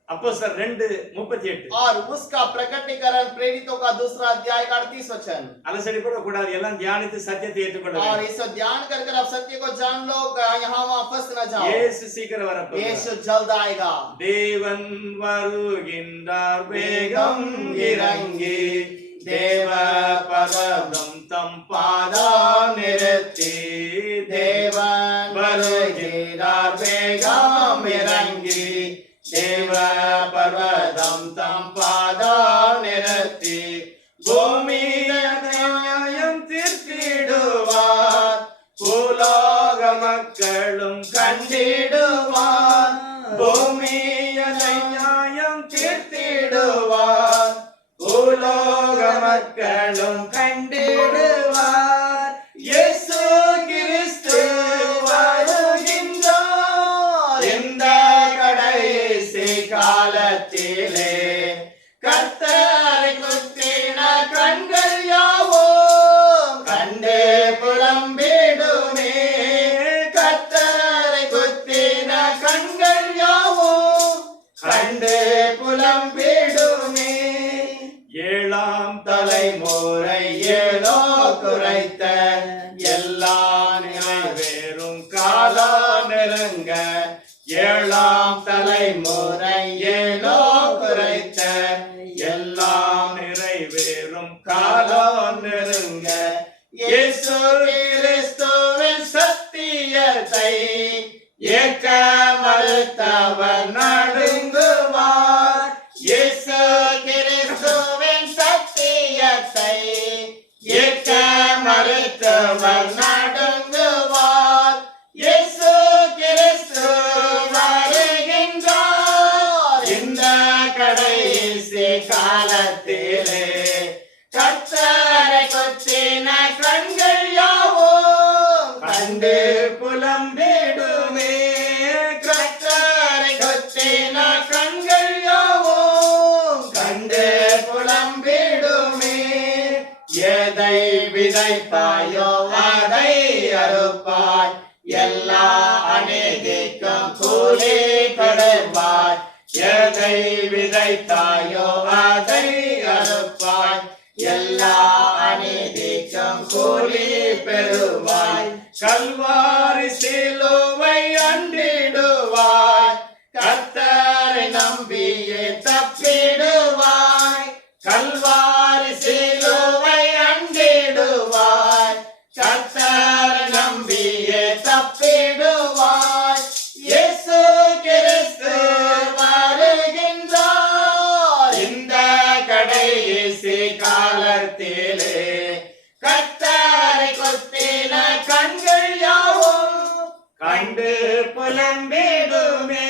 அப்போஸ்தலர் 2:38 और उसका प्रकटीकरण प्रेरितों का दूसरा अध्याय का 38 वचन। அலசடிப்பட கூடாது, எல்லாம் தியானித்து சத்தியத்தை ஏற்றுக்கொள்ள और வேண்டும். इसे ध्यान कर कर आप सत्य को जान लो, यहाँ वहाँ फंस न जाओ। இயேசு சீக்கிரம் வரப்போகிறார். यीशु जल्द आएगा। தேவன் வருகின்றார் வேகம் இறங்கி, தேவ பர்வதம் தம் பாதம் நிறுத்தி, தேவன் வருகின்றார் வேகம் இறங்கி, தேவ பர்வதம் தம் பாதம் நிறுத்தி, பூமியின் நியாயம் தீர்த்திடுவார், பூலோக மக்களும் கண்டிடுவார், பூமியின் நியாயம் தீர்த்திடுவார், பூலோக மக்களும் கண்டிடுவார், இயேசு கிறிஸ்து வருகின்றார். இந்த கடைசி காலத்திலே கர்த்தரை குத்தின கண்கள் யாவும் கண்டு புலம்பிடுமே, கர்த்தரை குத்தின கண்கள் யாவும் கண்டு புலம்பிடுமே. ஏழாம் தலைமுறை ஏதோ குறைத்த எல்லா நிறைவேறும் காலம் நெருங்க, ஏழாம் தலைமுறை ஏதோ குறைத்த எல்லாம் நிறைவேறும் காலம் நெருங்க, இயேசு கிறிஸ்துவின் சத்தியத்தை ஏற்க மறுத்தவர் நடுங்குவார், இயேசு கிறிஸ்துவின் சத்தியத்தை ஏற்க மறுத்தவர் நடுங்குவார், இயேசு கிறிஸ்து வருகின்றார். இந்த கடைசி காலத்திலே கர்த்தரை குத்தின கண்கள் யாவும் கண்டு புலம்பிடுமே, கர்த்தரை குத்தின கண்கள் யாவும் கண்டு புலம்பிடுமே. எதை விதைப்பாயோ அதை அறுப்பாய், எல்லா அநீதிக்கும் கூலி கொடுப்பாய், எதை விதைத்தாயோ அதை அறுப்பாய், எல்லா அநீதிக்கும் கூலி பெறுவாய், கல்வாரி சிலுவை அண்டிடுவாய், கர்த்தரை நம்பியே தப்பிடுவாய், கல்வாரி சிலுவை அண்டிடுவாய், கர்த்தரை நம்பியே தப்பிடுவாய், இயேசு கிறிஸ்து வருகின்றார். இந்த கடைசி காலத்திலே கர்த்தரை குத்தின கண்கள் யாவும் கண்டு புலம்பிடுமே,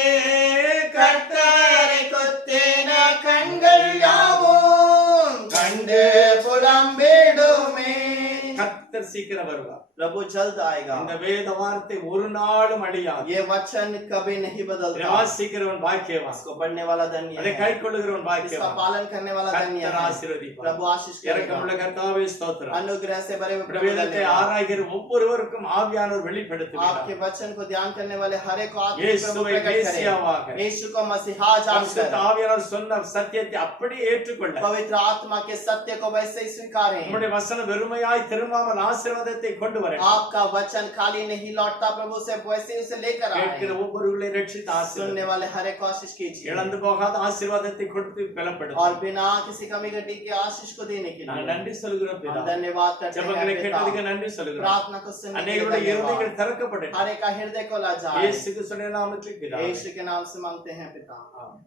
கர்த்தரை குத்தின கண்கள் யாவும் கண்டு புலம்பிடுமே. கர்த்தர் சீக்கிரம் வருவார். प्रभु जल्द आएगा। இந்த வேத வார்த்தை ஒரு நாளும் அழியாது. ये वचन कभी नहीं बदलता। வாசிக்கிறவன் பாக்கியவான், इसको पढ़ने वाला धन्य அதை है, கைக்கொள்ளுகிறவன் इसका பாக்கியவான். पालन करने वाला धन्य கர்த்தர் है। ஆசீர்வதிப்பார். प्रभु आशीष இரக்கமுள்ள करेगा। கர்த்தாவே ஸ்தோத்திரம். अनुग्रह से भरे हुए प्रभु வேதத்தை धन्यवाद। ஆராய்கிற ஒவ்வொருவருக்கும் ஆவியானவர் வெளிப்படுத்துகிறார். आपके वचन को ध्यान करने वाले हर एक को आत्मिक प्रभु இயேசுவை प्रकट करे। மேசியாவாக, यीशु को मसीहा பரிசுத்த जानकर ஆவியானவர் சொன்ன சத்தியத்தை அப்படியே ஏற்றுக்கொள்ள, पवित्र आत्मा के सत्य को वैसे ही स्वीकारें। உம்முடைய வசனம் வெறுமையாய் திரும்பாமல் ஆசீர்வாதத்தை கொண்டு வர, आपका वचन खाली नहीं लौटता, प्रभु से वैसे ही उसे लेकर கேட்கிற आए। ஒவ்வொருவரையும் ரட்சித்து सुनने ஆசீர்வதியும். वाले हर एक को आशीष कीजिए இழந்து போகாத ஆசீர்வாதத்தை கொடுத்து பலப்படுத்தும். और बिना किसी कमी घटी के आशीष को देने के நாங்கள் लिए நன்றி சொல்கிறோம் हम பிதா. धन्यवाद करते ஜெபங்களை हैं கேட்டதுக்கு पिता। நன்றி சொல்கிறோம். प्रार्थना को सुनने के लिए அநேகருடைய धन्यवाद। இருதயங்கள் திறக்கப்படும். हर एक का हृदय को ला जाए। இயேசு கிறிஸ்துவின் நாமத்தில் பிதாவே. यीशु के नाम से मांगते हैं पिता। ஆமென்.